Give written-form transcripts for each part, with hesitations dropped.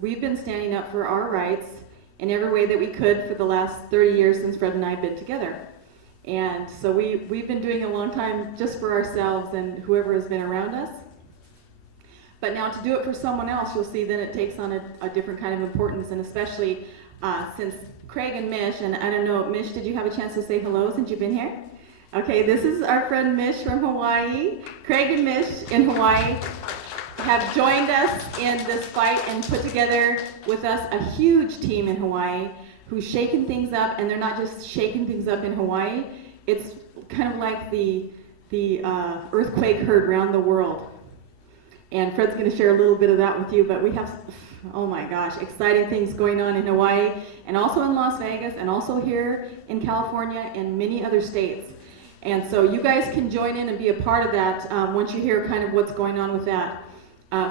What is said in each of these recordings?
we've been standing up for our rights in every way that we could for the last 30 years since Fred and I have been together. And so we've been doing it a long time just for ourselves and whoever has been around us. But now to do it for someone else, you'll see then it takes on a different kind of importance, and especially since Craig and Mish, and I don't know, Mish, did you have a chance to say hello since you've been here? Okay, this is our friend Mish from Hawaii. Craig and Mish in Hawaii have joined us in this fight and put together with us a huge team in Hawaii who's shaking things up, and they're not just shaking things up in Hawaii. It's kind of like the earthquake heard around the world. And Fred's going to share a little bit of that with you, but we have, oh my gosh, exciting things going on in Hawaii, and also in Las Vegas, and also here in California, and many other states. And so you guys can join in and be a part of that once you hear kind of what's going on with that.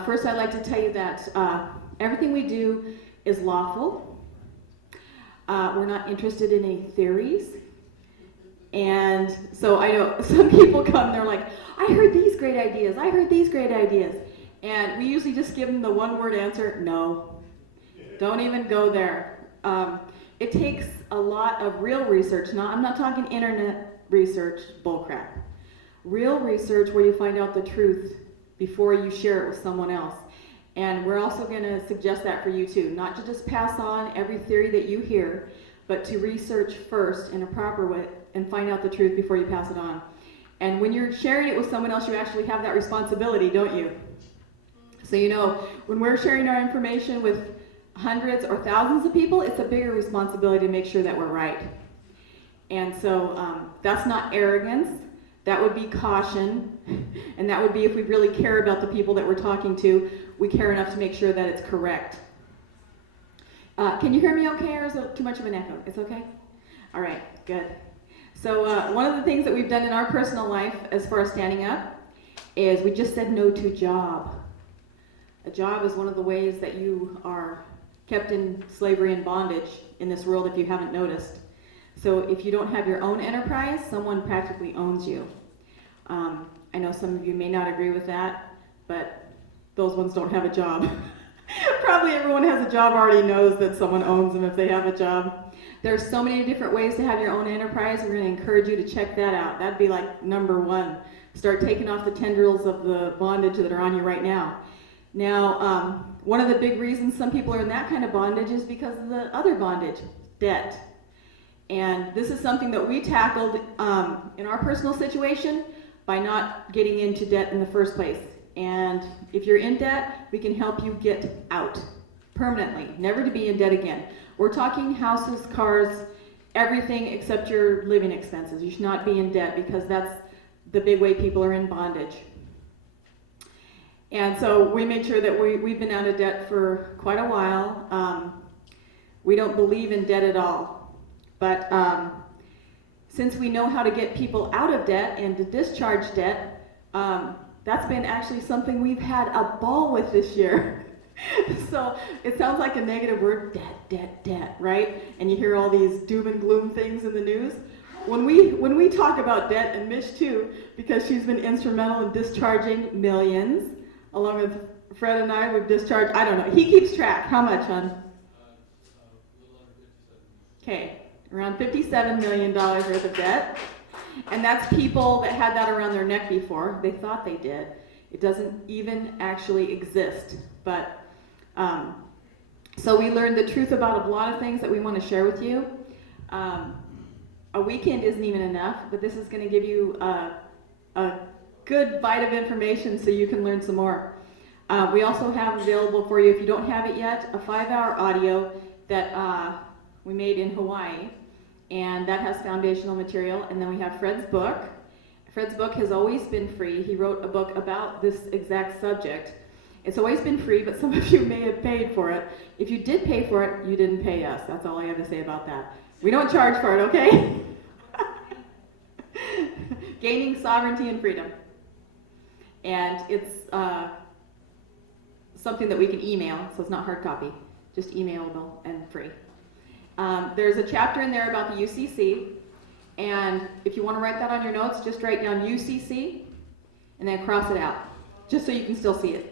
First, I'd like to tell you that everything we do is lawful. We're not interested in any theories. And so I know some people come, they're like, I heard these great ideas, I heard these great ideas. And we usually just give them the one-word answer, no. Don't even go there. It takes a lot of real research. Now, I'm not talking internet research, bullcrap. Real research where you find out the truth before you share it with someone else. And we're also going to suggest that for you too, not to just pass on every theory that you hear, but to research first in a proper way and find out the truth before you pass it on. And when you're sharing it with someone else, you actually have that responsibility, don't you? So you know, when we're sharing our information with hundreds or thousands of people, it's a bigger responsibility to make sure that we're right. And so that's not arrogance, that would be caution, and that would be if we really care about the people that we're talking to, we care enough to make sure that it's correct. Can you hear me okay, or is it too much of an echo? It's okay? All right, good. So one of the things that we've done in our personal life as far as standing up is we just said no to job. A job is one of the ways that you are kept in slavery and bondage in this world if you haven't noticed. So if you don't have your own enterprise, someone practically owns you. I know some of you may not agree with that, but those ones don't have a job. Probably everyone has a job already knows that someone owns them if they have a job. There's so many different ways to have your own enterprise. We're going to encourage you to check that out. That'd be like number one. Start taking off the tendrils of the bondage that are on you right now. Now, one of the big reasons some people are in that kind of bondage is because of the other bondage, debt. And this is something that we tackled in our personal situation by not getting into debt in the first place. And if you're in debt, we can help you get out permanently, never to be in debt again. We're talking houses, cars, everything except your living expenses. You should not be in debt because that's the big way people are in bondage. And so we made sure that we've been out of debt for quite a while. We don't believe in debt at all. But since we know how to get people out of debt and to discharge debt, that's been actually something we've had a ball with this year. So it sounds like a negative word, debt, debt, debt, right? And you hear all these doom and gloom things in the news. When we talk about debt, and Mish too, because she's been instrumental in discharging millions, along with Fred and I, we've discharged, I don't know, he keeps track. How much, hon? Okay, around $57 million worth of debt. And that's people that had that around their neck before. They thought they did. It doesn't even actually exist. But so we learned the truth about a lot of things that we want to share with you. A weekend isn't even enough, but this is going to give you a good bite of information so you can learn some more. We also have available for you, if you don't have it yet, a 5-hour audio that we made in Hawaii. And that has foundational material. And then we have Fred's book. Fred's book has always been free. He wrote a book about this exact subject. It's always been free, but some of you may have paid for it. If you did pay for it, you didn't pay us. That's all I have to say about that. We don't charge for it, okay? Gaining Sovereignty and Freedom. And it's something that we can email, so it's not hard copy. Just emailable and free. There's a chapter in there about the UCC, and if you want to write that on your notes, just write down UCC and then cross it out, just so you can still see it.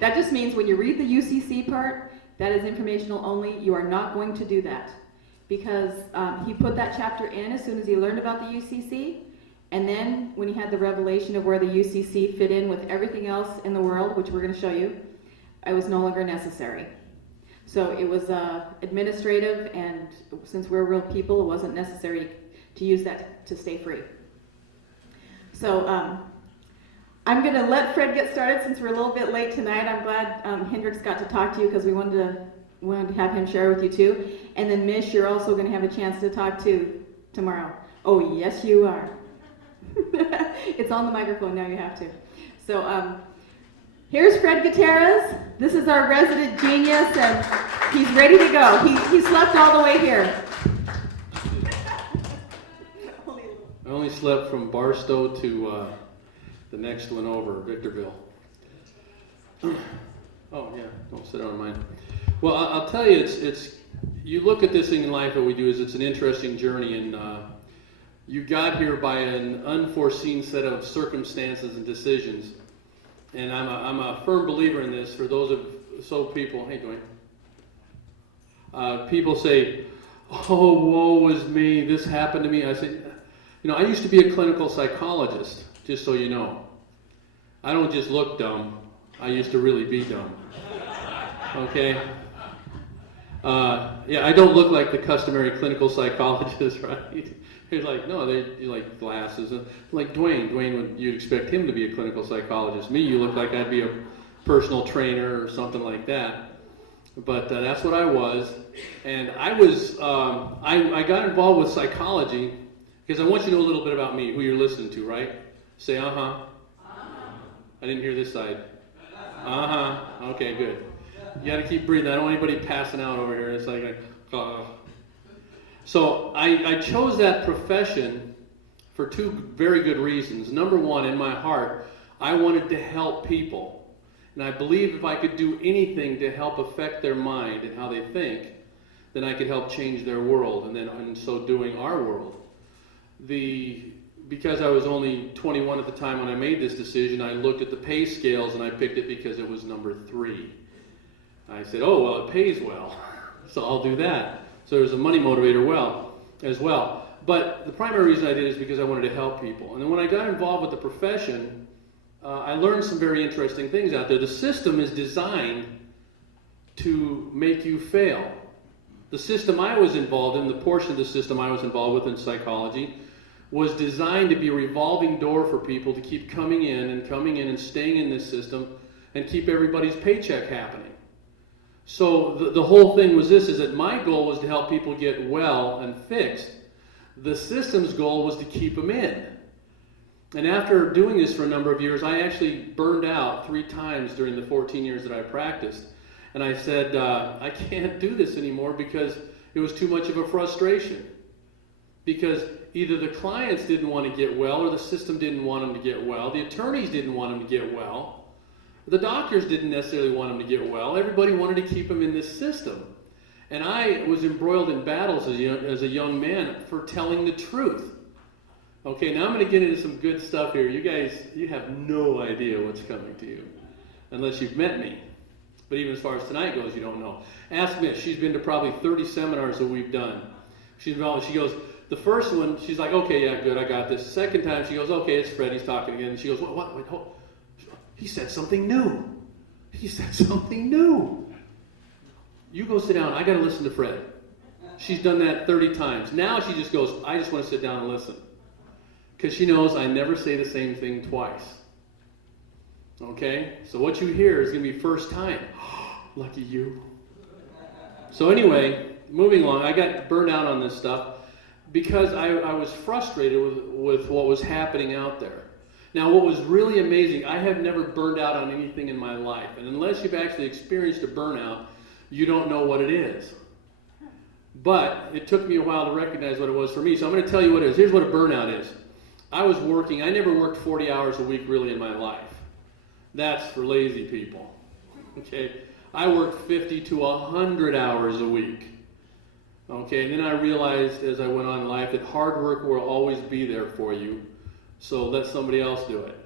That just means when you read the UCC part, that is informational only. You are not going to do that because he put that chapter in as soon as he learned about the UCC, and then when he had the revelation of where the UCC fit in with everything else in the world, which we're going to show you, it was no longer necessary. So it was administrative, and since we're real people, it wasn't necessary to use that to stay free. So I'm going to let Fred get started since we're a little bit late tonight. I'm glad Hendrix got to talk to you because we wanted to have him share with you too. And then Mish, you're also going to have a chance to talk to tomorrow. Oh, yes, you are. It's on the microphone now, you have to. So here's Fred Gutierrez. This is our resident genius, and he's ready to go. He slept all the way here. I only slept from Barstow to the next one over, Victorville. Oh yeah, don't sit on mine. Well, I'll tell you, it's you look at this thing in life. What we do is it's an interesting journey, and you got here by an unforeseen set of circumstances and decisions. And I'm a firm believer in this. For those of people, hey Dwayne, people say, "Oh, woe is me! This happened to me." I say, I used to be a clinical psychologist. Just so you know, I don't just look dumb. I used to really be dumb. Okay. Yeah, I don't look like the customary clinical psychologist, right? He's like, no, you like glasses. Like Dwayne, you'd expect him to be a clinical psychologist. Me, you look like I'd be a personal trainer or something like that. But that's what I was. And I was, I got involved with psychology because I want you to know a little bit about me, who you're listening to, right? Say, uh-huh. I didn't hear this side. Uh-huh. Okay, good. You got to keep breathing. I don't want anybody passing out over here. It's like, So I chose that profession for two very good reasons. Number one, in my heart, I wanted to help people. And I believe if I could do anything to help affect their mind and how they think, then I could help change their world, and then in so doing our world. Because I was only 21 at the time when I made this decision, I looked at the pay scales and I picked it because it was number 3. I said, oh, well, it pays well, so I'll do that. So there's a money motivator as well. But the primary reason I did is because I wanted to help people. And then when I got involved with the profession, I learned some very interesting things out there. The system is designed to make you fail. The system I was involved in, the portion of the system I was involved with in psychology, was designed to be a revolving door for people to keep coming in and staying in this system and keep everybody's paycheck happening. So the whole thing was this, is that my goal was to help people get well and fixed. The system's goal was to keep them in. And after doing this for a number of years, I actually burned out 3 times during the 14 years that I practiced. And I said, I can't do this anymore because it was too much of a frustration. Because either the clients didn't want to get well or the system didn't want them to get well. The attorneys didn't want them to get well. The doctors didn't necessarily want them to get well. Everybody wanted to keep them in this system. And I was embroiled in battles as a young man for telling the truth. Okay, now I'm going to get into some good stuff here. You guys, you have no idea what's coming to you unless you've met me. But even as far as tonight goes, you don't know. Ask Miss. She's been to probably 30 seminars that we've done. She goes, the first one, she's like, okay, yeah, good, I got this. Second time, she goes, okay, it's Fred, he's talking again. And she goes, what, hold. He said something new. He said something new. You go sit down, I got to listen to Fred. She's done that 30 times. Now she just goes, I just want to sit down and listen. Because she knows I never say the same thing twice. Okay? So what you hear is going to be first time. Lucky you. So anyway, moving along, I got burned out on this stuff because I was frustrated with what was happening out there. Now, what was really amazing, I have never burned out on anything in my life. And unless you've actually experienced a burnout, you don't know what it is. But it took me a while to recognize what it was for me. So I'm going to tell you what it is. Here's what a burnout is. I never worked 40 hours a week really in my life. That's for lazy people. Okay? I worked 50 to 100 hours a week. Okay? And then I realized as I went on in life that hard work will always be there for you. So let somebody else do it.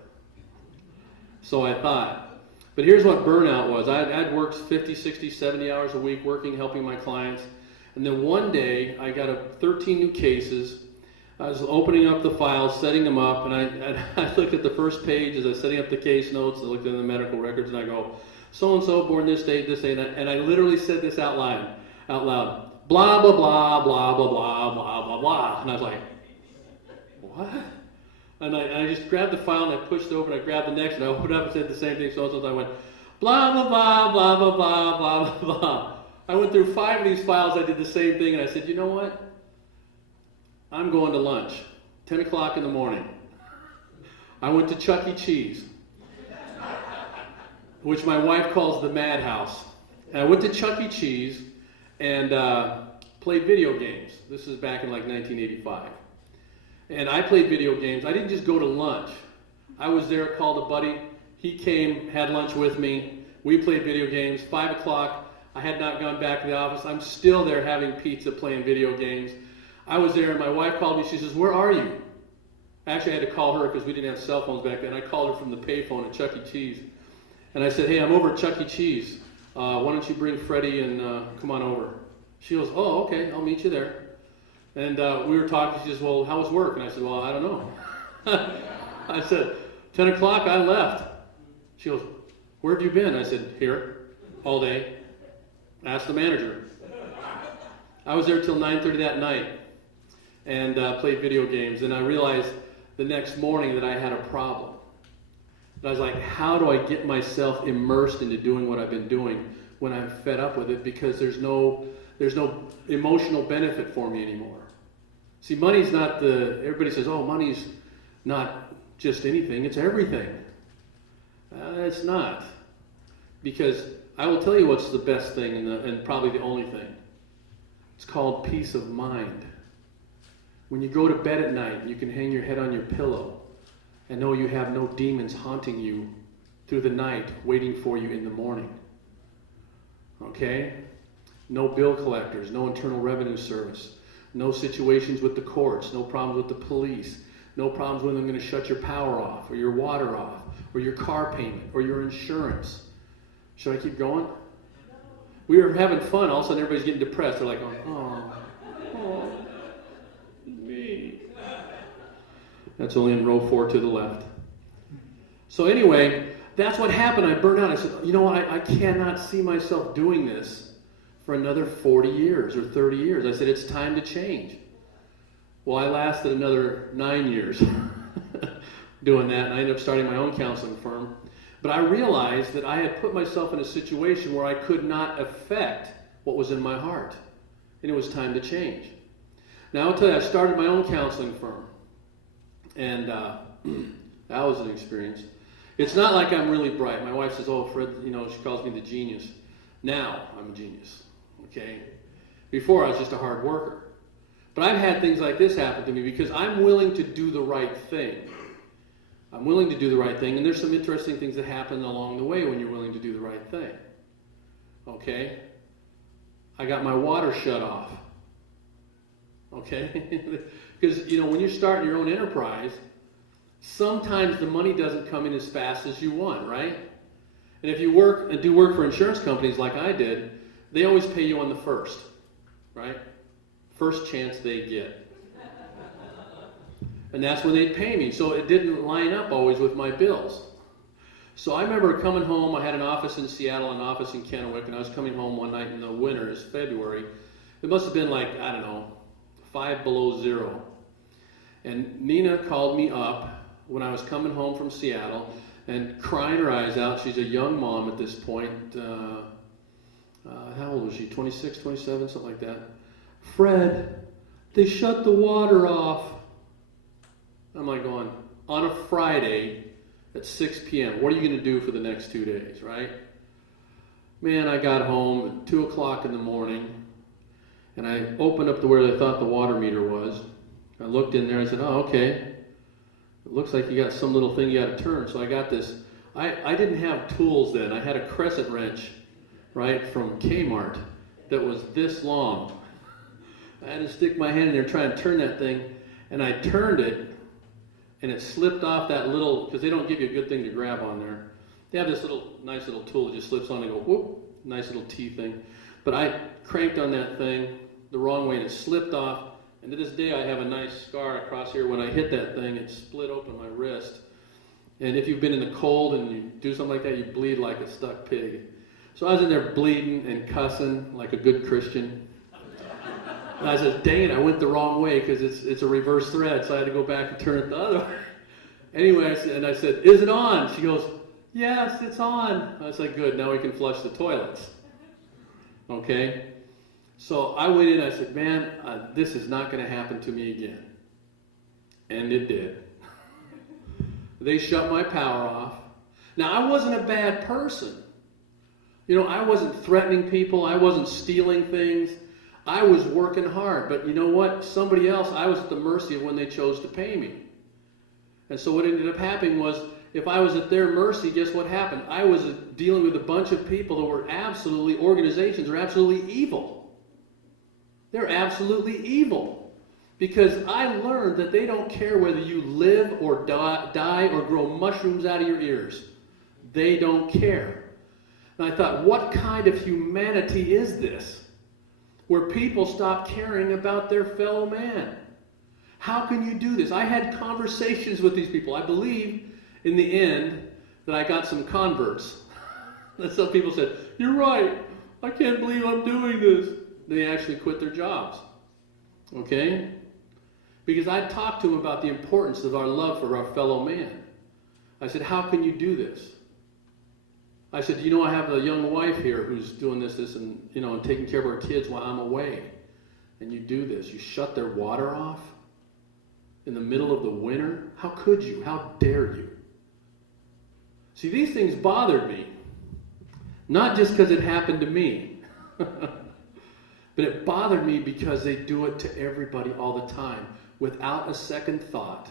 So I thought. But here's what burnout was. I'd worked 50, 60, 70 hours a week working, helping my clients. And then one day, I got 13 new cases. I was opening up the files, setting them up, and I looked at the first page as I was setting up the case notes. I looked at the medical records, and I go, so-and-so, born this date, and I literally said this out loud. Blah, blah, blah, blah, blah, blah, blah, blah, blah. And I was like, what? And I just grabbed the file and I pushed it over and I grabbed the next and I opened it up and said the same thing. So I went, blah, blah, blah, blah, blah, blah, blah, blah, blah. I went through 5 of these files, I did the same thing, and I said, you know what? I'm going to lunch, 10 o'clock in the morning. I went to Chuck E. Cheese, which my wife calls the madhouse. And I went to Chuck E. Cheese and played video games. This is back in like 1985. And I played video games. I didn't just go to lunch. I was there, called a buddy. He came, had lunch with me. We played video games. 5 o'clock, I had not gone back to the office. I'm still there having pizza, playing video games. I was there, and my wife called me. She says, where are you? Actually, I had to call her because we didn't have cell phones back then. I called her from the payphone at Chuck E. Cheese. And I said, hey, I'm over at Chuck E. Cheese. Why don't you bring Freddie and come on over? She goes, oh, okay, I'll meet you there. And we were talking. She says, well, how was work? And I said, well, I don't know. I said, 10 o'clock, I left. She goes, where have you been? I said, here, all day. Ask the manager. I was there till 9:30 that night and played video games. And I realized the next morning that I had a problem. And I was like, how do I get myself immersed into doing what I've been doing when I'm fed up with it? Because there's no emotional benefit for me anymore. See, money's not everybody says, oh, money's not just anything, it's everything. It's not. Because I will tell you what's the best thing and probably the only thing. It's called peace of mind. When you go to bed at night, you can hang your head on your pillow and know you have no demons haunting you through the night, waiting for you in the morning. Okay? No bill collectors, no Internal Revenue Service, no situations with the courts, no problems with the police, no problems when they're going to shut your power off or your water off or your car payment or your insurance. Should I keep going? We were having fun. All of a sudden, everybody's getting depressed. They're like, oh, me. That's only in row 4 to the left. So anyway, that's what happened. I burned out. I said, you know what? I cannot see myself doing this for another 40 years or 30 years. I said, it's time to change. Well, I lasted another 9 years doing that, and I ended up starting my own counseling firm. But I realized that I had put myself in a situation where I could not affect what was in my heart, and it was time to change. Now, I'll tell you, I started my own counseling firm, and that was an experience. It's not like I'm really bright. My wife says, oh, Fred, she calls me the genius. Now I'm a genius, okay? Before, I was just a hard worker. But I've had things like this happen to me because I'm willing to do the right thing. I'm willing to do the right thing, and there's some interesting things that happen along the way when you're willing to do the right thing. Okay? I got my water shut off. Okay? Because, when you're starting your own enterprise, sometimes the money doesn't come in as fast as you want, right? And if you do work for insurance companies like I did, they always pay you on the first, right? First chance they get. And that's when they'd pay me. So it didn't line up always with my bills. So I remember coming home. I had an office in Seattle, an office in Kennewick, and I was coming home one night in the winter. It was February. It must have been 5 below zero. And Nina called me up when I was coming home from Seattle and crying her eyes out. She's a young mom at this point. How old was she? 26, 27, something like that. Fred, they shut the water off. I'm like going, on a Friday at 6 p.m., what are you going to do for the next 2 days, right? Man, I got home at 2 o'clock in the morning, and I opened up to where I thought the water meter was. I looked in there, I said, oh, okay. It looks like you got some little thing you got to turn. So I got this. I didn't have tools then. I had a crescent wrench, right, from Kmart that was this long. I had to stick my hand in there trying to turn that thing, and I turned it, and it slipped off that little, because they don't give you a good thing to grab on there. They have this nice little tool that just slips on and go, whoop, nice little T thing. But I cranked on that thing the wrong way and it slipped off. And to this day, I have a nice scar across here. When I hit that thing, it split open my wrist. And if you've been in the cold and you do something like that, you bleed like a stuck pig. So I was in there bleeding and cussing like a good Christian. And I said, dang it, I went the wrong way because it's a reverse thread, so I had to go back and turn it the other way. Anyway, I said, is it on? She goes, yes, it's on. I said, good, now we can flush the toilets. Okay? So I went in, I said, man, this is not going to happen to me again. And it did. They shut my power off. Now, I wasn't a bad person. You know, I wasn't threatening people. I wasn't stealing things. I was working hard. But you know what? Somebody else, I was at the mercy of when they chose to pay me. And so what ended up happening was, if I was at their mercy, guess what happened? I was dealing with a bunch of people that were organizations are absolutely evil. They're absolutely evil. Because I learned that they don't care whether you live or die or grow mushrooms out of your ears. They don't care. And I thought, what kind of humanity is this? Where people stop caring about their fellow man. How can you do this? I had conversations with these people. I believe in the end that I got some converts. And some people said, you're right. I can't believe I'm doing this. They actually quit their jobs. Okay? Because I talked to them about the importance of our love for our fellow man. I said, how can you do this? I said, you know, I have a young wife here who's doing this, and, you know, and taking care of our kids while I'm away. And you do this. You shut their water off in the middle of the winter. How could you? How dare you? See, these things bothered me. Not just because it happened to me. But it bothered me because they do it to everybody all the time without a second thought.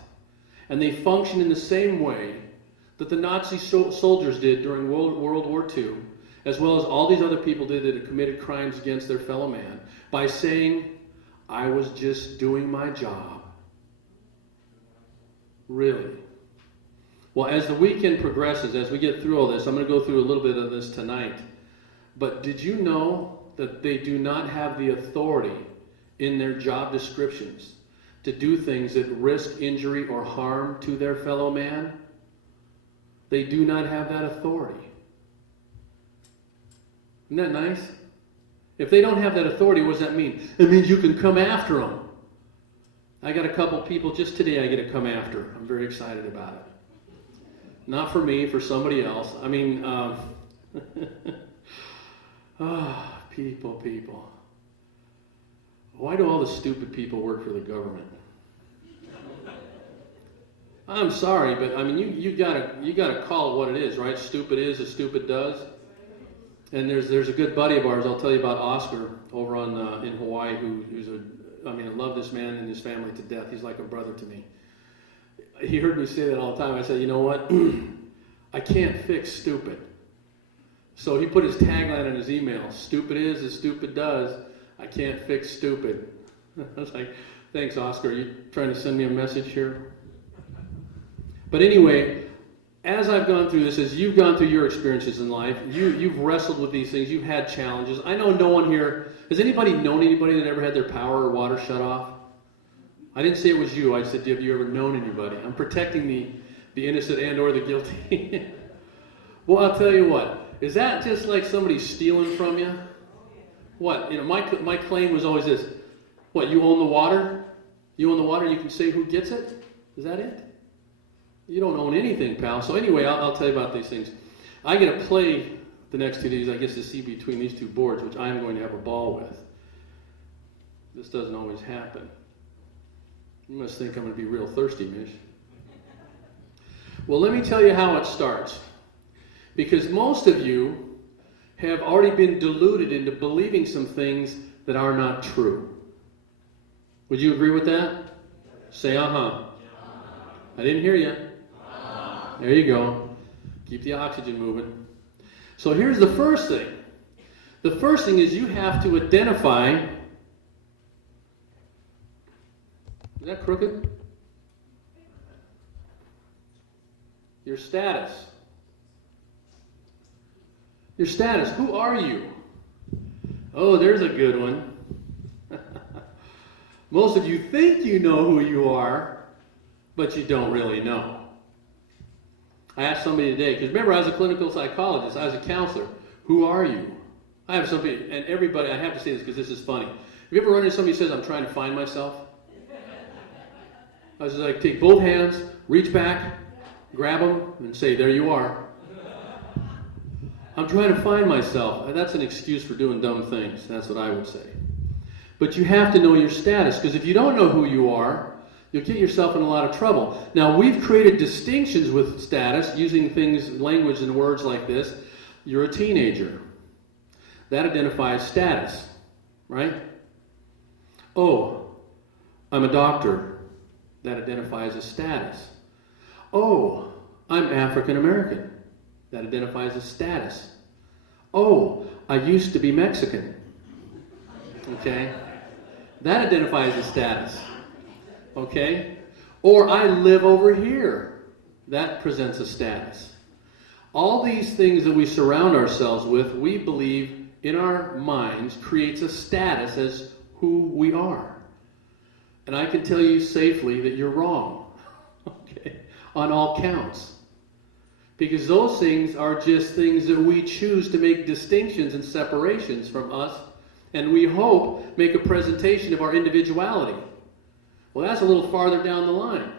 And they function in the same way that the Nazi soldiers did during World War II, as well as all these other people did that had committed crimes against their fellow man, by saying, I was just doing my job. Really? Well, as the weekend progresses, as we get through all this, I'm going to go through a little bit of this tonight. But did you know that they do not have the authority in their job descriptions to do things that risk injury or harm to their fellow man? They do not have that authority. Isn't that nice? If they don't have that authority, what does that mean? It means you can come after them. I got a couple people just today I get to come after. I'm very excited about it. Not for me, for somebody else. I mean, people. Why do all the stupid people work for the government? I'm sorry, but I mean, you gotta call it what it is, right? Stupid is as stupid does. And there's a good buddy of ours. I'll tell you about Oscar over on in Hawaii, I love this man and his family to death. He's like a brother to me. He heard me say that all the time. I said, you know what? I can't fix stupid. So he put his tagline in his email: "Stupid is as stupid does. I can't fix stupid." I was like, thanks, Oscar. Are you trying to send me a message here? But anyway, as I've gone through this, as you've gone through your experiences in life, you've wrestled with these things. You've had challenges. I know no one here, has anybody known anybody that ever had their power or water shut off? I didn't say it was you. I said, have you ever known anybody? I'm protecting the innocent and or the guilty. Well, I'll tell you what. Is that just like somebody stealing from you? What? You know, my claim was always this. What, you own the water? You own the water, you can say who gets it? Is that it? You don't own anything, pal. So anyway, I'll tell you about these things. I get to play the next 2 days, I guess, to see between these two boards, which I'm going to have a ball with. This doesn't always happen. You must think I'm going to be real thirsty, Mish. Well, let me tell you how it starts. Because most of you have already been deluded into believing some things that are not true. Would you agree with that? Say, uh-huh. I didn't hear you. There you go. Keep the oxygen moving. So here's the first thing. The first thing is you have to identify. Is that crooked? Your status. Your status. Who are you? Oh, there's a good one. Most of you think you know who you are, but you don't really know. I asked somebody today, because remember, I was a clinical psychologist, I was a counselor. Who are you? I have somebody, and everybody, I have to say this because this is funny. Have you ever run into somebody who says, I'm trying to find myself? I was just like, take both hands, reach back, grab them, and say, there you are. I'm trying to find myself. That's an excuse for doing dumb things. That's what I would say. But you have to know your status, because if you don't know who you are, you'll get yourself in a lot of trouble. Now, we've created distinctions with status using things, language and words like this. You're a teenager. That identifies status, right? Oh, I'm a doctor. That identifies a status. Oh, I'm African American. That identifies a status. Oh, I used to be Mexican. Okay? That identifies a status. Okay? Or I live over here. That presents a status. All these things that we surround ourselves with, we believe in our minds creates a status as who we are. And I can tell you safely that you're wrong. Okay? On all counts. Because those things are just things that we choose to make distinctions and separations from us, and we hope make a presentation of our individuality. Well, that's a little farther down the line.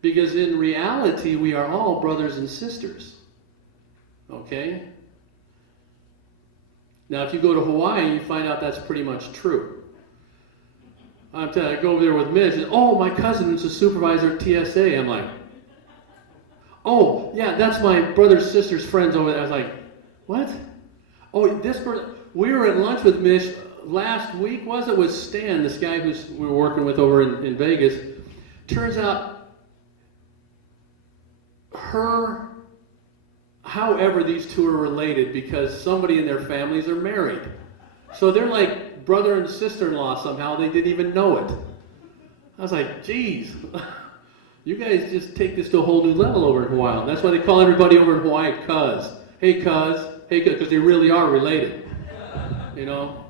Because in reality, we are all brothers and sisters. Okay? Now, if you go to Hawaii, you find out that's pretty much true. I'm telling you, I go over there with Mitch, and oh, my cousin is a supervisor at TSA. I'm like, oh, yeah, that's my brother's sister's friends over there. I was like, what? Oh, this person. We were at lunch with Mitch last week, was it, with Stan, this guy we were working with over in Vegas. Turns out however these two are related, because somebody in their families are married. So they're like brother and sister-in-law somehow. They didn't even know it. I was like, geez. You guys just take this to a whole new level over in Hawaii. That's why they call everybody over in Hawaii cuz. Hey cuz, because they really are related. You know?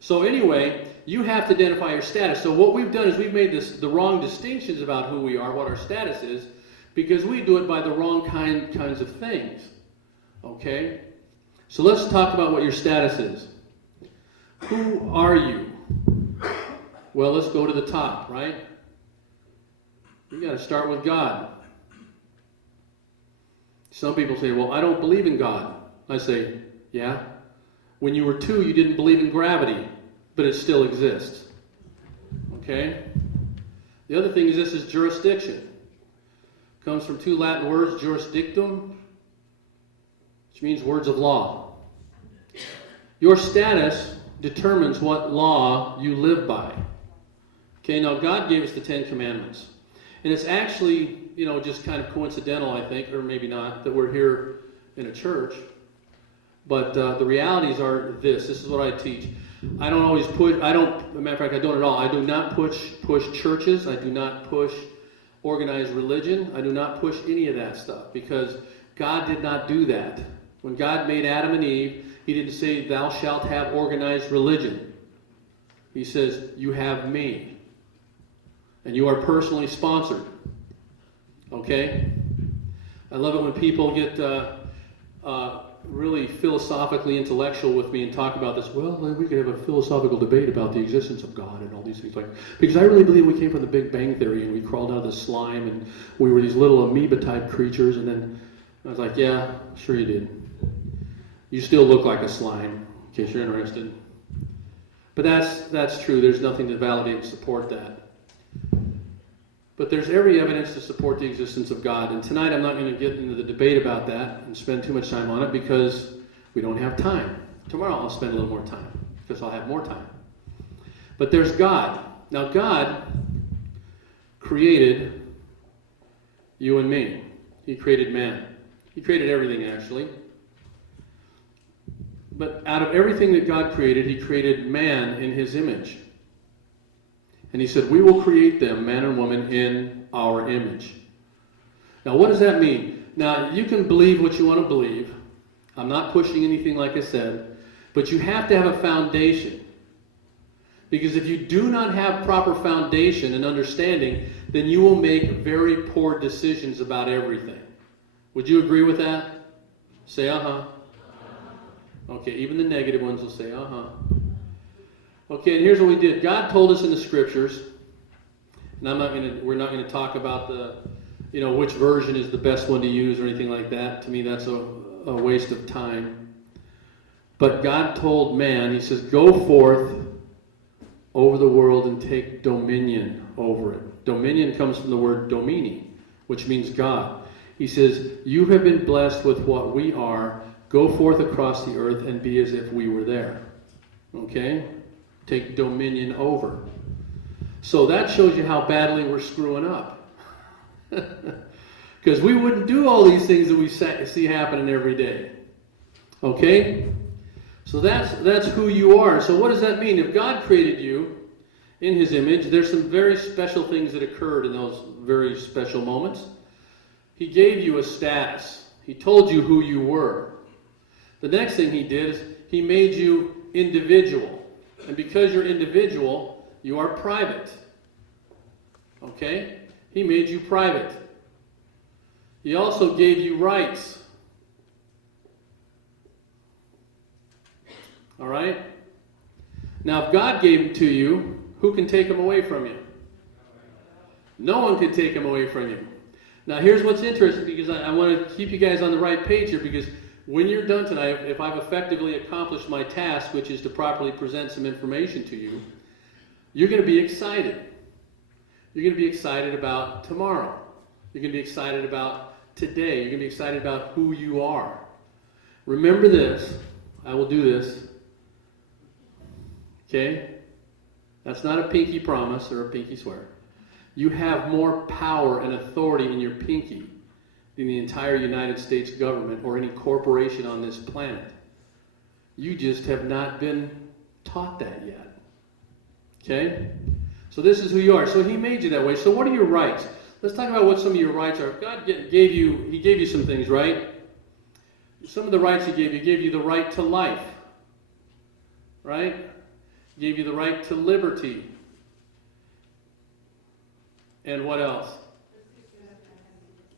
So anyway, you have to identify your status. So what we've done is we've made the wrong distinctions about who we are, what our status is, because we do it by the wrong kinds of things. Okay? So let's talk about what your status is. Who are you? Well, let's go to the top, right? You got to start with God. Some people say, well, I don't believe in God. I say, yeah. When you were 2, you didn't believe in gravity, but it still exists. Okay? The other thing is this is jurisdiction. It comes from 2 Latin words, jurisdictum, which means words of law. Your status determines what law you live by. Okay, now God gave us the 10 Commandments. And it's actually, just kind of coincidental, I think, or maybe not, that we're here in a church. But the realities are this. This is what I teach. I don't always push, as a matter of fact, I don't at all. I do not push churches. I do not push organized religion. I do not push any of that stuff, because God did not do that. When God made Adam and Eve, He didn't say, thou shalt have organized religion. He says, you have me. And you are personally sponsored. Okay? I love it when people get really philosophically intellectual with me and talk about this. Well, we could have a philosophical debate about the existence of God and all these things. Because I really believe we came from the Big Bang Theory and we crawled out of the slime and we were these little amoeba-type creatures. And then I was like, yeah, sure you did. You still look like a slime, in case you're interested. But that's true. There's nothing to validate and support that. But there's every evidence to support the existence of God. And tonight I'm not going to get into the debate about that and spend too much time on it, because we don't have time. Tomorrow I'll spend a little more time, because I'll have more time. But there's God. Now God created you and me. He created man. He created everything, actually. But out of everything that God created, He created man in His image. And He said, we will create them, man and woman, in our image. Now, what does that mean? Now, you can believe what you want to believe. I'm not pushing anything like I said, but you have to have a foundation. Because if you do not have proper foundation and understanding, then you will make very poor decisions about everything. Would you agree with that? Say uh-huh. Okay, even the negative ones will say uh-huh. Okay, and here's what we did. God told us in the scriptures, and we're not going to talk about which version is the best one to use or anything like that. To me, that's a waste of time. But God told man, he says, go forth over the world and take dominion over it. Dominion comes from the word domini, which means God. He says, you have been blessed with what we are. Go forth across the earth and be as if we were there. Okay? Take dominion over. So that shows you how badly we're screwing up. Because we wouldn't do all these things that we see happening every day. Okay? So that's who you are. So what does that mean? If God created you in his image, there's some very special things that occurred in those very special moments. He gave you a status. He told you who you were. The next thing he did is he made you individual. And because you're individual, you are private. Okay? He made you private. He also gave you rights. All right? Now, if God gave them to you, who can take them away from you? No one can take them away from you. Now, here's what's interesting, because I want to keep you guys on the right page here, because when you're done tonight, if I've effectively accomplished my task, which is to properly present some information to you, you're going to be excited. You're going to be excited about tomorrow. You're going to be excited about today. You're going to be excited about who you are. Remember this. I will do this. Okay? That's not a pinky promise or a pinky swear. You have more power and authority in your pinky than the entire United States government or any corporation on this planet. You just have not been taught that yet. Okay? So this is who you are. So he made you that way. So what are your rights? Let's talk about what some of your rights are. God gave you some things, right? Some of the rights he gave you the right to life. Right? He gave you the right to liberty. And what else?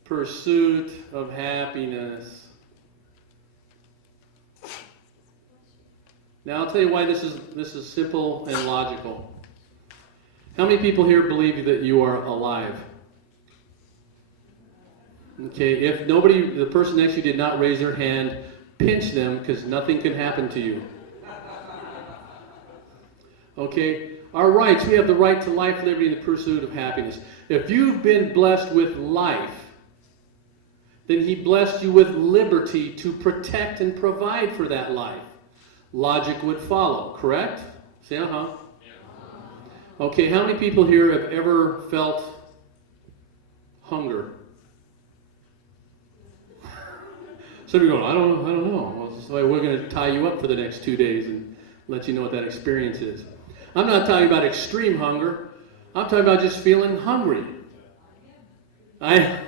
Pursuit of happiness. Now I'll tell you why this is simple and logical. How many people here believe that you are alive? Okay, if the person next to you did not raise their hand, pinch them, because nothing can happen to you. Okay, our rights, we have the right to life, liberty, and the pursuit of happiness. If you've been blessed with life, then he blessed you with liberty to protect and provide for that life. Logic would follow, correct? Say uh-huh. Yeah. Okay, how many people here have ever felt hunger? Some of you going, I don't know. Well, so we're going to tie you up for the next 2 days and let you know what that experience is. I'm not talking about extreme hunger. I'm talking about just feeling hungry. I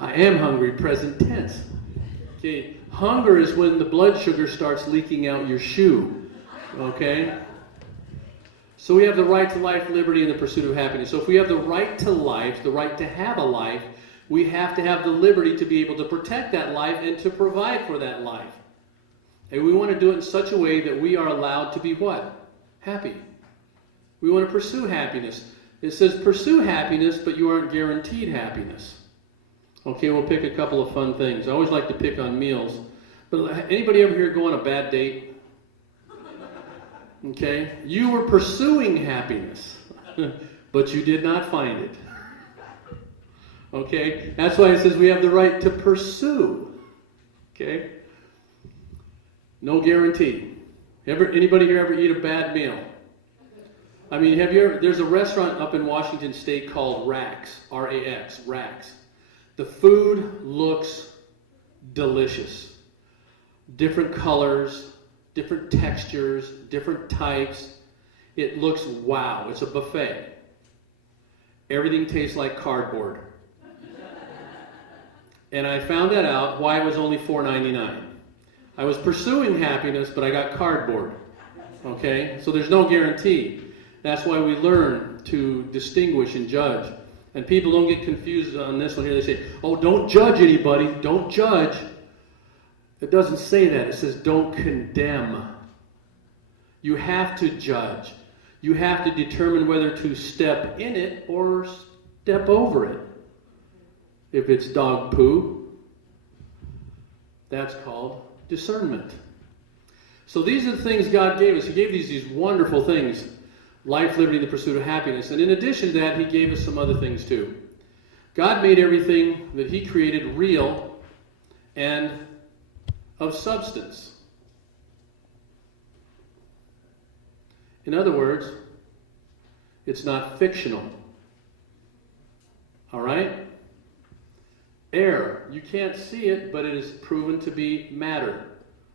am hungry, present tense. Okay, hunger is when the blood sugar starts leaking out your shoe. Okay? So we have the right to life, liberty, and the pursuit of happiness. So if we have the right to life, the right to have a life, we have to have the liberty to be able to protect that life and to provide for that life. And we want to do it in such a way that we are allowed to be what? Happy. We want to pursue happiness. It says pursue happiness, but you aren't guaranteed happiness. Okay, we'll pick a couple of fun things. I always like to pick on meals. But anybody ever here go on a bad date? Okay, you were pursuing happiness, but you did not find it. Okay, that's why it says we have the right to pursue. Okay, no guarantee. Anybody here ever eat a bad meal? I mean, there's a restaurant up in Washington State called Rax, R-A-X, Rax. The food looks delicious. Different colors, different textures, different types. It looks wow. It's a buffet. Everything tastes like cardboard. And I found that out why it was only $4.99. I was pursuing happiness, but I got cardboard. Okay? So there's no guarantee. That's why we learn to distinguish and judge. And people don't get confused on this one here. They say, oh, don't judge anybody. Don't judge. It doesn't say that. It says don't condemn. You have to judge. You have to determine whether to step in it or step over it. If it's dog poo, that's called discernment. So these are the things God gave us. He gave these wonderful things. Life, liberty, the pursuit of happiness. And in addition to that, He gave us some other things too. God made everything that He created real and of substance. In other words, it's not fictional. All right? Air, you can't see it, but it is proven to be matter.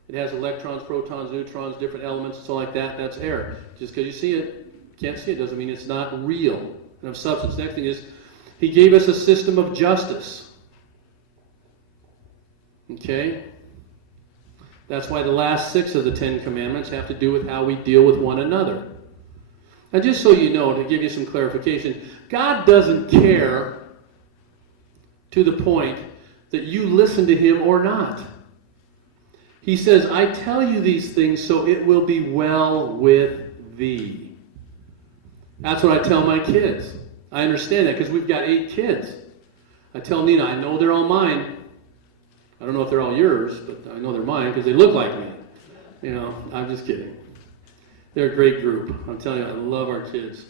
It has electrons, protons, neutrons, different elements, and so like that. That's air. Just because you see it, can't see it, doesn't mean it's not real and of substance. Next thing is, He gave us a system of justice. Okay? That's why the last 6 of the 10 Commandments have to do with how we deal with one another. And just so you know, to give you some clarification, God doesn't care to the point that you listen to Him or not. He says, I tell you these things so it will be well with thee. That's what I tell my kids. I understand that because we've got 8 kids. I tell Nina, I know they're all mine. I don't know if they're all yours, but I know they're mine because they look like me. You know, I'm just kidding. They're a great group. I'm telling you, I love our kids.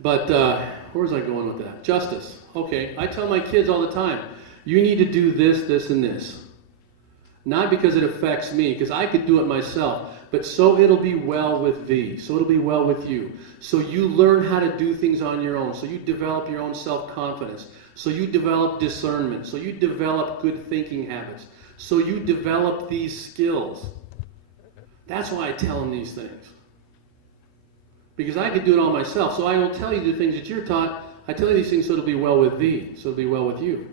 But where was I going with that? Justice. Okay, I tell my kids all the time, you need to do this, this, and this. Not because it affects me, because I could do it myself, but so it'll be well with thee. So it'll be well with you. So you learn how to do things on your own. So you develop your own self-confidence. So you develop discernment. So you develop good thinking habits. So you develop these skills. That's why I tell them these things. Because I could do it all myself. So I will tell you the things that you're taught. I tell you these things so it'll be well with thee. So it'll be well with you.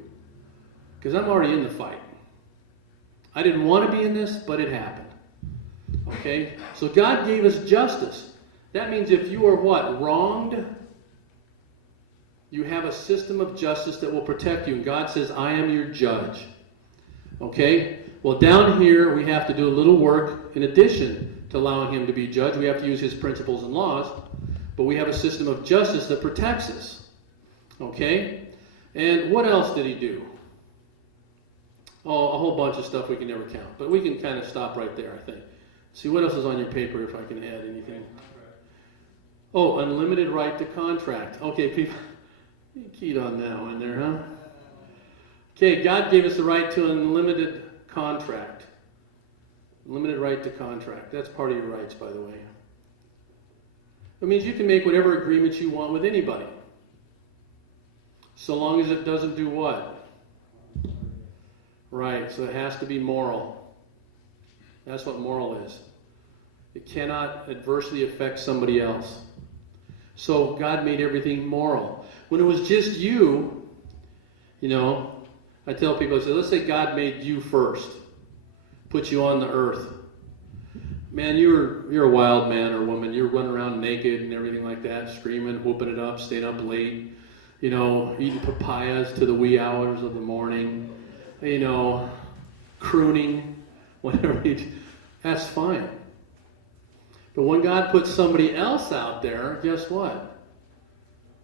Because I'm already in the fight. I didn't want to be in this, but it happened. Okay? So God gave us justice. That means if you are what? Wronged, you have a system of justice that will protect you. And God says, I am your judge. Okay? Well, down here, we have to do a little work in addition to allowing Him to be judge. We have to use His principles and laws. But we have a system of justice that protects us. Okay? And what else did He do? Oh, a whole bunch of stuff we can never count. But we can kind of stop right there, I think. See, what else is on your paper if I can add anything? Oh, unlimited right to contract. Okay, people, you keyed on that one there, huh? Okay, God gave us the right to unlimited contract. Limited right to contract. That's part of your rights, by the way. It means you can make whatever agreements you want with anybody. So long as it doesn't do what? Right, so it has to be moral. That's what moral is. It cannot adversely affect somebody else. So God made everything moral. When it was just you, you know, I tell people, I say, let's say God made you first, put you on the earth. Man, you're a wild man or woman. You're running around naked and everything like that, screaming, whooping it up, staying up late, you know, eating papayas to the wee hours of the morning, you know, crooning, whatever. That's fine. But when God puts somebody else out there, guess what?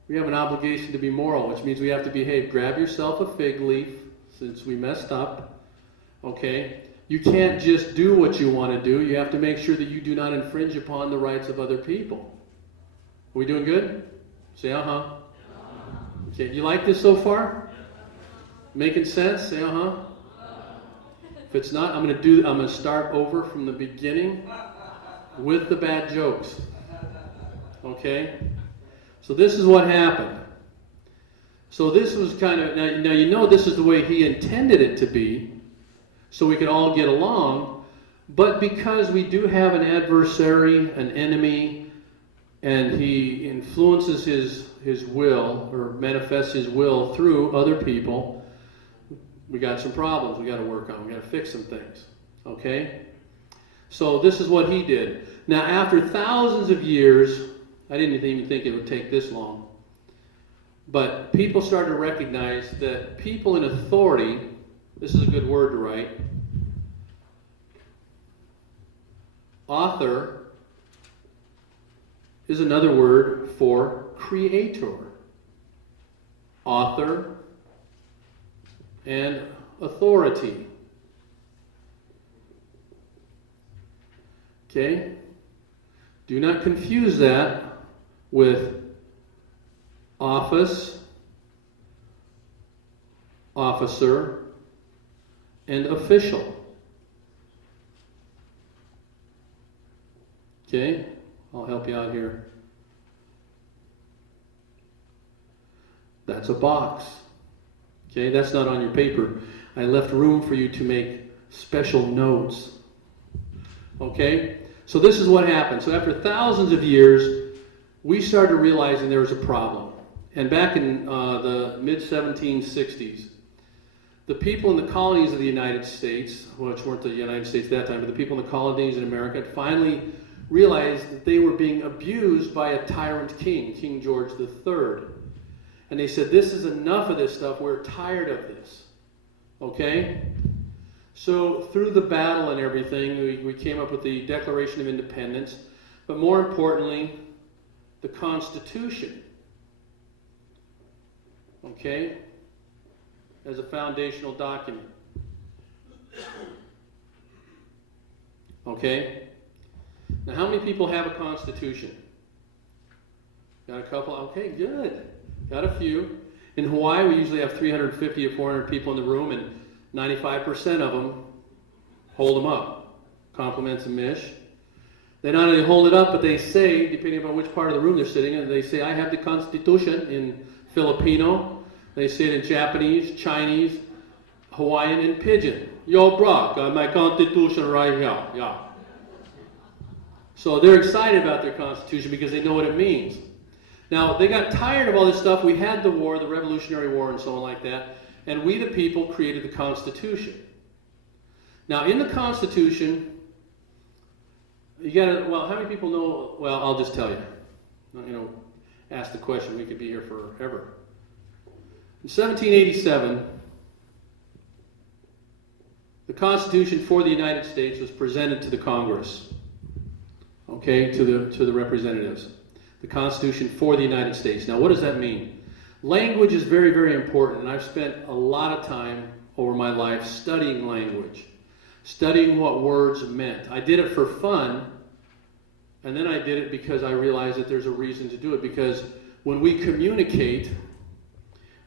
We have an obligation to be moral, which means we have to behave. Grab yourself a fig leaf, since we messed up, okay? You can't just do what you want to do. You have to make sure that you do not infringe upon the rights of other people. Are we doing good? Say uh-huh. Okay, you like this so far? Making sense? Say uh-huh. If it's not, I'm going to start over from the beginning with the bad jokes. Okay? So this is what happened. So this was kind of, now you know this is the way He intended it to be, so we could all get along, but because we do have an adversary, an enemy, and he influences his will, or manifests his will through other people, we got some problems we got to work on. We got to fix some things. Okay? So this is what he did. Now, after thousands of years, I didn't even think it would take this long, but people started to recognize that people in authority, this is a good word to write, author is another word for creator. Author and authority. Okay? Do not confuse that with office, officer, and official. Okay? I'll help you out here. That's a box. Okay? That's not on your paper. I left room for you to make special notes. Okay? So this is what happened. So after thousands of years, we started realizing there was a problem. And back in the mid-1760s, the people in the colonies of the United States, which weren't the United States at that time, but the people in the colonies in America finally realized that they were being abused by a tyrant king, King George III. And they said, this is enough of this stuff. We're tired of this. Okay? So through the battle and everything, we came up with the Declaration of Independence, but more importantly, the Constitution. Okay? As a foundational document. Okay? Now, how many people have a Constitution? Got a couple? Okay, good. Got a few. In Hawaii, we usually have 350 or 400 people in the room, and 95% of them hold them up. Compliments and mish. They not only hold it up, but they say, depending upon which part of the room they're sitting in, they say, I have the Constitution in Filipino. They say it in Japanese, Chinese, Hawaiian, and Pidgin. Yo, bro, got my Constitution right here. Yeah. So they're excited about their Constitution because they know what it means. Now, they got tired of all this stuff. We had the war, the Revolutionary War, and so on like that. And we, the people, created the Constitution. Now, in the Constitution, you gotta, well, how many people know, well, I'll just tell you. You know, ask the question. We could be here forever. In 1787, the Constitution for the United States was presented to the Congress. Okay, to the representatives. The Constitution for the United States. Now, what does that mean? Language is very, very important, and I've spent a lot of time over my life studying language, studying what words meant. I did it for fun, and then I did it because I realized that there's a reason to do it, because when we communicate,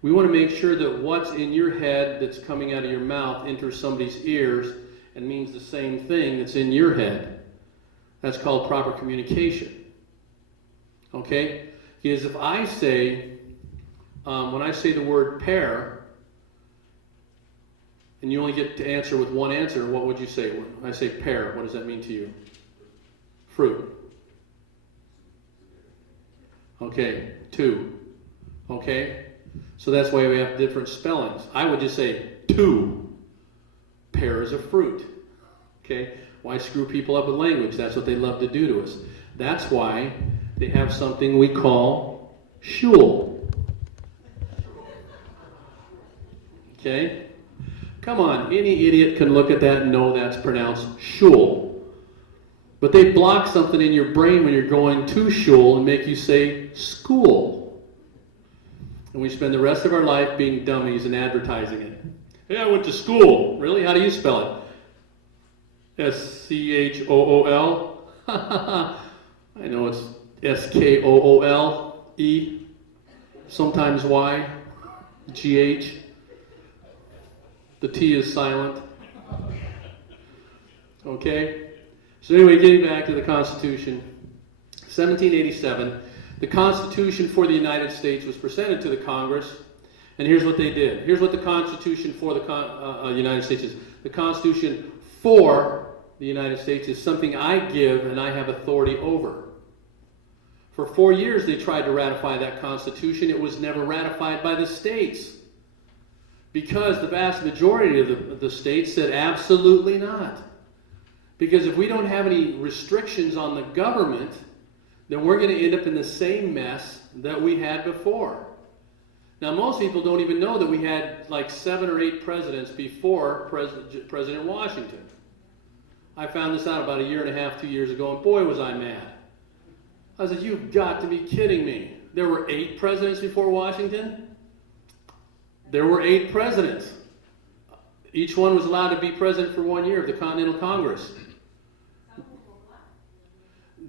we want to make sure that what's in your head that's coming out of your mouth enters somebody's ears and means the same thing that's in your head. That's called proper communication. Okay? Because if I say, when I say the word pear, and you only get to answer with one answer, what would you say? When I say pear, what does that mean to you? Fruit. Okay, two. Okay? So that's why we have different spellings. I would just say two. Pear is a fruit. Okay? Why screw people up with language? That's what they love to do to us. That's why they have something we call shul. Okay? Come on, any idiot can look at that and know that's pronounced shul. But they block something in your brain when you're going to shul and make you say school. And we spend the rest of our life being dummies and advertising it. Hey, I went to school. Really? How do you spell it? S-C-H-O-O-L? I know it's S-K-O-O-L-E. Sometimes Y. G-H. The T is silent. Okay? So anyway, getting back to the Constitution. 1787, the Constitution for the United States was presented to the Congress, and here's what they did. Here's what the Constitution for the United States is. The Constitution for the United States is something I give and I have authority over. For 4 years they tried to ratify that Constitution. It was never ratified by the states. Because the vast majority of the states said absolutely not. Because if we don't have any restrictions on the government, then we're going to end up in the same mess that we had before. Now, most people don't even know that we had like 7 or 8 presidents before President Washington. I found this out about 1.5 years, 2 years ago, and boy, was I mad. I said, you've got to be kidding me. There were 8 presidents before Washington? There were 8 presidents. Each one was allowed to be president for 1 year of the Continental Congress.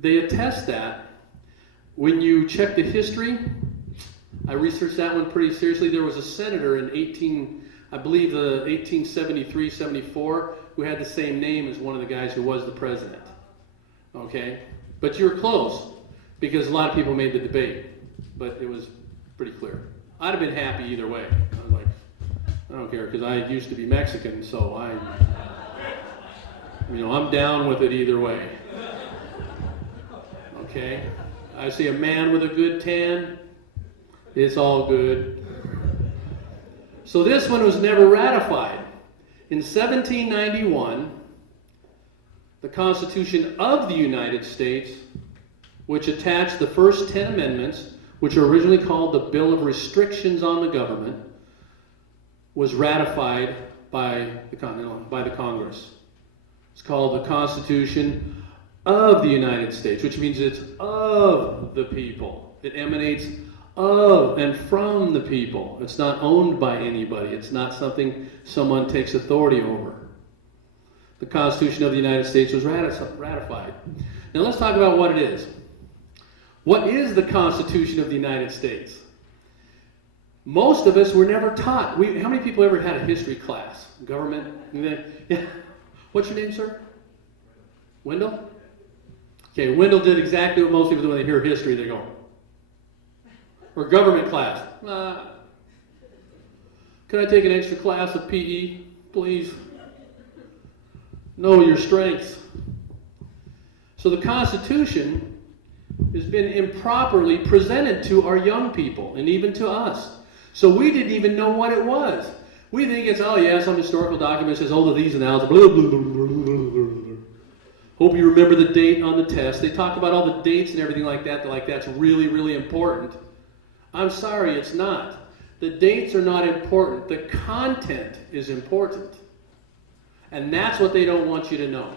They attest that. When you check the history, I researched that one pretty seriously. There was a senator in 1873, 74, who had the same name as one of the guys who was the president. Okay? But you were close, because a lot of people made the debate. But it was pretty clear. I'd have been happy either way. I was like, I don't care, because I used to be Mexican, so I'm down with it either way. Okay? I see a man with a good tan, it's all good. So this one was never ratified. In 1791, the Constitution of the United States, which attached the first 10 amendments, which were originally called the Bill of Restrictions on the Government, was ratified by the Congress. It's called the Constitution of the United States, which means it's of the people. It emanates of and from the people. It's not owned by anybody. It's not something someone takes authority over. The Constitution of the United States was ratified. Now let's talk about what it is. What is the Constitution of the United States? Most of us were never taught. How many people ever had a history class? Government? Yeah. What's your name, sir? Wendell? Okay, Wendell did exactly what most people do when they hear history. They go, or government class. Can I take an extra class of PE, please? Know your strengths. So the Constitution has been improperly presented to our young people and even to us. So we didn't even know what it was. We think it's, oh yeah, some historical document says, oh, these and thous, blah, blah, blah, blah, blah. Hope you remember the date on the test. They talk about all the dates and everything like that. They're like, that's really, really important. I'm sorry, it's not. The dates are not important. The content is important. And that's what they don't want you to know.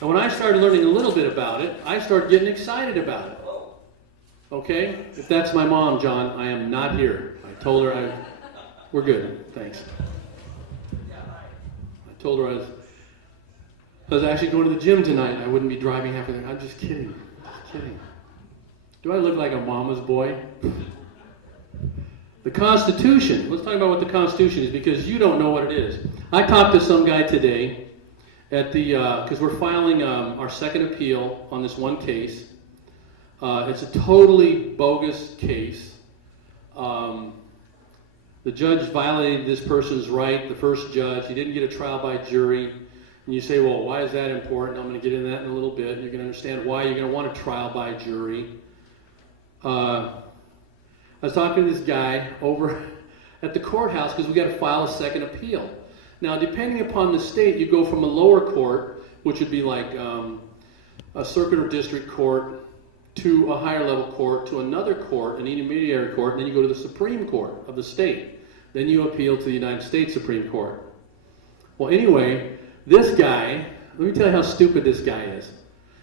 And when I started learning a little bit about it, I started getting excited about it. Okay? If that's my mom, John, I am not here. I told her we're good. Thanks. I told her I was actually going to the gym tonight. I wouldn't be driving halfway there. I'm just kidding. Just kidding. Do I look like a mama's boy? The Constitution. Let's talk about what the Constitution is, because you don't know what it is. I talked to some guy today at because we're filing our second appeal on this one case. It's a totally bogus case. The judge violated this person's right, the first judge. He didn't get a trial by jury. And you say, well, why is that important? I'm going to get into that in a little bit. You're going to understand why you're going to want a trial by jury. I was talking to this guy over at the courthouse because we got to file a second appeal. Now, depending upon the state, you go from a lower court, which would be like a circuit or district court, to a higher level court, to another court, an intermediary court, and then you go to the Supreme Court of the state. Then you appeal to the United States Supreme Court. Well, anyway, this guy, let me tell you how stupid this guy is.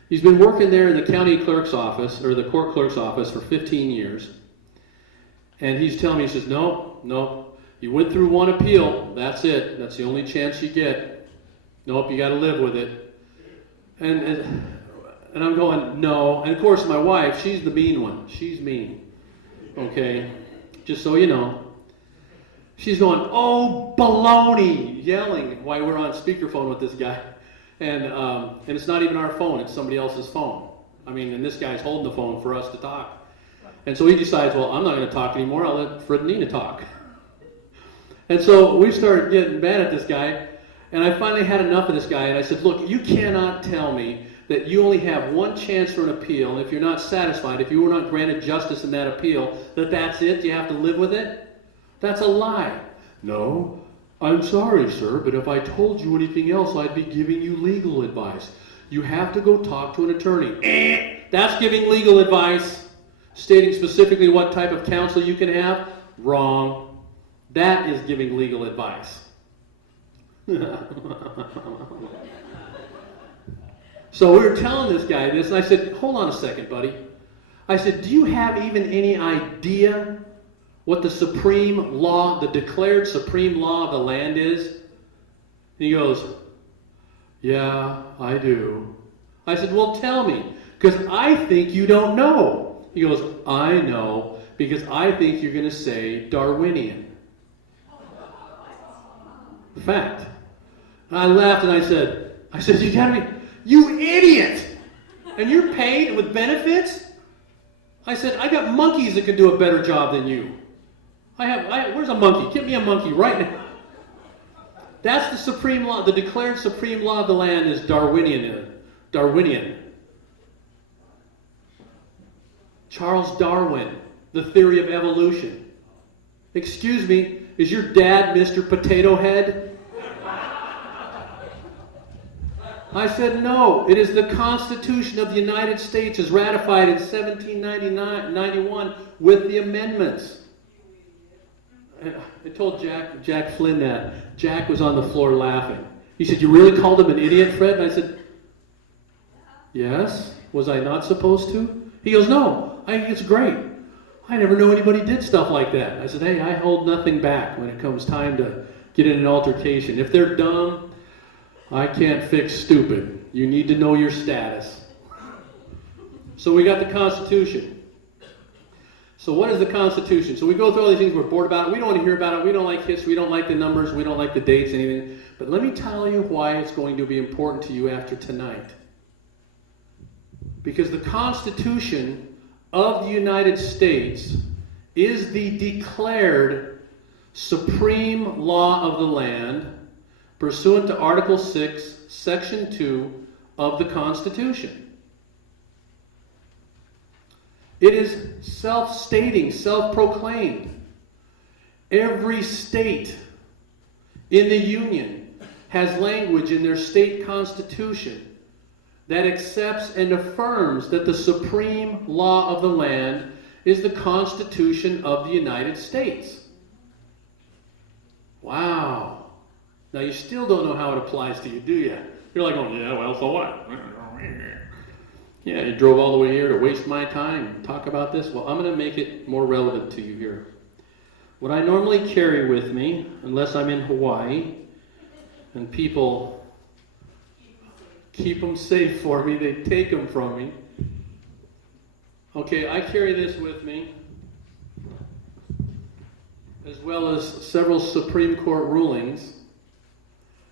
He's been working there in the county clerk's office, or the court clerk's office, for 15 years. And he's telling me, he says, no, you went through one appeal, that's it. That's the only chance you get. Nope, you got to live with it. And I'm going, no. And of course, my wife, she's the mean one. She's mean. Okay? Just so you know. She's going, oh, baloney, yelling while we're on speakerphone with this guy. And it's not even our phone, it's somebody else's phone. I mean, and this guy's holding the phone for us to talk. And so he decides, well, I'm not going to talk anymore, I'll let Fred and Nina talk. And so we started getting mad at this guy, and I finally had enough of this guy, and I said, look, you cannot tell me that you only have one chance for an appeal, and if you're not satisfied, if you were not granted justice in that appeal, that's it, you have to live with it? That's a lie. No, I'm sorry, sir, but if I told you anything else, I'd be giving you legal advice. You have to go talk to an attorney. That's giving legal advice. Stating specifically what type of counsel you can have? Wrong. That is giving legal advice. So we were telling this guy this, and I said, hold on a second, buddy. I said, do you have even any idea what the supreme law, the declared supreme law of the land is? And he goes, yeah, I do. I said, well, tell me, because I think you don't know. He goes, I know, because I think you're going to say Darwinian. Fact. And I laughed and I said, you gotta be, you idiot! And you're paid with benefits? I said, I got monkeys that can do a better job than you. Where's a monkey? Get me a monkey right now. That's the supreme law. The declared supreme law of the land is Darwinian. Charles Darwin, the theory of evolution. Excuse me, is your dad Mr. Potato Head? I said, no, it is the Constitution of the United States as ratified in 1791 with the amendments. I told Jack Flynn that. Jack was on the floor laughing. He said, you really called him an idiot, Fred? And I said, yes. Was I not supposed to? He goes, no, I think it's great. I never knew anybody did stuff like that. I said, hey, I hold nothing back when it comes time to get in an altercation. If they're dumb, I can't fix stupid. You need to know your status. So we got the Constitution. So what is the Constitution? So we go through all these things, we're bored about it, we don't want to hear about it, we don't like history, we don't like the numbers, we don't like the dates, anything. But let me tell you why it's going to be important to you after tonight. Because the Constitution of the United States is the declared supreme law of the land pursuant to Article 6, Section 2 of the Constitution. It is self-stating, self-proclaimed. Every state in the Union has language in their state constitution that accepts and affirms that the supreme law of the land is the Constitution of the United States. Wow. Now you still don't know how it applies to you, do you? You're like, oh yeah, well, so what? Yeah, you drove all the way here to waste my time, talk about this. Well, I'm going to make it more relevant to you here. What I normally carry with me, unless I'm in Hawaii, and people keep them safe for me, they take them from me. Okay, I carry this with me, as well as several Supreme Court rulings,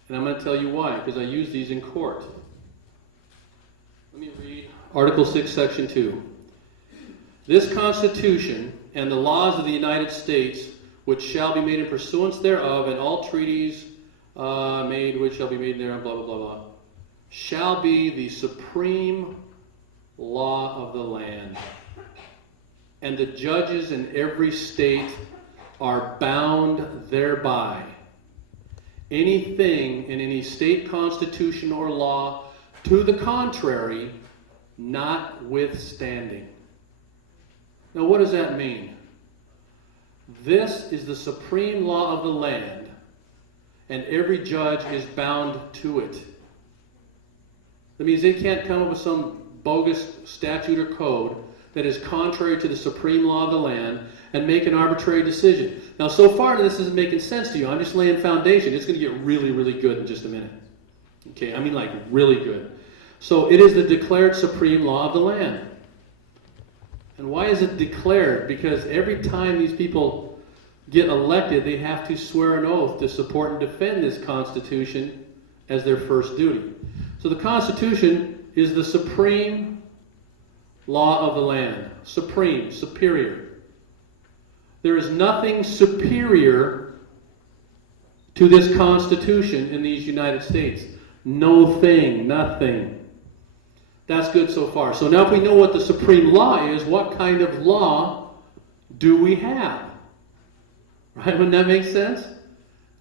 and I'm going to tell you why, because I use these in court. Let me read Article 6, Section 2. This Constitution and the laws of the United States, which shall be made in pursuance thereof, and all treaties made which shall be made thereof, blah, blah, blah, blah, shall be the supreme law of the land. And the judges in every state are bound thereby. Anything in any state constitution or law to the contrary, notwithstanding. Now, what does that mean? This is the supreme law of the land, and every judge is bound to it. That means they can't come up with some bogus statute or code that is contrary to the supreme law of the land and make an arbitrary decision. Now, so far, this isn't making sense to you. I'm just laying foundation. It's going to get really, really good in just a minute. Okay, I mean like really good. So it is the declared supreme law of the land. And why is it declared? Because every time these people get elected, they have to swear an oath to support and defend this Constitution as their first duty. So the Constitution is the supreme law of the land. Supreme, superior. There is nothing superior to this Constitution in these United States. No thing, nothing. That's good so far. So now if we know what the supreme law is, what kind of law do we have? Right? Wouldn't that make sense?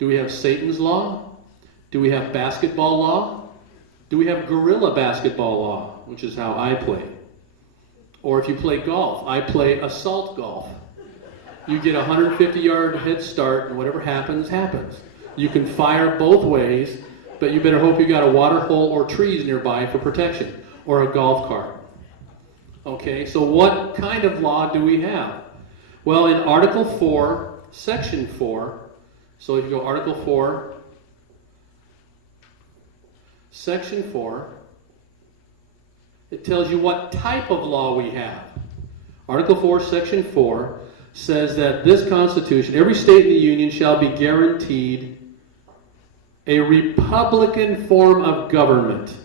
Do we have Satan's law? Do we have basketball law? Do we have guerrilla basketball law, which is how I play? Or if you play golf, I play assault golf. You get a 150-yard head start, and whatever happens, happens. You can fire both ways, but you better hope you got a water hole or trees nearby for protection, or a golf cart. Okay, so what kind of law do we have? Well, in Article 4, Section 4, so if you go Article 4, Section 4, it tells you what type of law we have. Article 4, Section 4 says that this Constitution, every state in the Union shall be guaranteed a republican form of government.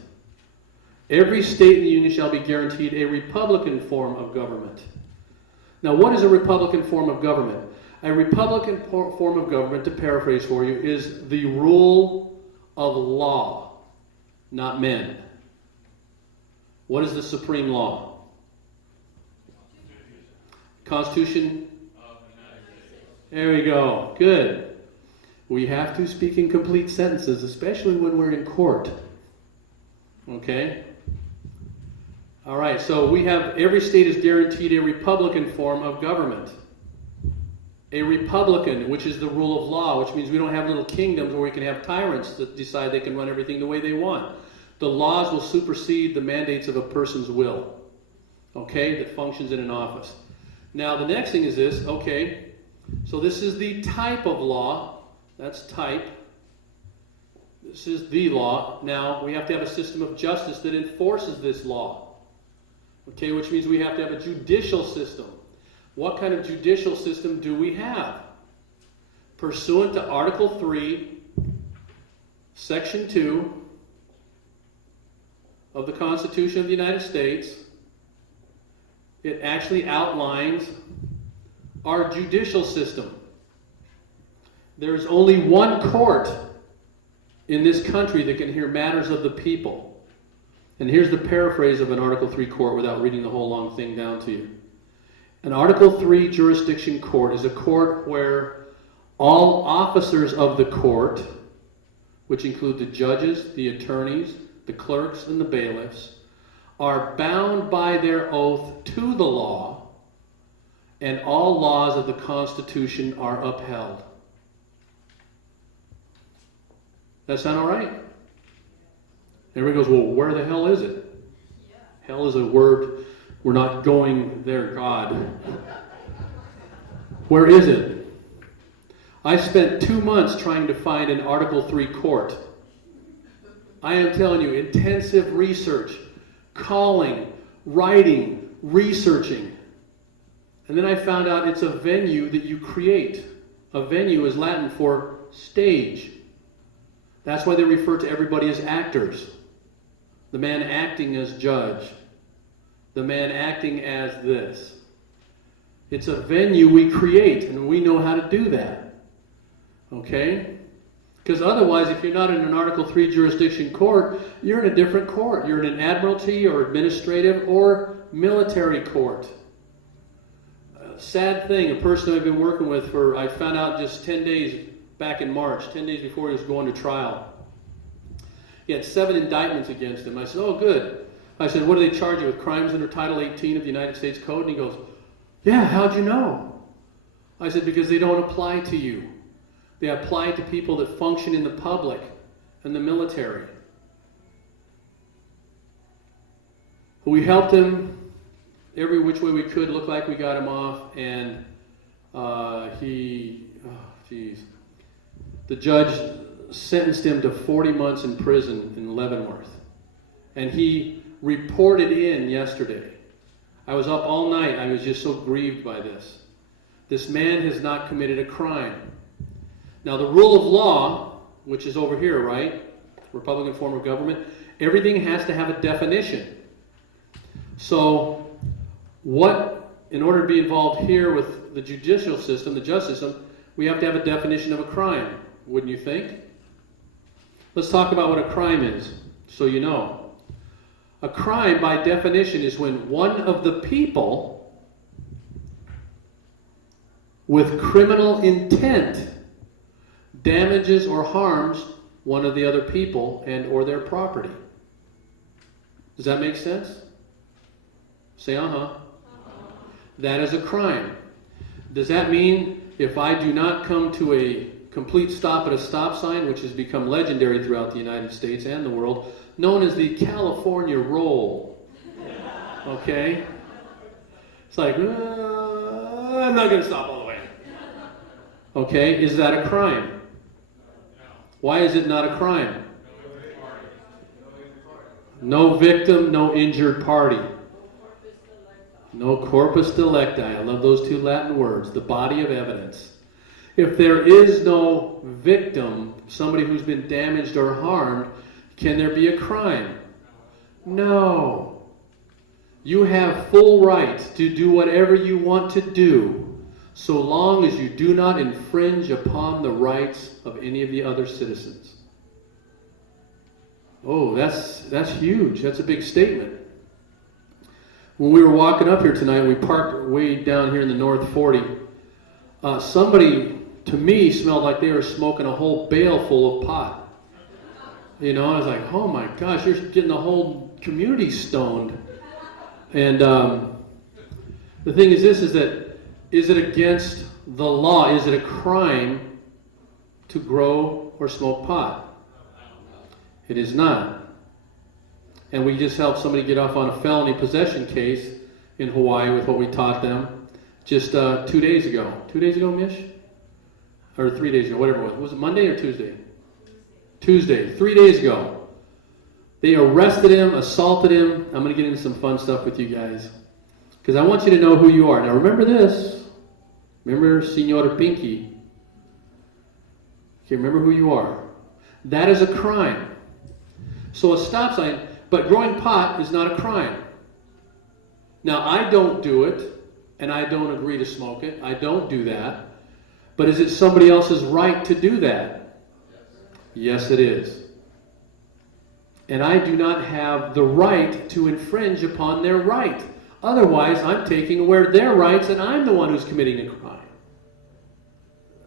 Every state in the Union shall be guaranteed a republican form of government. Now, what is a republican form of government? A republican form of government, to paraphrase for you, is the rule of law, not men. What is the supreme law? Constitution? There we go. Good. We have to speak in complete sentences, especially when we're in court. Okay? All right, so we have, every state is guaranteed a republican form of government. A republican, which is the rule of law, which means we don't have little kingdoms where we can have tyrants that decide they can run everything the way they want. The laws will supersede the mandates of a person's will, okay, that functions in an office. Now, the next thing is this, okay, so this is the type of law. That's type. This is the law. Now, we have to have a system of justice that enforces this law, okay, which means we have to have a judicial system. What kind of judicial system do we have? Pursuant to Article 3, Section 2, of the Constitution of the United States, it actually outlines our judicial system. There's only one court in this country that can hear matters of the people. And here's the paraphrase of an Article 3 court without reading the whole long thing down to you. An Article 3 jurisdiction court is a court where all officers of the court, which include the judges, the attorneys, the clerks, and the bailiffs, are bound by their oath to the law, and all laws of the Constitution are upheld. That sound all right? Everybody goes, well, where the hell is it? Yeah. Hell is a word, we're not going there, God. Where is it? I spent 2 months trying to find an Article 3 court. I am telling you, intensive research, calling, writing, researching. And then I found out it's a venue that you create. A venue is Latin for stage. That's why they refer to everybody as actors. The man acting as judge. The man acting as this. It's a venue we create, and we know how to do that. Okay? Because otherwise, if you're not in an Article 3 jurisdiction court, you're in a different court. You're in an admiralty or administrative or military court. Sad thing, a person I've been working with for, I found out just 10 days back in March, 10 days before he was going to trial. He had 7 indictments against him. I said, oh, good. I said, what do they charge you with? Crimes under Title 18 of the United States Code? And he goes, yeah, how'd you know? I said, because they don't apply to you. They apply to people that function in the public and the military. We helped him every which way we could, looked like we got him off, and the judge sentenced him to 40 months in prison in Leavenworth. And he reported in yesterday. I was up all night. I was just so grieved by this. This man has not committed a crime. Now, the rule of law, which is over here, right? Republican form of government, everything has to have a definition. So, in order to be involved here with the judicial system, the justice system, we have to have a definition of a crime, wouldn't you think? Let's talk about what a crime is, so you know. A crime, by definition, is when one of the people with criminal intent damages or harms one of the other people and or their property. Does that make sense? Say uh-huh. That is a crime. Does that mean if I do not come to a complete stop at a stop sign, which has become legendary throughout the United States and the world, known as the California roll? Okay? It's like, I'm not going to stop all the way. Okay, is that a crime? Why is it not a crime? No victim, no injured party. No corpus delicti. I love those two Latin words. The body of evidence. If there is no victim, somebody who's been damaged or harmed, can there be a crime? No. You have full right to do whatever you want to do, so long as you do not infringe upon the rights of any of the other citizens. Oh, that's huge. That's a big statement. When we were walking up here tonight, we parked way down here in the North 40. Somebody, to me, smelled like they were smoking a whole bale full of pot. You know, I was like, oh my gosh, you're getting the whole community stoned. And the thing is this, is it against the law? Is it a crime to grow or smoke pot? It is not. And we just helped somebody get off on a felony possession case in Hawaii with what we taught them just 2 days ago. 2 days ago, Mish? Or 3 days ago, whatever it was. Was it Monday or Tuesday? Tuesday, 3 days ago. They arrested him, assaulted him. I'm going to get into some fun stuff with you guys. Because I want you to know who you are. Now remember this. Remember Senora Pinky. Okay, remember who you are. That is a crime. So a stop sign, but growing pot is not a crime. Now I don't do it, and I don't agree to smoke it. I don't do that. But is it somebody else's right to do that? Yes, it is. And I do not have the right to infringe upon their right. Otherwise, I'm taking away their rights, and I'm the one who's committing a crime.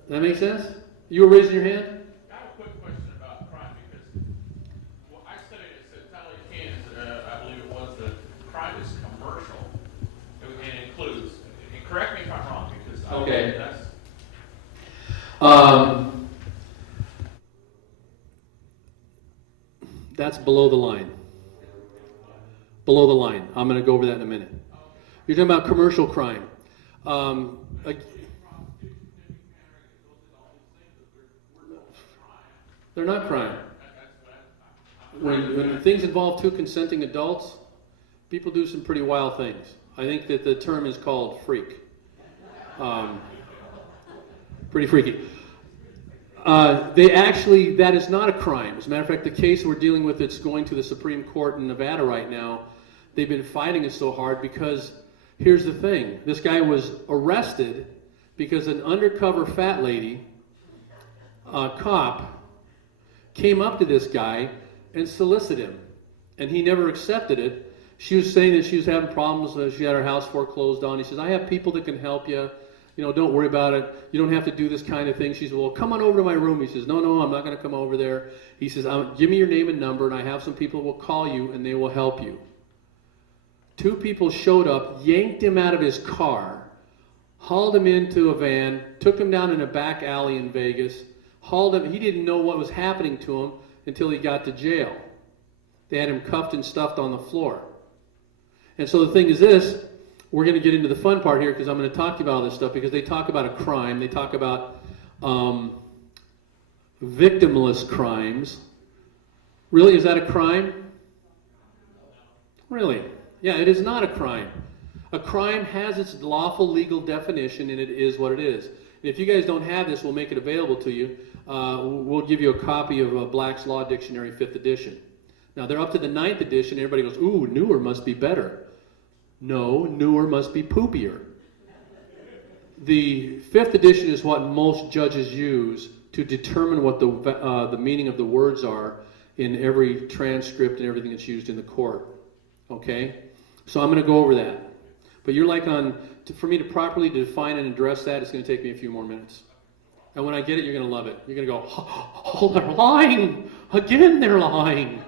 Does that make sense? You were raising your hand? I have a quick question about crime because I studied at Tyler Kansas, I believe it was, the crime is commercial. It includes, and correct me if I'm wrong, because I Okay. that's That's below the line. Below the line. I'm going to go over that in a minute. You're talking about commercial crime. They're not crime. When things involve two consenting adults, people do some pretty wild things. I think that the term is called freak. Pretty freaky. That is not a crime. As a matter of fact, the case we're dealing with, it's going to the Supreme Court in Nevada right now. They've been fighting it so hard because here's the thing. This guy was arrested because an undercover fat lady, cop, came up to this guy and solicited him. And he never accepted it. She was saying that she was having problems. She had her house foreclosed on. He says, I have people that can help you. You know, don't worry about it. You don't have to do this kind of thing. She says, well, come on over to my room. He says, no, I'm not going to come over there. He says, give me your name and number, and I have some people who will call you, and they will help you. 2 people showed up, yanked him out of his car, hauled him into a van, took him down in a back alley in Vegas, hauled him. He didn't know what was happening to him until he got to jail. They had him cuffed and stuffed on the floor. And so the thing is this. We're going to get into the fun part here because I'm going to talk to you about all this stuff because they talk about a crime. They talk about victimless crimes. Really, is that a crime? Really? Yeah, it is not a crime. A crime has its lawful legal definition and it is what it is. And if you guys don't have this, we'll make it available to you. We'll give you a copy of Black's Law Dictionary, 5th edition. Now, they're up to the 9th edition. Everybody goes, ooh, newer must be better. No, newer must be poopier. The 5th edition is what most judges use to determine what the meaning of the words are in every transcript and everything that's used in the court. Okay? So I'm going to go over that. But you're like for me to properly define and address that, it's going to take me a few more minutes. And when I get it, you're going to love it. You're going to go, oh, they're lying. Again, they're lying.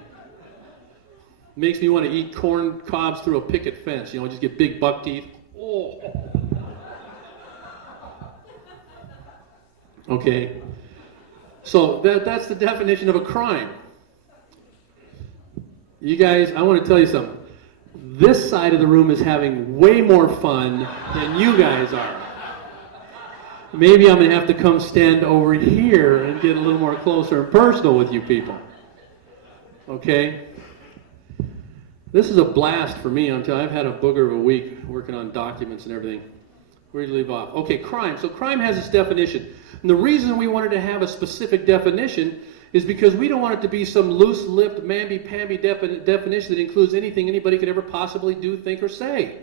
Makes me want to eat corn cobs through a picket fence. You know, just get big buck teeth. Oh. Okay. So that's the definition of a crime. You guys, I want to tell you something. This side of the room is having way more fun than you guys are. Maybe I'm going to have to come stand over here and get a little more closer and personal with you people. Okay? This is a blast for me until I've had a booger of a week working on documents and everything. Where do you leave off? Okay, crime. So crime has its definition. And the reason we wanted to have a specific definition is because we don't want it to be some loose-lipped, mamby-pamby definition that includes anything anybody could ever possibly do, think, or say.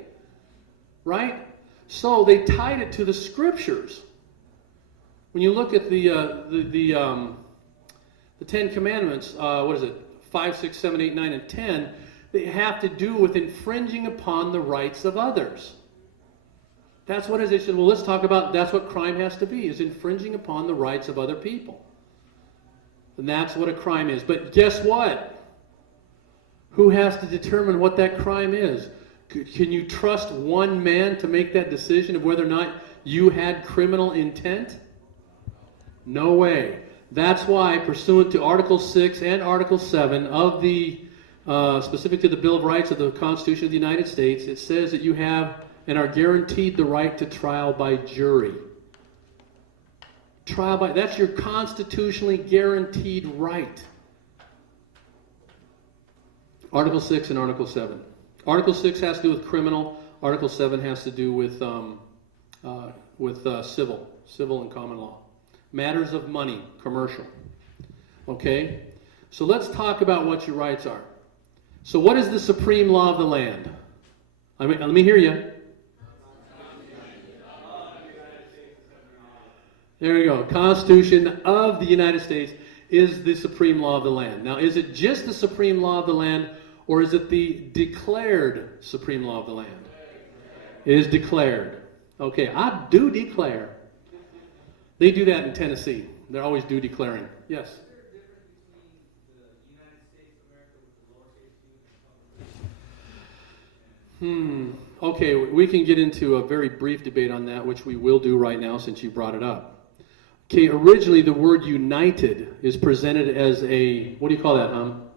Right? So they tied it to the scriptures. When you look at the Ten Commandments, 5, 6, 7, 8, 9, and 10, they have to do with infringing upon the rights of others. That's what it is. They said, well, let's talk about, that's what crime has to be, is infringing upon the rights of other people. And that's what a crime is. But guess what? Who has to determine what that crime is? Can you trust one man to make that decision of whether or not you had criminal intent? No way. That's why, pursuant to Article 6 and Article 7 of the, specific to the Bill of Rights of the Constitution of the United States, it says that you have and are guaranteed the right to trial by jury. Trial by, that's your constitutionally guaranteed right. Article 6 and Article 7. Article 6 has to do with criminal. Article 7 has to do with civil and common law. Matters of money, commercial. Okay? So let's talk about what your rights are. So what is the supreme law of the land? Let me hear you. There we go. Constitution of the United States is the supreme law of the land. Now, is it just the supreme law of the land, or is it the declared supreme law of the land? It is declared. Okay, I do declare. They do that in Tennessee. They're always do declaring. Yes? Okay, we can get into a very brief debate on that, which we will do right now since you brought it up. Okay, originally the word united is presented as a, what do you call that, hon?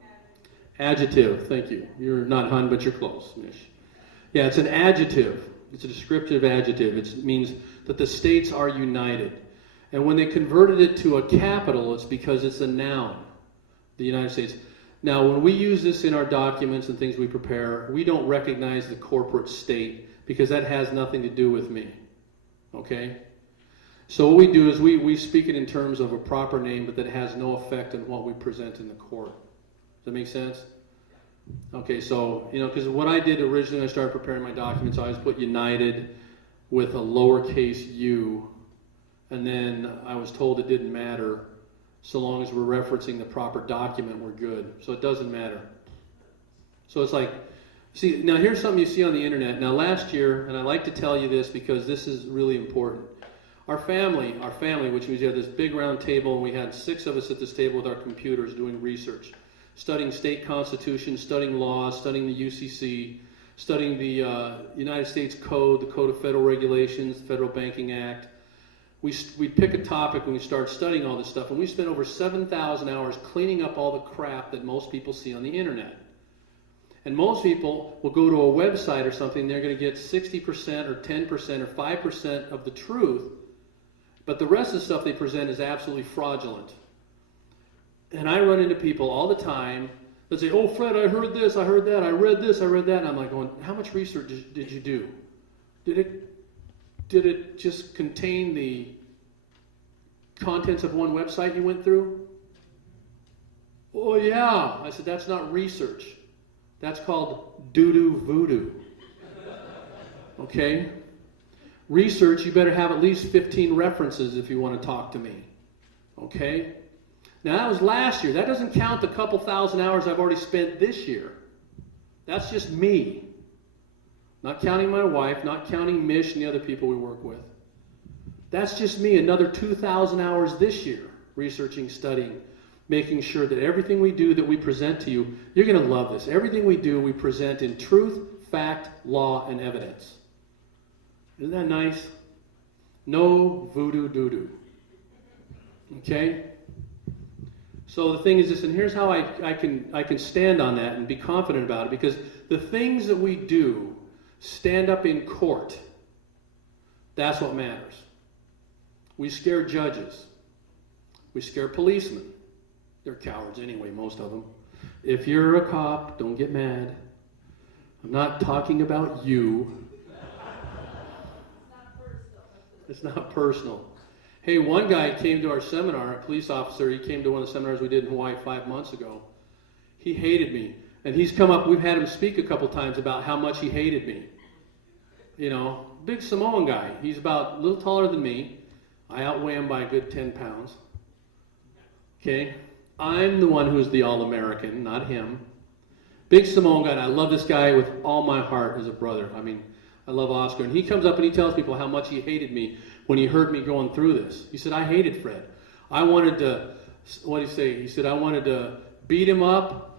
Adjective. Thank you. You're not hun, but you're close, Mish. Yeah, it's an adjective. It's a descriptive adjective. It means that the states are united. And when they converted it to a capital, it's because it's a noun, the United States. Now, when we use this in our documents and things we prepare, we don't recognize the corporate state because that has nothing to do with me. Okay? So what we do is we speak it in terms of a proper name, but that has no effect on what we present in the court. Does that make sense? Okay, so, because what I did originally when I started preparing my documents, I always put united with a lowercase u, and then I was told it didn't matter. So long as we're referencing the proper document, we're good. So it doesn't matter. So it's like, see, now here's something you see on the internet. Now last year, and I like to tell you this because this is really important. Our family, which means we had this big round table, and we had 6 of us at this table with our computers doing research, studying state constitutions, studying laws, studying the UCC, studying the United States Code, the Code of Federal Regulations, the Federal Banking Act. We'd pick a topic and we start studying all this stuff, and we spent over 7,000 hours cleaning up all the crap that most people see on the internet. And most people will go to a website or something, they're going to get 60% or 10% or 5% of the truth, but the rest of the stuff they present is absolutely fraudulent. And I run into people all the time that say, oh, Fred, I heard this, I heard that, I read this, I read that, and I'm like going, how much research did you do? Did it just contain the contents of one website you went through? Oh, yeah. I said, that's not research. That's called doo-doo voodoo. Okay? Research, you better have at least 15 references if you want to talk to me. Okay? Now, that was last year. That doesn't count the couple thousand hours I've already spent this year. That's just me. Not counting my wife, not counting Mish and the other people we work with. That's just me, another 2,000 hours this year, researching, studying, making sure that everything we do that we present to you, you're going to love this. Everything we do, we present in truth, fact, law, and evidence. Isn't that nice? No voodoo doo-doo. Okay? So the thing is this, and here's how I can stand on that and be confident about it, because the things that we do stand up in court. That's what matters. We scare judges. We scare policemen. They're cowards anyway, most of them. If you're a cop, don't get mad. I'm not talking about you. It's not personal. Hey, one guy came to our seminar, a police officer. He came to one of the seminars we did in Hawaii 5 months ago. He hated me. And he's come up, we've had him speak a couple times about how much he hated me. You know, big Samoan guy. He's about a little taller than me. I outweigh him by a good 10 pounds. Okay? I'm the one who's the All-American, not him. Big Samoan guy, and I love this guy with all my heart as a brother. I mean, I love Oscar. And he comes up and he tells people how much he hated me when he heard me going through this. He said, I hated Fred. I wanted to, what did he say? He said, I wanted to beat him up,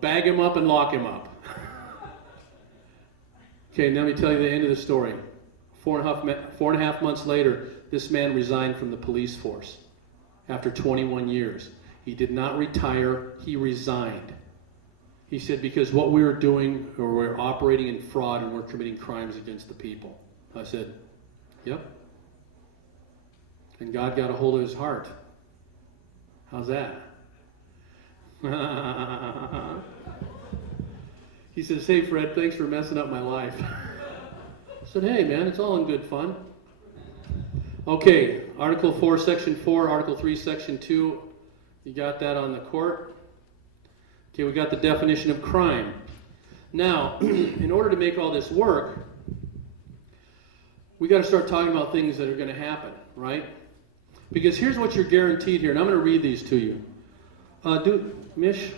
bag him up, and lock him up. Okay, now let me tell you the end of the story. 4.5 months later, this man resigned from the police force after 21 years. He did not retire, he resigned. He said, because what we were doing, or we're operating in fraud and we're committing crimes against the people. I said, yep. And God got a hold of his heart. How's that? He says, hey Fred, thanks for messing up my life. I said, hey man, it's all in good fun. Okay, Article 4, Section 4, Article 3, Section 2. You got that on the court? Okay, we got the definition of crime. Now, in order to make all this work, we got to start talking about things that are going to happen, right? Because here's what you're guaranteed here, and I'm going to read these to you. Mish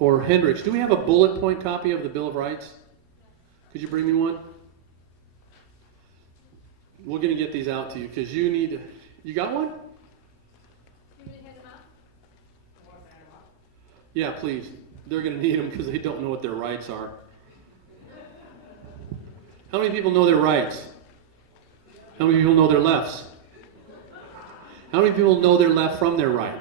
or Hendricks, do we have a bullet point copy of the Bill of Rights? Could you bring me one? We're going to get these out to you because you need. You got one? Yeah, please. They're going to need them because they don't know what their rights are. How many people know their rights? How many people know their lefts? How many people know their left from their right?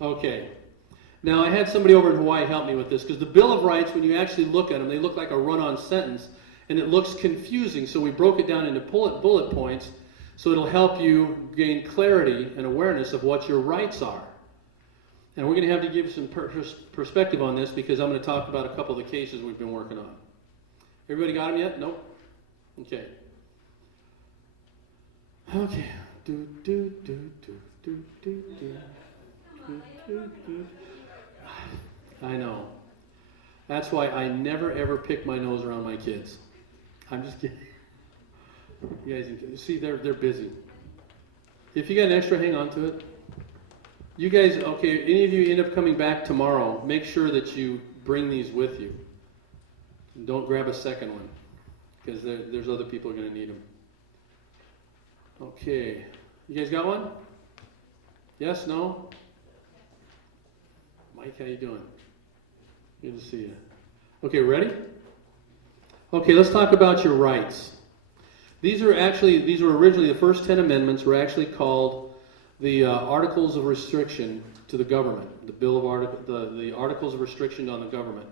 Okay. Now, I had somebody over in Hawaii help me with this because the Bill of Rights, when you actually look at them, they look like a run-on sentence and it looks confusing. So we broke it down into bullet points so it'll help you gain clarity and awareness of what your rights are. And we're going to have to give some perspective on this because I'm going to talk about a couple of the cases we've been working on. Everybody got them yet? Nope? Okay. Okay. I know. That's why I never ever pick my nose around my kids. I'm just kidding. You guys, see, they're busy. If you got an extra, hang on to it. You guys, okay, any of you end up coming back tomorrow, make sure that you bring these with you. And don't grab a second one, because there's other people who are going to need them. Okay. You guys got one? Yes? No? Mike, how you doing? Good to see you. Okay, ready? Okay, let's talk about your rights. These were originally, the first 10 amendments were actually called the Articles of Restriction to the Government, the Articles of Restriction on the Government.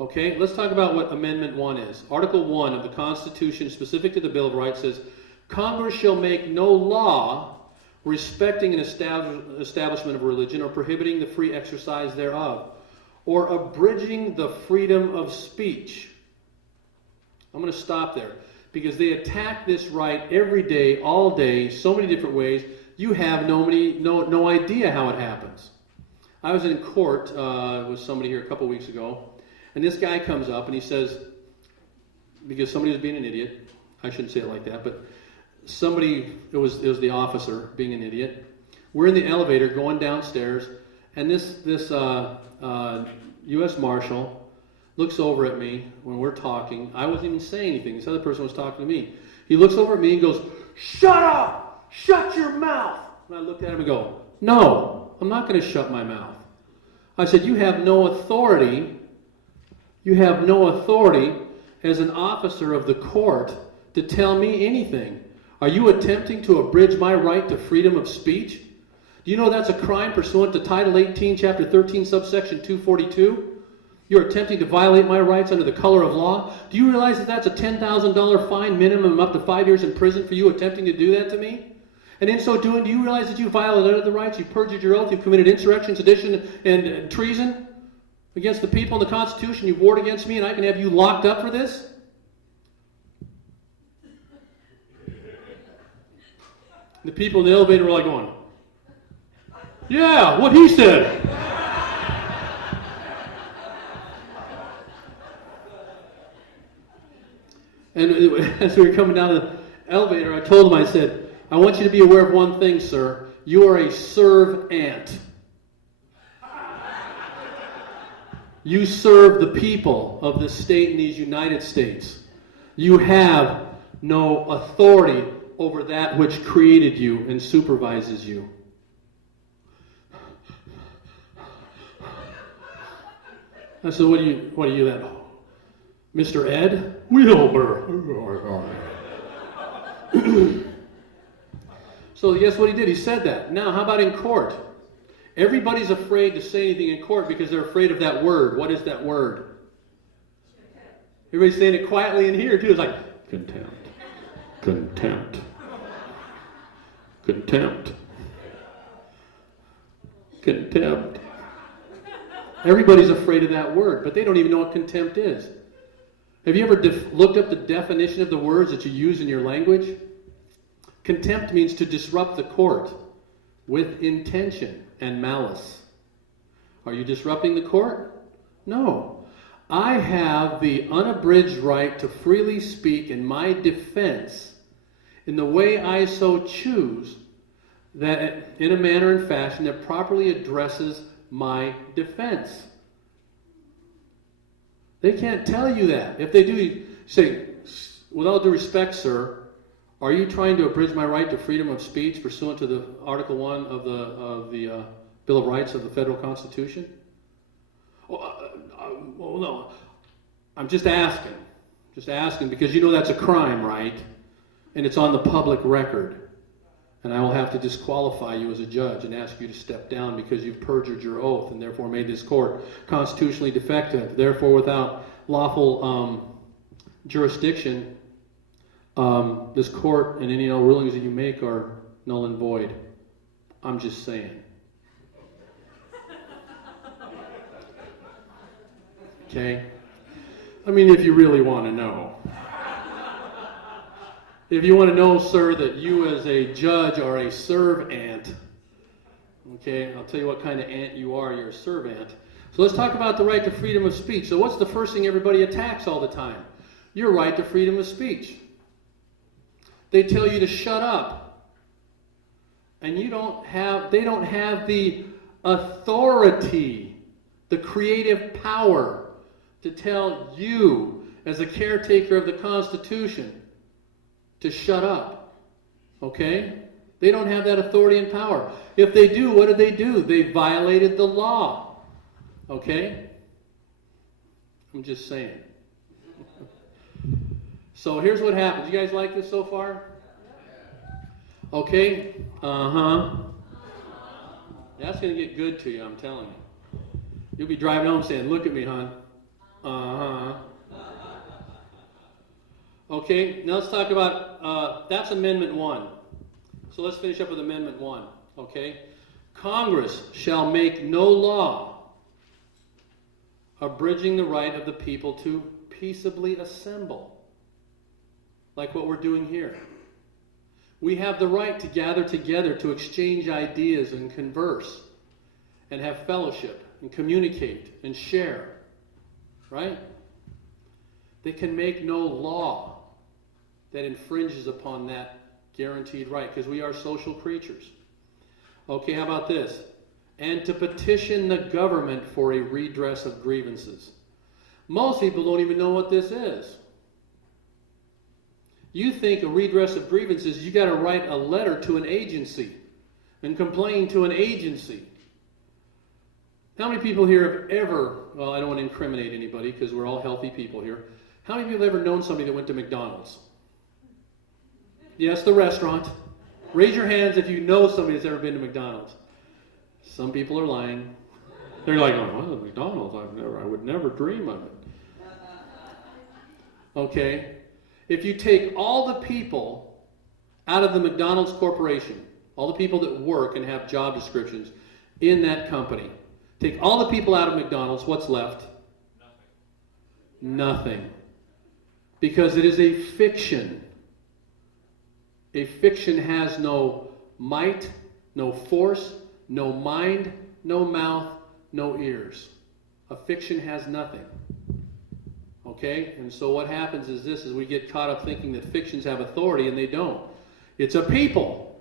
Okay, let's talk about what Amendment 1 is. Article 1 of the Constitution, specific to the Bill of Rights, says, Congress shall make no law respecting an establishment of religion or prohibiting the free exercise thereof, or abridging the freedom of speech. I'm going to stop there, because they attack this right every day, all day, so many different ways. You have no idea how it happens. I was in court with somebody here a couple weeks ago, and this guy comes up and he says, because somebody was being an idiot, I shouldn't say it like that, but it was the officer being an idiot. We're in the elevator going downstairs, and this U.S. Marshal looks over at me when we're talking. I wasn't even saying anything. This other person was talking to me. He looks over at me and goes, "Shut up! Shut your mouth!" And I looked at him and go, "No, I'm not going to shut my mouth." I said, "You have no authority. You have no authority as an officer of the court to tell me anything. Are you attempting to abridge my right to freedom of speech? Do you know that's a crime pursuant to Title 18, Chapter 13, subsection 242? You're attempting to violate my rights under the color of law. Do you realize that that's a $10,000 fine minimum, up to 5 years in prison for you attempting to do that to me? And in so doing, do you realize that you violated the rights? You perjured your oath. You committed insurrection, sedition, and treason against the people and the Constitution. You warred against me, and I can have you locked up for this?" The people in the elevator were like going, "Yeah, what he said." And as we were coming down the elevator, I told him, I said, "I want you to be aware of one thing, sir. You are a servant. You serve the people of this state in these United States. You have no authority over that which created you and supervises you." I said, what are you then? Mr. Ed Wilbur. So guess what he did? He said that. Now, how about in court? Everybody's afraid to say anything in court because they're afraid of that word. What is that word? Everybody's saying it quietly in here, too. It's like, contempt. Contempt. Contempt. Contempt. Everybody's afraid of that word, but they don't even know what contempt is. Have you ever looked up the definition of the words that you use in your language? Contempt means to disrupt the court with intention and malice. Are you disrupting the court? No. I have the unabridged right to freely speak in my defense in the way I so choose, that in a manner and fashion that properly addresses my defense. They can't tell you that. If they do, you say, "With all due respect, sir, are you trying to abridge my right to freedom of speech pursuant to the Article 1 of the Bill of Rights of the Federal Constitution?" Well, no. I'm just asking. Just asking because you know that's a crime, right? And it's on the public record. And I will have to disqualify you as a judge and ask you to step down because you've perjured your oath and therefore made this court constitutionally defective. Therefore, without lawful jurisdiction, this court and any rulings that you make are null and void. I'm just saying. Okay? I mean, if you really want to know. If you want to know, sir, that you as a judge are a servant, okay, I'll tell you what kind of ant you are. You're a servant. So let's talk about the right to freedom of speech. So what's the first thing everybody attacks all the time? Your right to freedom of speech. They tell you to shut up. And they don't have the authority, the creative power to tell you as a caretaker of the Constitution to shut up. Okay? They don't have that authority and power. If they do, what did they do? They violated the law. Okay? I'm just saying. So here's what happens. You guys like this so far? Okay? That's going to get good to you, I'm telling you. You'll be driving home saying, "Look at me, hon." Okay, now let's talk about, that's Amendment 1. So let's finish up with Amendment 1, okay? Congress shall make no law abridging the right of the people to peaceably assemble, like what we're doing here. We have the right to gather together to exchange ideas and converse and have fellowship and communicate and share, right? They can make no law that infringes upon that guaranteed right, because we are social creatures. Okay, how about this? And to petition the government for a redress of grievances. Most people don't even know what this is. You think a redress of grievances, you got to write a letter to an agency and complain to an agency. How many people here have ever, well, I don't want to incriminate anybody because we're all healthy people here. How many people have ever known somebody that went to McDonald's? Yes, the restaurant. Raise your hands if you know somebody that's ever been to McDonald's. Some people are lying. They're like, oh, well, McDonald's, I would never dream of it. Okay? If you take all the people out of the McDonald's corporation, all the people that work and have job descriptions in that company, take all the people out of McDonald's, what's left? Nothing. Because it is a fiction. A fiction has no might, no force, no mind, no mouth, no ears. A fiction has nothing. Okay? And so what happens is this, is we get caught up thinking that fictions have authority, and they don't. It's a people.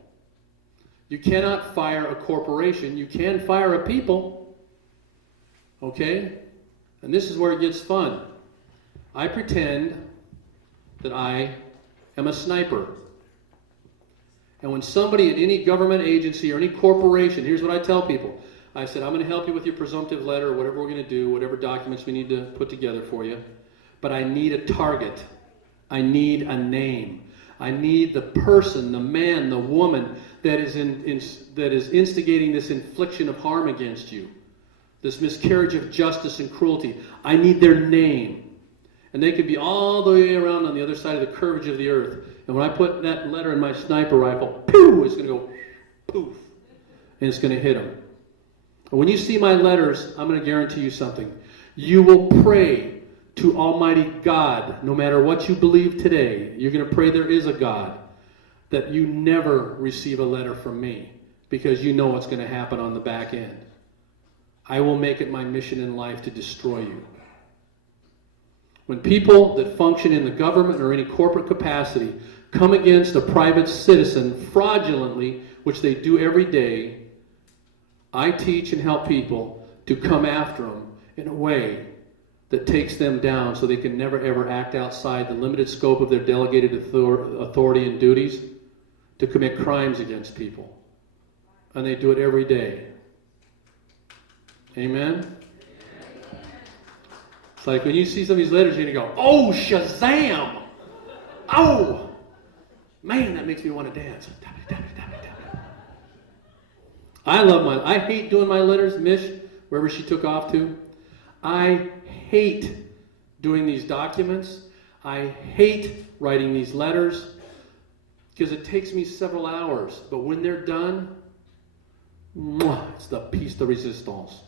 You cannot fire a corporation. You can fire a people. Okay? And this is where it gets fun. I pretend that I am a sniper. And when somebody in any government agency or any corporation, here's what I tell people. I said, I'm going to help you with your presumptive letter, whatever we're going to do, whatever documents we need to put together for you. But I need a target. I need a name. I need the person, the man, the woman that is instigating this infliction of harm against you, this miscarriage of justice and cruelty. I need their name. And they could be all the way around on the other side of the curvature of the earth. And when I put that letter in my sniper rifle, poof, it's going to go poof. And it's going to hit them. And when you see my letters, I'm going to guarantee you something. You will pray to Almighty God, no matter what you believe today. You're going to pray there is a God, that you never receive a letter from me, because you know what's going to happen on the back end. I will make it my mission in life to destroy you. When people that function in the government or any corporate capacity come against a private citizen fraudulently, which they do every day, I teach and help people to come after them in a way that takes them down so they can never ever act outside the limited scope of their delegated authority and duties to commit crimes against people. And they do it every day. Amen? It's like when you see some of these letters, you're going to go, oh, Shazam! Oh! Man, that makes me want to dance. I hate doing my letters, Mish, wherever she took off to. I hate doing these documents. I hate writing these letters because it takes me several hours. But when they're done, it's the piece de resistance.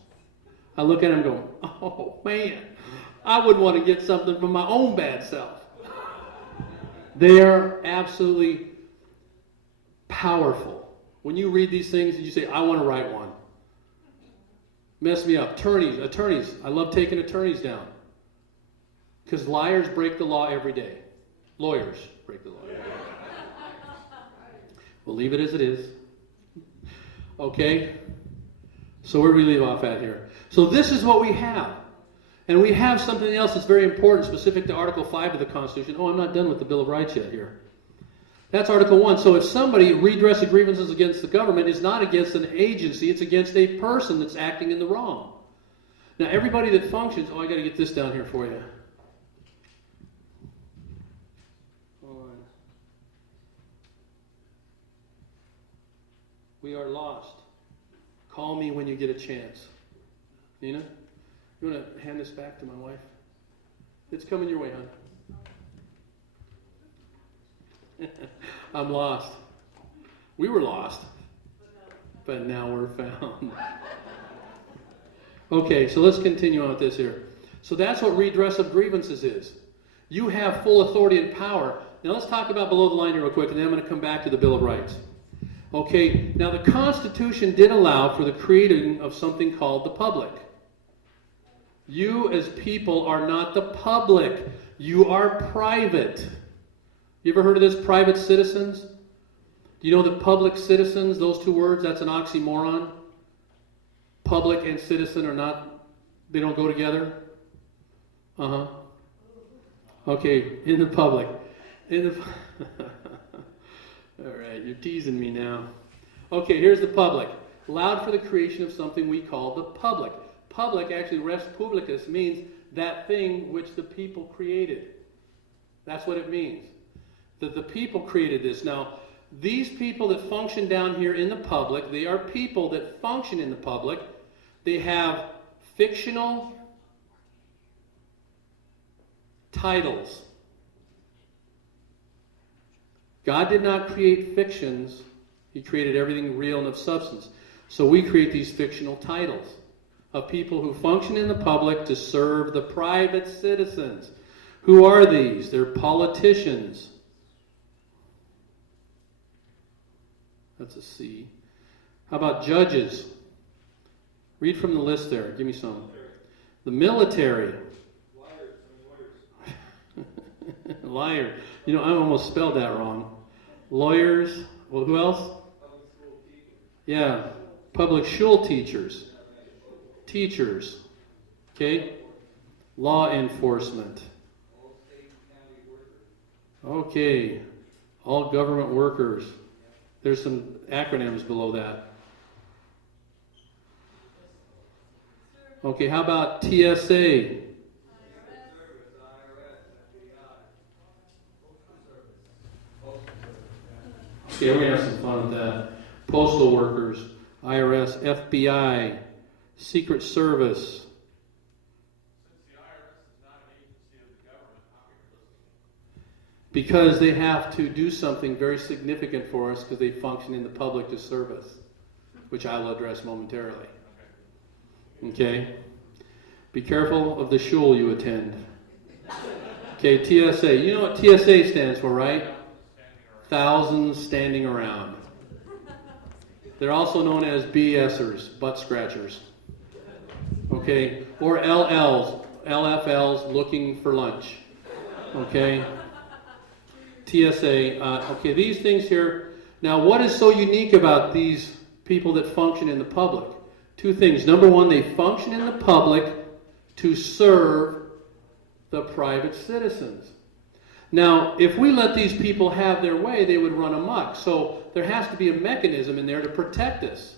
I look at them going, oh man, I would want to get something from my own bad self. They're absolutely powerful. When you read these things and you say, I want to write one. Mess me up. Attorneys. I love taking attorneys down. Because liars break the law every day. Lawyers break the law every day. We'll leave it as it is. Okay? So where do we leave off at here? So this is what we have. And we have something else that's very important, specific to Article 5 of the Constitution. Oh, I'm not done with the Bill of Rights yet here. That's Article 1. So if somebody redresses grievances against the government, it's not against an agency, it's against a person that's acting in the wrong. Now, everybody that functions... Oh, I got to get this down here for you. We are lost. Call me when you get a chance. Nina, you want to hand this back to my wife? It's coming your way, hon. I'm lost. We were lost, but now we're found. Okay, so let's continue on with this here. So that's what redress of grievances is. You have full authority and power. Now let's talk about below the line here real quick, and then I'm going to come back to the Bill of Rights. Okay, now the Constitution did allow for the creating of something called the public. You as people are not the public. You are private. You ever heard of this, private citizens? Do you know that public citizens, those two words, that's an oxymoron? Public and citizen are not, they don't go together. Uh-huh. Okay, in the public. In the All right, you're teasing me now. Okay, here's the public. Allowed for the creation of something we call the public. Public, actually, res publicus, means that thing which the people created. That's what it means. That the people created this. Now, these people that function down here in the public, they are people that function in the public. They have fictional titles. God did not create fictions. He created everything real and of substance. So we create these fictional titles of people who function in the public to serve the private citizens. Who are these? They're politicians. That's a C. How about judges? Read from the list there. Give me some. The military. Liar. You know, I almost spelled that wrong. Lawyers. Well, who else? Public school teachers. Yeah. Public school teachers. Teachers. Okay? Law enforcement. All state and county workers. Okay. All government workers. There's some acronyms below that. Okay, how about TSA? Okay, we're going to have some fun with that. Postal workers, IRS, FBI, Secret Service. Since the IRS is not an agency of the government, how can you list them? Because they have to do something very significant for us because they function in the public to serve us, which I will address momentarily. Okay? Be careful of the shul you attend. Okay, TSA. You know what TSA stands for, right? Thousands standing around. They're also known as BSers, butt scratchers. Okay? Or LLs, LFLs, looking for lunch. Okay? TSA. Okay, these things here. Now, what is so unique about these people that function in the public? Two things. Number one, they function in the public to serve the private citizens. Now, if we let these people have their way, they would run amok. So there has to be a mechanism in there to protect us.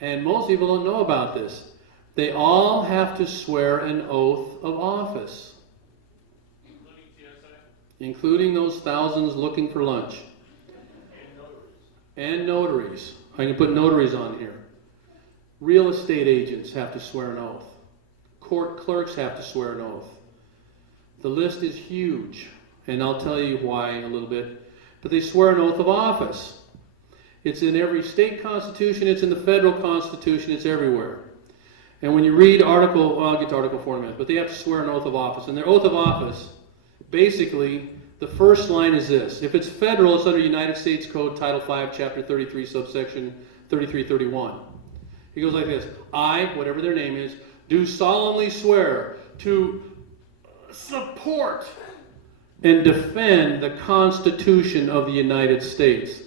And most people don't know about this. They all have to swear an oath of office. Including TSA? Including those thousands looking for lunch. And notaries. I can put notaries on here. Real estate agents have to swear an oath. Court clerks have to swear an oath. The list is huge, and I'll tell you why in a little bit. But they swear an oath of office. It's in every state constitution, it's in the federal constitution, it's everywhere. And when you read article, well, I'll get to article 4 in a minute, but they have to swear an oath of office. And their oath of office, basically, the first line is this. If it's federal, it's under United States Code, Title 5, Chapter 33, subsection 3331. It goes like this. I, whatever their name is, do solemnly swear to support and defend the Constitution of the United States.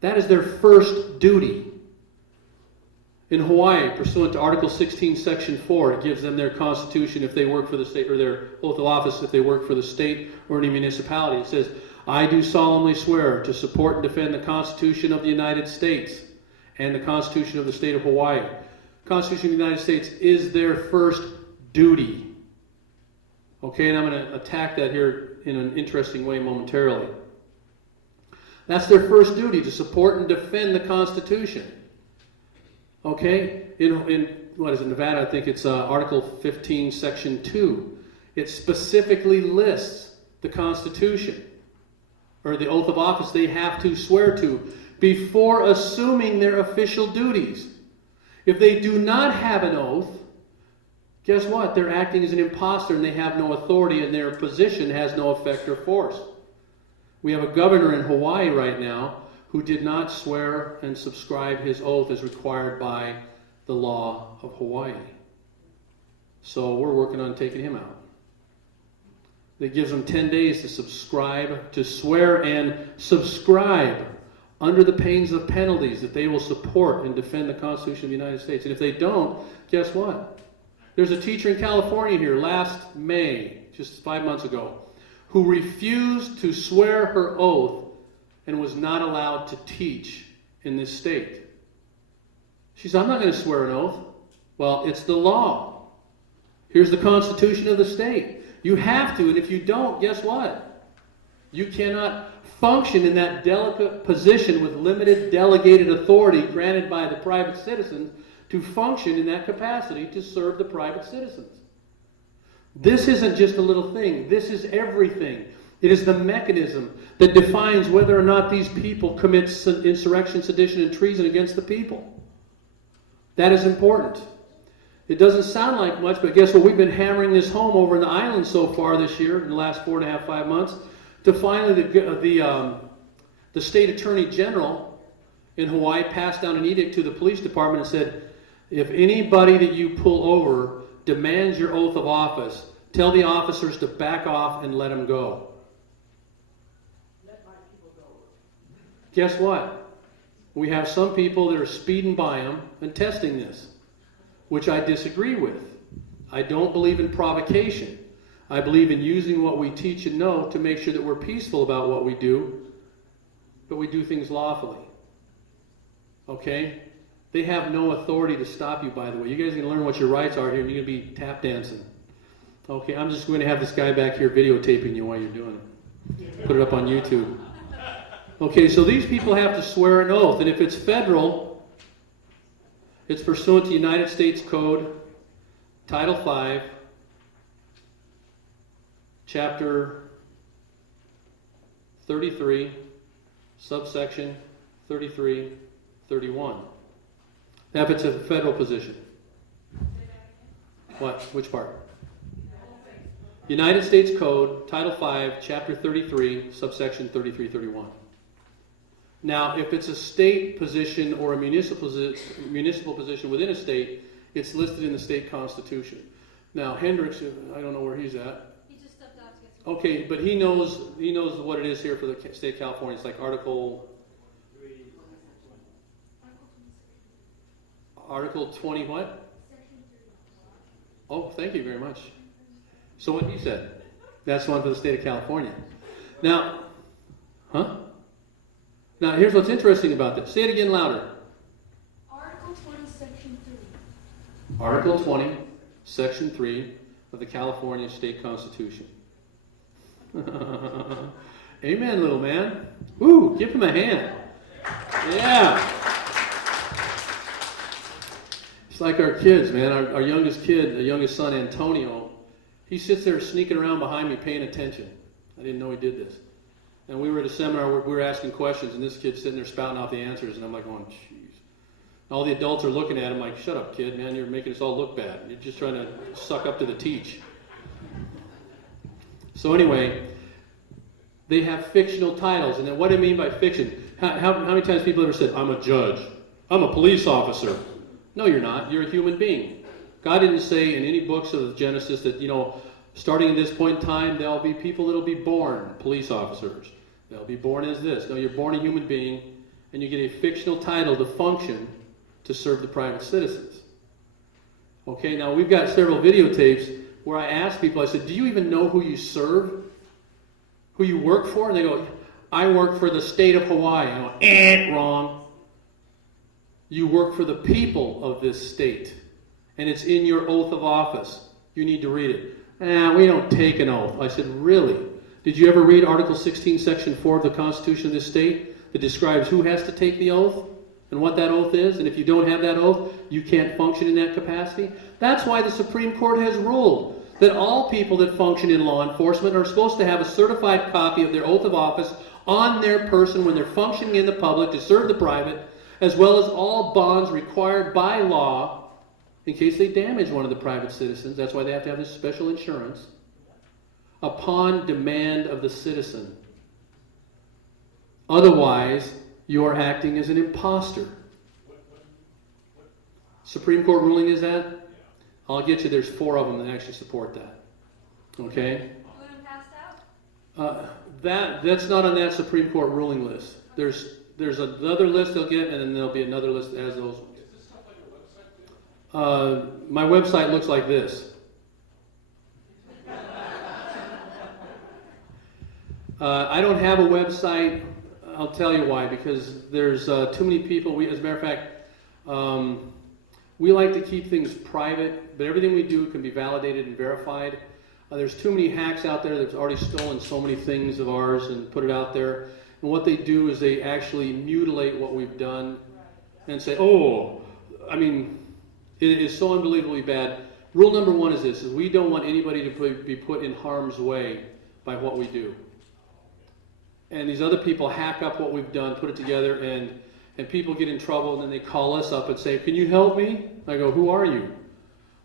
That is their first duty. In Hawaii, pursuant to Article 16, Section 4, it gives them their constitution if they work for the state, or their oath of office if they work for the state or any municipality. It says, I do solemnly swear to support and defend the Constitution of the United States and the Constitution of the state of Hawaii. The Constitution of the United States is their first duty. Okay, and I'm going to attack that here in an interesting way momentarily. That's their first duty, to support and defend the Constitution. Okay, in what is it, Nevada, I think it's Article 15, Section 2. It specifically lists the Constitution, or the oath of office they have to swear to before assuming their official duties. If they do not have an oath, guess what? They're acting as an imposter and they have no authority, and their position has no effect or force. We have a governor in Hawaii right now who did not swear and subscribe his oath as required by the law of Hawaii. So we're working on taking him out. It gives them 10 days to subscribe, to swear and subscribe under the pains of penalties that they will support and defend the Constitution of the United States. And if they don't, guess what? There's a teacher in California here last May, just 5 months ago, who refused to swear her oath and was not allowed to teach in this state. She said, I'm not going to swear an oath. Well, it's the law. Here's the Constitution of the state. You have to, and if you don't, guess what? You cannot function in that delicate position with limited delegated authority granted by the private citizens to function in that capacity to serve the private citizens. This isn't just a little thing. This is everything. It is the mechanism that defines whether or not these people commit insurrection, sedition, and treason against the people. That is important. It doesn't sound like much, but guess what? We've been hammering this home over in the island so far this year, in the last 4.5, 5 months, to finally the state attorney general in Hawaii passed down an edict to the police department and said, if anybody that you pull over demands your oath of office, tell the officers to back off and let them go. Let my people go. Guess what? We have some people that are speeding by them and testing this, which I disagree with. I don't believe in provocation. I believe in using what we teach and know to make sure that we're peaceful about what we do, but we do things lawfully. Okay? They have no authority to stop you, by the way. You guys are going to learn what your rights are here, and you're going to be tap dancing. Okay, I'm just going to have this guy back here videotaping you while you're doing it. Put it up on YouTube. Okay, so these people have to swear an oath, and if it's federal, it's pursuant to United States Code, Title 5, Chapter 33, subsection 33, 31. Now, if it's a federal position. What? Which part? United States Code, Title 5, Chapter 33, subsection 33, 31. Now, if it's a state position or a municipal position within a state, it's listed in the state constitution. Now, Hendricks, I don't know where he's at. He just stepped out to get some. Okay, but he knows what it is here for the state of California. It's like Article 20 what? Oh, thank you very much. So what he said, that's one for the state of California. Now, Now here's what's interesting about this. Say it again louder. Article 20, Section 3. Article 20, Section 3 of the California State Constitution. Amen, little man. Woo, give him a hand. Yeah. It's like our kids, man. Our youngest kid, the youngest son, Antonio, he sits there sneaking around behind me paying attention. I didn't know he did this. And we were at a seminar where we were asking questions, and this kid's sitting there spouting off the answers, and I'm like going, jeez. All the adults are looking at him like, shut up, kid, man, you're making us all look bad. You're just trying to suck up to the teach. So anyway, they have fictional titles, and then what do I mean by fiction? How many times people ever said, I'm a judge, I'm a police officer? No, you're not. You're a human being. God didn't say in any books of Genesis that, starting at this point in time, there'll be people that'll be born police officers. They'll be born as this. No, you're born a human being, and you get a fictional title to function to serve the private citizens. Okay, now we've got several videotapes where I ask people, I said, do you even know who you serve? Who you work for? And they go, I work for the state of Hawaii. I go, wrong. You work for the people of this state, and it's in your oath of office. You need to read it. We don't take an oath. I said, really? Did you ever read Article 16, Section 4 of the Constitution of this state that describes who has to take the oath and what that oath is? And if you don't have that oath, you can't function in that capacity? That's why the Supreme Court has ruled that all people that function in law enforcement are supposed to have a certified copy of their oath of office on their person when they're functioning in the public to serve the private, as well as all bonds required by law in case they damage one of the private citizens. That's why they have to have this special insurance upon demand of the citizen. Otherwise, you're acting as an imposter. Supreme Court ruling is that? I'll get you, there's 4 of them that actually support that. Okay? Would have passed out? That's not on that Supreme Court ruling list. There's another list they'll get, and then there'll be another list that has those ones. Is this stuff like a My website looks like this. I don't have a website. I'll tell you why. Because there's too many people. As a matter of fact, we like to keep things private, but everything we do can be validated and verified. There's too many hacks out there that's already stolen so many things of ours and put it out there. And what they do is they actually mutilate what we've done and say, oh, I mean, it is so unbelievably bad. Rule number one is this, is we don't want anybody to be put in harm's way by what we do. And these other people hack up what we've done, put it together, and people get in trouble, and then they call us up and say, can you help me? I go, who are you?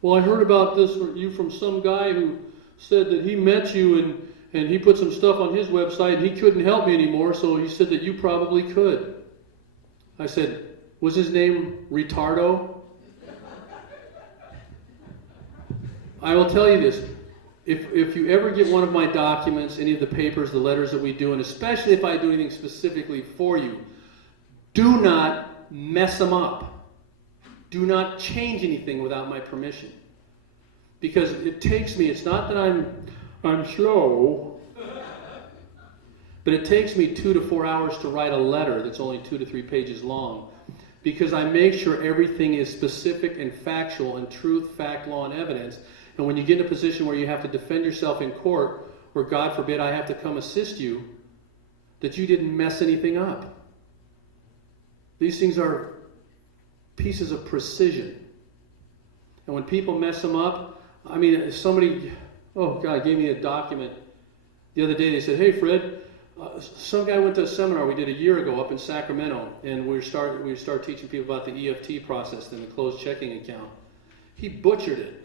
Well, I heard about this you from some guy who said that he met you and he put some stuff on his website and he couldn't help me anymore, so he said that you probably could. I said, was his name Retardo? I will tell you this. If you ever get one of my documents, any of the papers, the letters that we do, and especially if I do anything specifically for you, do not mess them up. Do not change anything without my permission. Because it takes me, it's not that I'm slow, but it takes me 2 to 4 hours to write a letter that's only 2 to 3 pages long. Because I make sure everything is specific and factual and truth, fact, law, and evidence. And when you get in a position where you have to defend yourself in court, or God forbid I have to come assist you, that you didn't mess anything up. These things are pieces of precision. And when people mess them up, I mean, somebody, oh God, gave me a document the other day. They said, hey Fred, some guy went to a seminar we did a year ago up in Sacramento, and we started teaching people about the EFT process and the closed checking account. He butchered it.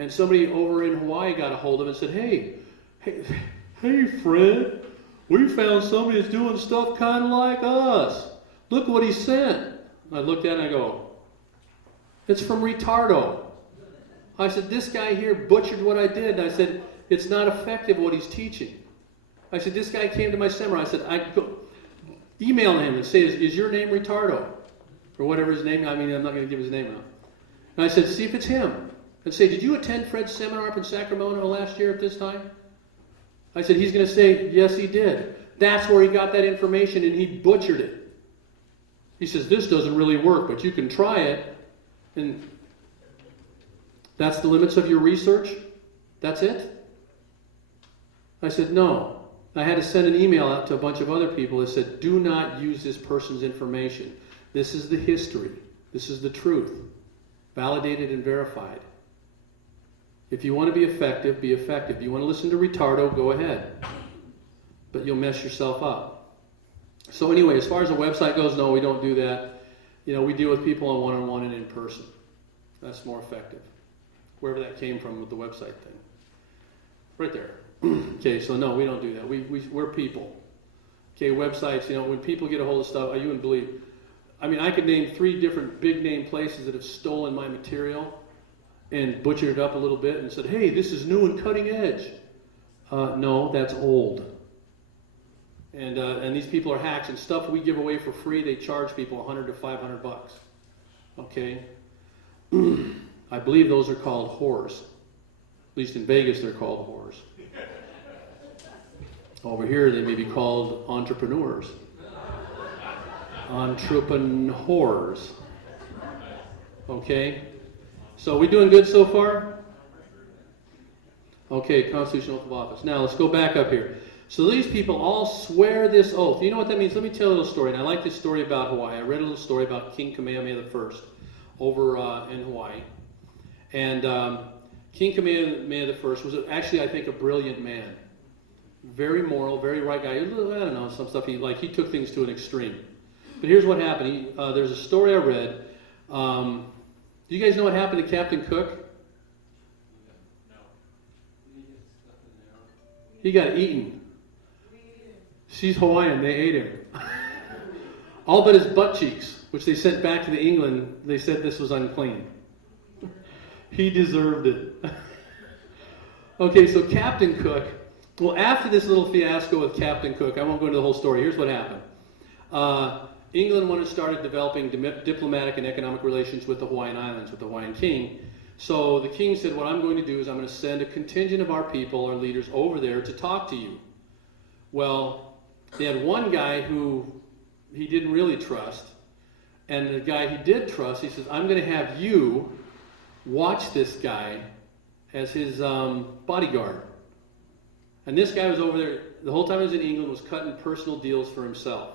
And somebody over in Hawaii got a hold of it and said, hey Fred, we found somebody that's doing stuff kind of like us. Look what he sent. I looked at it and I go, it's from Retardo. I said, this guy here butchered what I did. And I said, it's not effective what he's teaching. I said, this guy came to my seminar. I said, email him and say, is your name Retardo? Or whatever his name, I mean, I'm not going to give his name out. And I said, see if it's him. And say, did you attend Fred's seminar up in Sacramento last year at this time? I said, he's going to say, yes, he did. That's where he got that information, and he butchered it. He says, this doesn't really work, but you can try it. And that's the limits of your research? That's it? I said, no. I had to send an email out to a bunch of other people that said, do not use this person's information. This is the history. This is the truth. Validated and verified. If you want to be effective, be effective. If you want to listen to Retardo, go ahead. But you'll mess yourself up. So anyway, as far as the website goes, no, we don't do that. You know, we deal with people on one-on-one and in person. That's more effective. Wherever that came from with the website thing. Right there. Okay, so no, we don't do that. We're people. Okay, websites, you know, when people get a hold of stuff, you wouldn't believe. I mean, I could name 3 different big name places that have stolen my material and butchered it up a little bit and said, hey, this is new and cutting edge. No, that's old. And these people are hacks, and stuff we give away for free, they charge people $100 to $500. Okay? I believe those are called whores. At least in Vegas, they're called whores. Over here, they may be called entrepreneurs. Entrepreneurs. Okay? So we doing good so far? Okay, constitutional oath of office. Now let's go back up here. So these people all swear this oath. You know what that means? Let me tell you a little story. And I like this story about Hawaii. I read a little story about King Kamehameha I over in Hawaii. And King Kamehameha I was actually, I think, a brilliant man. Very moral, very right guy. I don't know, some stuff he took things to an extreme. But here's what happened. There's a story I read. Do you guys know what happened to Captain Cook? No. He got eaten. She's Hawaiian. They ate him. All but his butt cheeks, which they sent back to England. They said this was unclean. He deserved it. Okay, so Captain Cook. Well, after this little fiasco with Captain Cook, I won't go into the whole story. Here's what happened. England wanted to start developing diplomatic and economic relations with the Hawaiian Islands, with the Hawaiian king. So the king said, what I'm going to do is I'm going to send a contingent of our people, our leaders, over there to talk to you. Well, they had one guy who he didn't really trust, and the guy he did trust, he says, I'm going to have you watch this guy as his bodyguard. And this guy was over there, the whole time he was in England, was cutting personal deals for himself.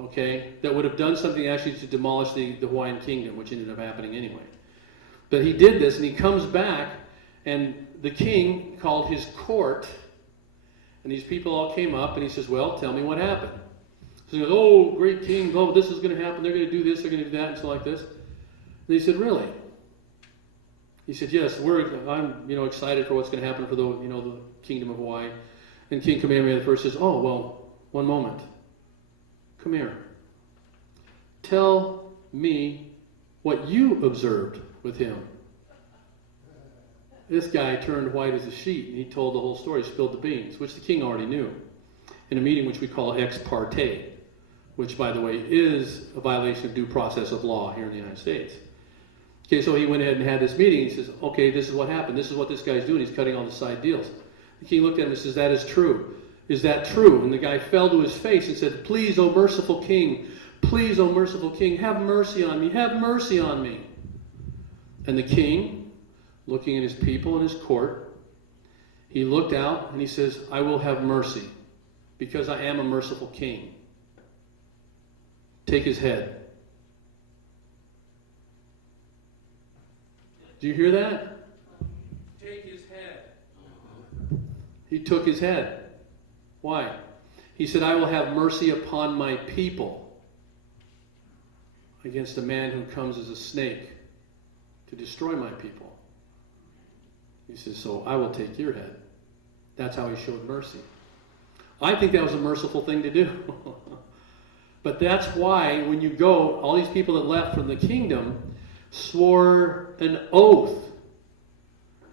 Okay? That would have done something actually to demolish the Hawaiian kingdom, which ended up happening anyway. But he did this, and he comes back, and the king called his court, and these people all came up, and he says, well, tell me what happened. So he goes, oh, great king, oh, this is going to happen, they're going to do this, they're going to do that, and so like this. And he said, really? He said, yes, I'm excited for what's going to happen for the kingdom of Hawaii. And King Kamehameha I says, oh, well, one moment. Come here. Tell me what you observed with him. This guy turned white as a sheet, and he told the whole story, spilled the beans, which the king already knew, in a meeting which we call ex parte, which, by the way, is a violation of due process of law here in the United States. Okay, so he went ahead and had this meeting. He says, okay, this is what happened. This is what this guy's doing. He's cutting all the side deals. The king looked at him and says, that is true. Is that true? And the guy fell to his face and said, please, O merciful king, have mercy on me, have mercy on me. And the king, looking at his people and his court, he looked out and he says, I will have mercy, because I am a merciful king. Take his head. Do you hear that? Take his head. He took his head. Why? He said, I will have mercy upon my people against a man who comes as a snake to destroy my people. He says, so I will take your head. That's how he showed mercy. I think that was a merciful thing to do. But that's why when you go, all these people that left from the kingdom swore an oath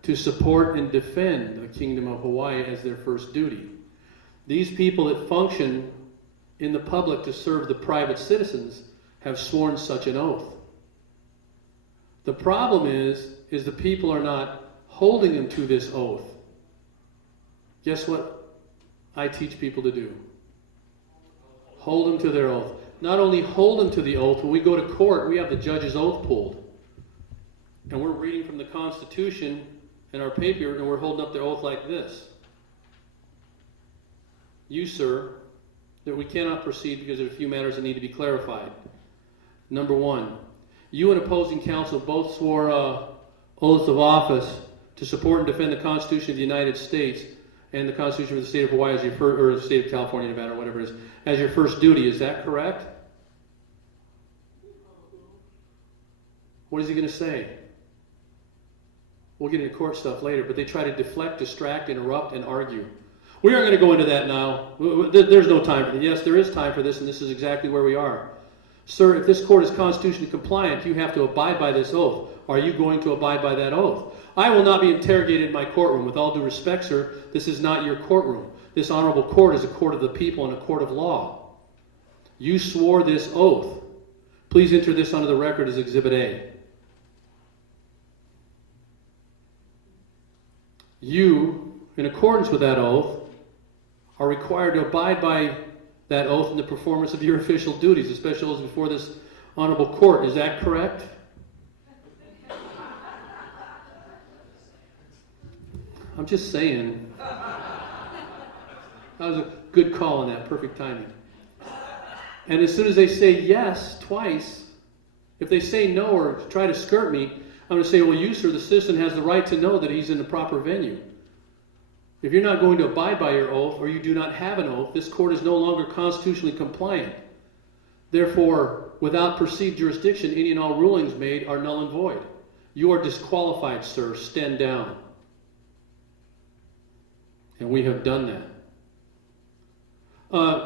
to support and defend the kingdom of Hawaii as their first duty. These people that function in the public to serve the private citizens have sworn such an oath. The problem is the people are not holding them to this oath. Guess what I teach people to do? Hold them to their oath. Not only hold them to the oath, when we go to court, we have the judge's oath pulled. And we're reading from the Constitution in our paper, and we're holding up the oath like this. You, sir, that we cannot proceed because of a few matters that need to be clarified. Number one, you and opposing counsel both swore oaths of office to support and defend the Constitution of the United States and the Constitution of the State of Hawaii as your first, or the State of California, Nevada, or whatever it is, as your first duty. Is that correct? What is he going to say? We'll get into court stuff later, but they try to deflect, distract, interrupt, and argue. We aren't going to go into that now. There's no time for that. Yes, there is time for this, and this is exactly where we are. Sir, if this court is constitutionally compliant, you have to abide by this oath. Are you going to abide by that oath? I will not be interrogated in my courtroom. With all due respect, sir, this is not your courtroom. This honorable court is a court of the people and a court of law. You swore this oath. Please enter this onto the record as Exhibit A. You, in accordance with that oath, are required to abide by that oath in the performance of your official duties, especially as before this honorable court. Is that correct? I'm just saying. That was a good call on that, perfect timing. And as soon as they say yes twice, if they say no or try to skirt me, I'm going to say, well, you, sir, the citizen has the right to know that he's in the proper venue. If you're not going to abide by your oath, or you do not have an oath, this court is no longer constitutionally compliant. Therefore, without perceived jurisdiction, any and all rulings made are null and void. You are disqualified, sir. Stand down. And we have done that.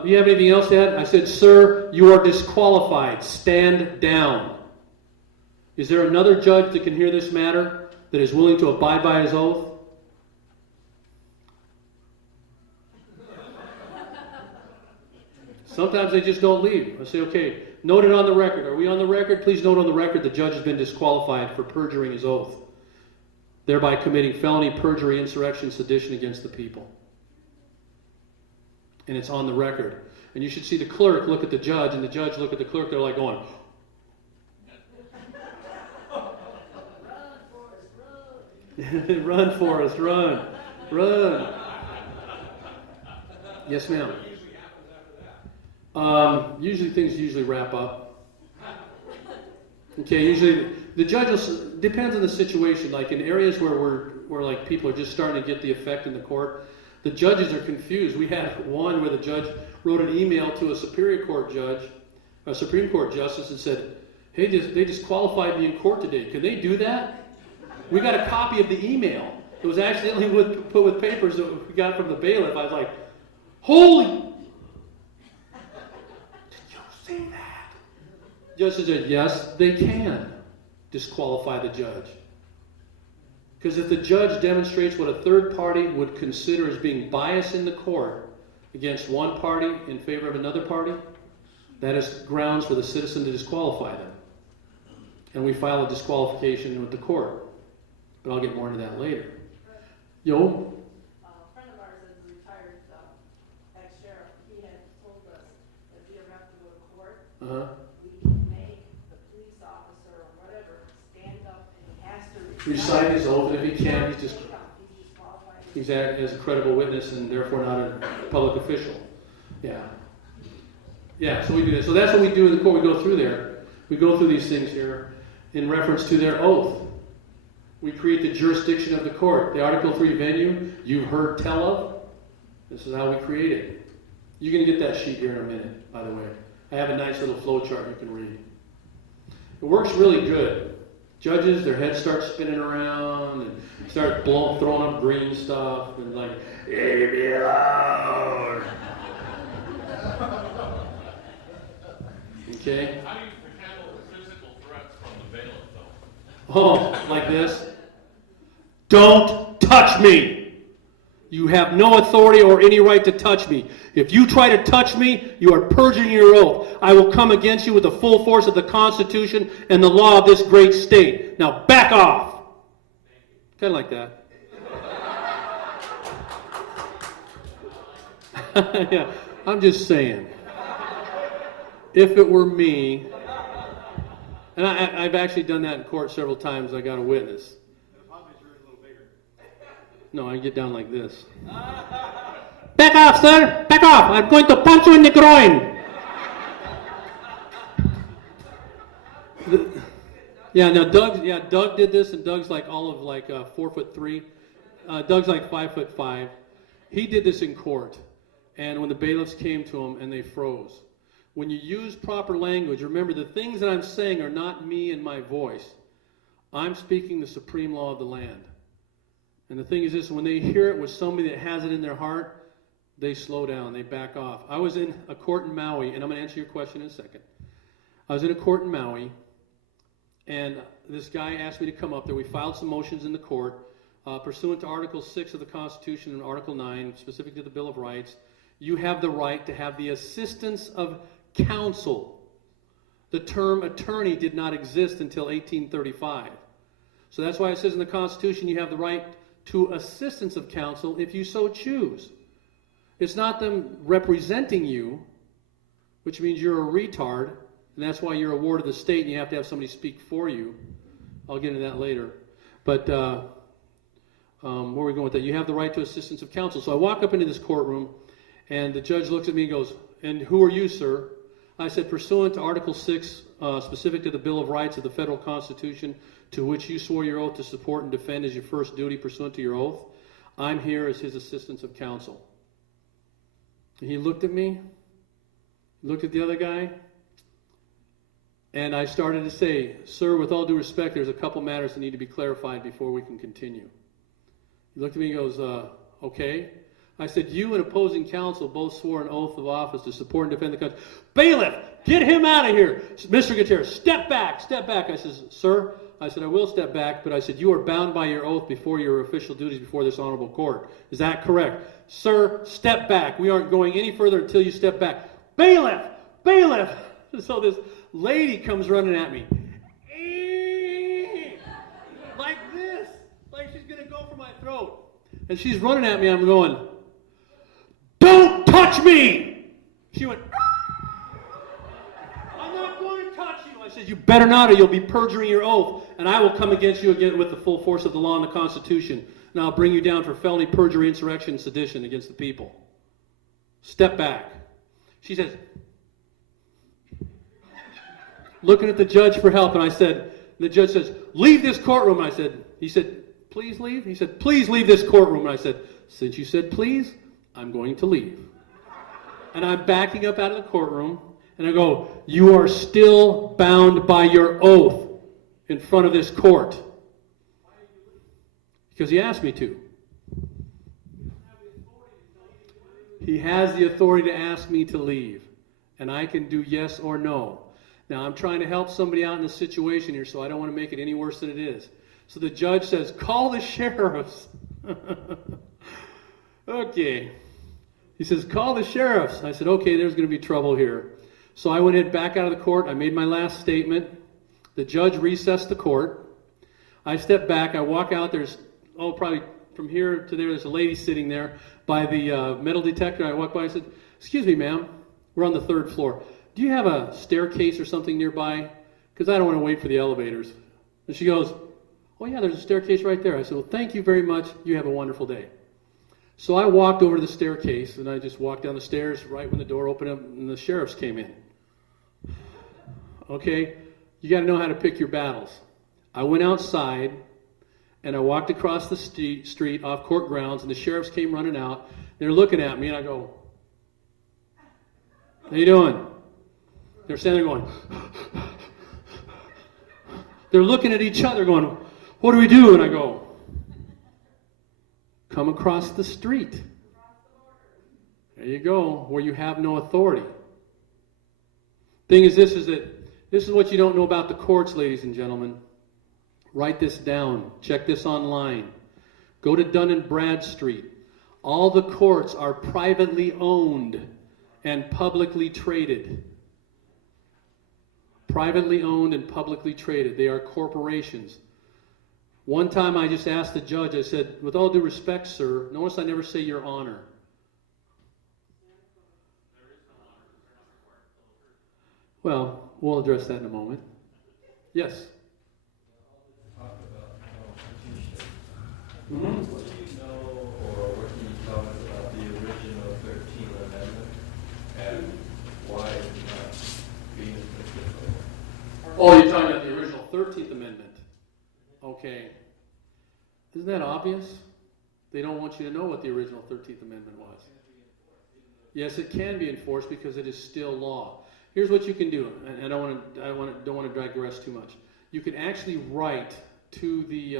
Do you have anything else to add? I said, sir, you are disqualified. Stand down. Is there another judge that can hear this matter that is willing to abide by his oath? Sometimes they just don't leave. I say, okay, note it on the record. Are we on the record? Please note on the record the judge has been disqualified for perjuring his oath, thereby committing felony perjury, insurrection, sedition against the people. And it's on the record. And you should see the clerk look at the judge, and the judge look at the clerk. They're like going, run, Forrest, run, run. Yes, ma'am. Usually things wrap up. Okay, usually the judge depends on the situation. Like in areas where like people are just starting to get the effect in the court, the judges are confused. We had one where the judge wrote an email to a Supreme Court justice, and said, "Hey, they disqualified me in court today. Can they do that?" We got a copy of the email. It was accidentally put with papers that we got from the bailiff. I was like, "Holy! Say that." Justice said, yes, they can disqualify the judge. Because if the judge demonstrates what a third party would consider as being biased in the court against one party in favor of another party, that is grounds for the citizen to disqualify them. And we file a disqualification with the court. But I'll get more into that later. Yo? A friend of ours is a retired ex-sheriff. He had told us that if we ever have to go to court, we can make the police officer or whatever stand up and he has to Recite his oath, and if he can, he's disqualified. he's as a credible witness and therefore not a public official. Yeah. Yeah, so we do that. So that's what we do in the court. We go through there. We go through these things here in reference to their oath. We create the jurisdiction of the court. The Article 3 venue, you've heard tell of. This is how we create it. You're going to get that sheet here in a minute, by the way. I have a nice little flow chart you can read. It works really good. Judges, their heads start spinning around and start throwing up green stuff and like, leave me alone. Okay? How do you handle the physical threats from the bailiff, though? Oh, like this? Don't touch me! You have no authority or any right to touch me. If you try to touch me, you are perjuring your oath. I will come against you with the full force of the Constitution and the law of this great state. Now back off! Kind of like that. Yeah, I'm just saying. If it were me, and I've actually done that in court several times. I got a witness. No, I get down like this. Back off, sir! Back off! I'm going to punch you in the groin! Doug did this, and Doug's like 4'3". Doug's like 5'5". He did this in court, and when the bailiffs came to him, and they froze. When you use proper language, remember the things that I'm saying are not me and my voice. I'm speaking the supreme law of the land. And the thing is this, when they hear it with somebody that has it in their heart, they slow down, they back off. I was in a court in Maui, and I'm going to answer your question in a second. I was in a court in Maui, and this guy asked me to come up there. We filed some motions in the court, pursuant to Article 6 of the Constitution and Article 9, specific to the Bill of Rights. You have the right to have the assistance of counsel. The term attorney did not exist until 1835. So that's why it says in the Constitution you have the right to assistance of counsel if you so choose. It's not them representing you, which means you're a retard, and that's why you're a ward of the state and you have to have somebody speak for you. I'll get into that later. But where are we going with that? You have the right to assistance of counsel. So I walk up into this courtroom, and the judge looks at me and goes, "And who are you, sir?" I said, "Pursuant to Article 6, specific to the Bill of Rights of the Federal Constitution, to which you swore your oath to support and defend as your first duty pursuant to your oath, I'm here as his assistance of counsel." And he looked at me, looked at the other guy, and I started to say, "Sir, with all due respect, there's a couple matters that need to be clarified before we can continue." He looked at me and goes, "Okay." I said, "You and opposing counsel both swore an oath of office to support and defend the country." "Bailiff, get him out of here. Mr. Gutierrez, step back, step back." I said, "Sir," I said, "I will step back, but I said, you are bound by your oath before your official duties before this honorable court. Is that correct?" "Sir, step back. We aren't going any further until you step back." bailiff, bailiff. So this lady comes running at me. Like this. Like she's going to go for my throat. And she's running at me. I'm going, don't touch me. She went, I'm not going to touch you. I said, you better not or you'll be perjuring your oath. And I will come against you again with the full force of the law and the Constitution. And I'll bring you down for felony, perjury, insurrection, and sedition against the people. Step back. She says, looking at the judge for help. And I said, the judge says, leave this courtroom. And he said, please leave? He said, please leave this courtroom. And I said, since you said please, I'm going to leave. And I'm backing up out of the courtroom. And I go, you are still bound by your oath in front of this court. Because he asked me to. He has the authority to ask me to leave. And I can do yes or no. Now, I'm trying to help somebody out in this situation here, so I don't want to make it any worse than it is. So the judge says, call the sheriffs. Okay. He says, call the sheriffs. I said, okay, there's going to be trouble here. So I went back out of the court. I made my last statement. The judge recessed the court. I stepped back. I walk out. There's, probably from here to there, there's a lady sitting there by the metal detector. I walked by and said, excuse me, ma'am. We're on the 3rd floor. Do you have a staircase or something nearby? Because I don't want to wait for the elevators. And she goes, oh yeah, there's a staircase right there. I said, well, thank you very much. You have a wonderful day. So I walked over to the staircase, and I just walked down the stairs right when the door opened up and the sheriffs came in. Okay? You got to know how to pick your battles. I went outside, and I walked across the street off court grounds, and the sheriffs came running out. They're looking at me, and I go, how you doing? They're standing there going, they're looking at each other going, what do we do? And I go, come across the street. There you go, where you have no authority. Thing is this is what you don't know about the courts, ladies and gentlemen. Write this down. Check this online. Go to Dun & Bradstreet. All the courts are privately owned and publicly traded. Privately owned and publicly traded. They are corporations. One time I just asked the judge, I said, with all due respect, sir, notice I never say your honor. Well, we'll address that in a moment. Yes? What do you know, or what can you tell us about the original 13th Amendment and why it's not being applicable? Oh, you're talking about the original 13th Amendment. Okay. Isn't that obvious? They don't want you to know what the original 13th Amendment was. Yes, it can be enforced because it is still law. Here's what you can do, and I don't want to drag the rest too much. You can actually write to the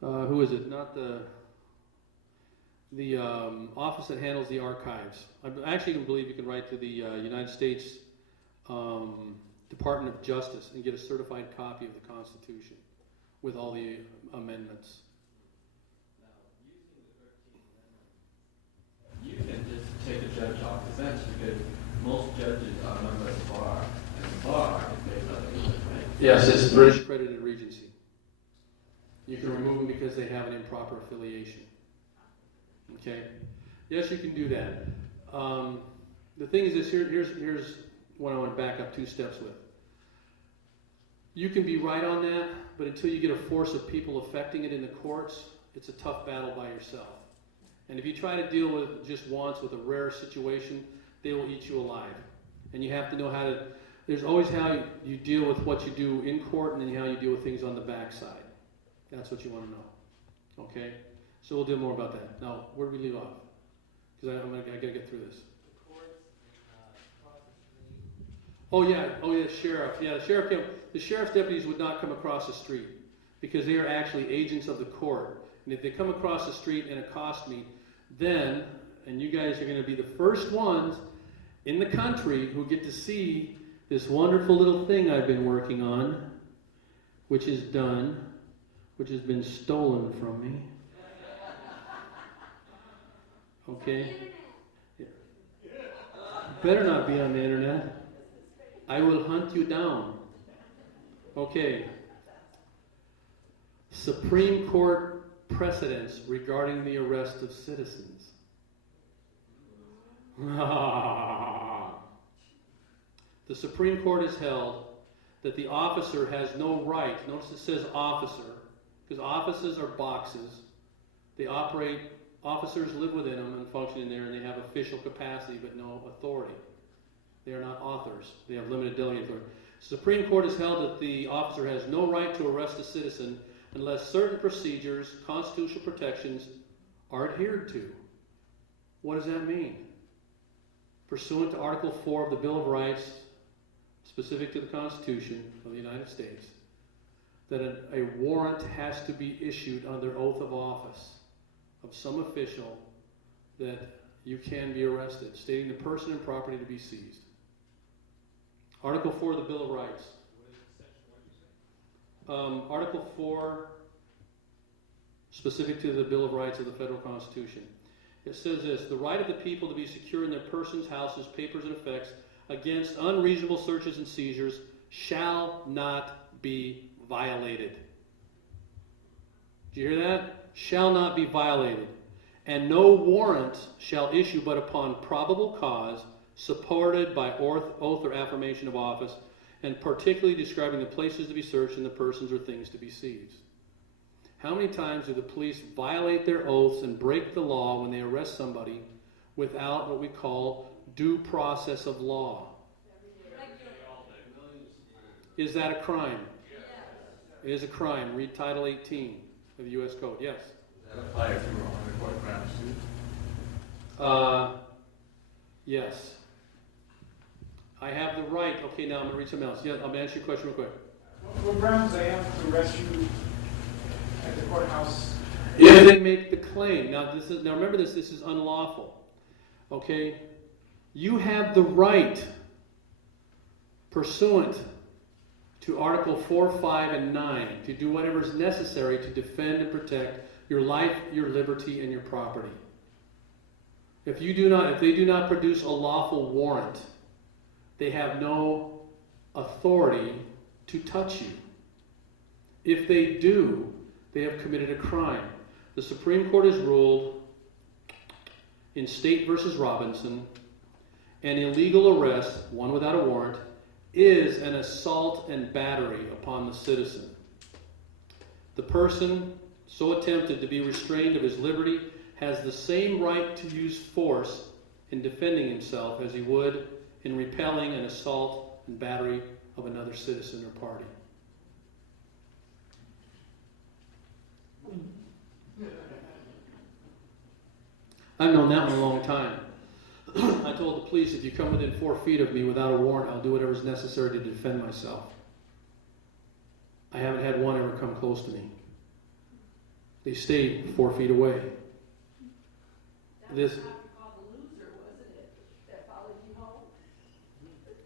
who is it? Not the office that handles the archives. I actually can believe you can write to the United States Department of Justice and get a certified copy of the Constitution with all the amendments. Now, using the 13th Amendment, you can just take a judge off the bench because most judges are members of the bar, and the bar is based on the English, right? Yes, it's British accredited Regency. You can remove them because they have an improper affiliation. Okay? Yes, you can do that. The thing is this, here's what I want to back up 2 steps with. You can be right on that, but until you get a force of people affecting it in the courts, it's a tough battle by yourself. And if you try to deal with just once with a rare situation, they will eat you alive. And you have to know how to, there's always how you deal with what you do in court and then how you deal with things on the backside. That's what you want to know. Okay? So we'll do more about that. Now, where do we leave off? Because I got to get through this. The courts across the street. Oh yeah, sheriff. Yeah, the sheriff's deputies would not come across the street because they are actually agents of the court. And if they come across the street and accost me, then, and you guys are going to be the first ones in the country who get to see this wonderful little thing I've been working on, which is done, which has been stolen from me. Okay? Yeah. better not be on the internet. I will hunt you down. Okay. Supreme Court precedents regarding the arrest of citizens. The Supreme Court has held that the officer has no right, notice it says officer, because offices are boxes. They operate, officers live within them and function in there, and they have official capacity but no authority. They are not authors. They have limited delegated authority. The Supreme Court has held that the officer has no right to arrest a citizen unless certain procedures, constitutional protections, are adhered to. What does that mean? Pursuant to Article 4 of the Bill of Rights, specific to the Constitution of the United States, that a warrant has to be issued under oath of office of some official that you can be arrested, stating the person and property to be seized. Article 4 of the Bill of Rights. Article 4, specific to the Bill of Rights of the Federal Constitution. It says this: the right of the people to be secure in their persons, houses, papers, and effects against unreasonable searches and seizures shall not be violated. Did you hear that? Shall not be violated. And no warrant shall issue but upon probable cause, supported by oath or affirmation of office, and particularly describing the places to be searched and the persons or things to be seized. How many times do the police violate their oaths and break the law when they arrest somebody without what we call due process of law? Is that a crime? It is a crime. Read Title 18 of the U.S. Code. Yes? Does that apply if you were on the court grounds too? Yes. I have the right. Okay, now I'm going to read something else. Yeah, I'll answer your question real quick. What grounds I have to arrest you at the courthouse? If they make the claim. Now remember this is unlawful. Okay? You have the right, pursuant to Article 4, 5, and 9, to do whatever is necessary to defend and protect your life, your liberty, and your property. If they do not produce a lawful warrant, they have no authority to touch you. If they do, they have committed a crime. The Supreme Court has ruled in State versus Robinson, an illegal arrest, one without a warrant, is an assault and battery upon the citizen. The person so attempted to be restrained of his liberty has the same right to use force in defending himself as he would in repelling an assault and battery of another citizen or party. I've known that one a long time. I told the police, if you come within 4 feet of me without a warrant, I'll do whatever is necessary to defend myself. I haven't had one ever come close to me. They stayed 4 feet away. That was not called the loser, wasn't it? That followed you home?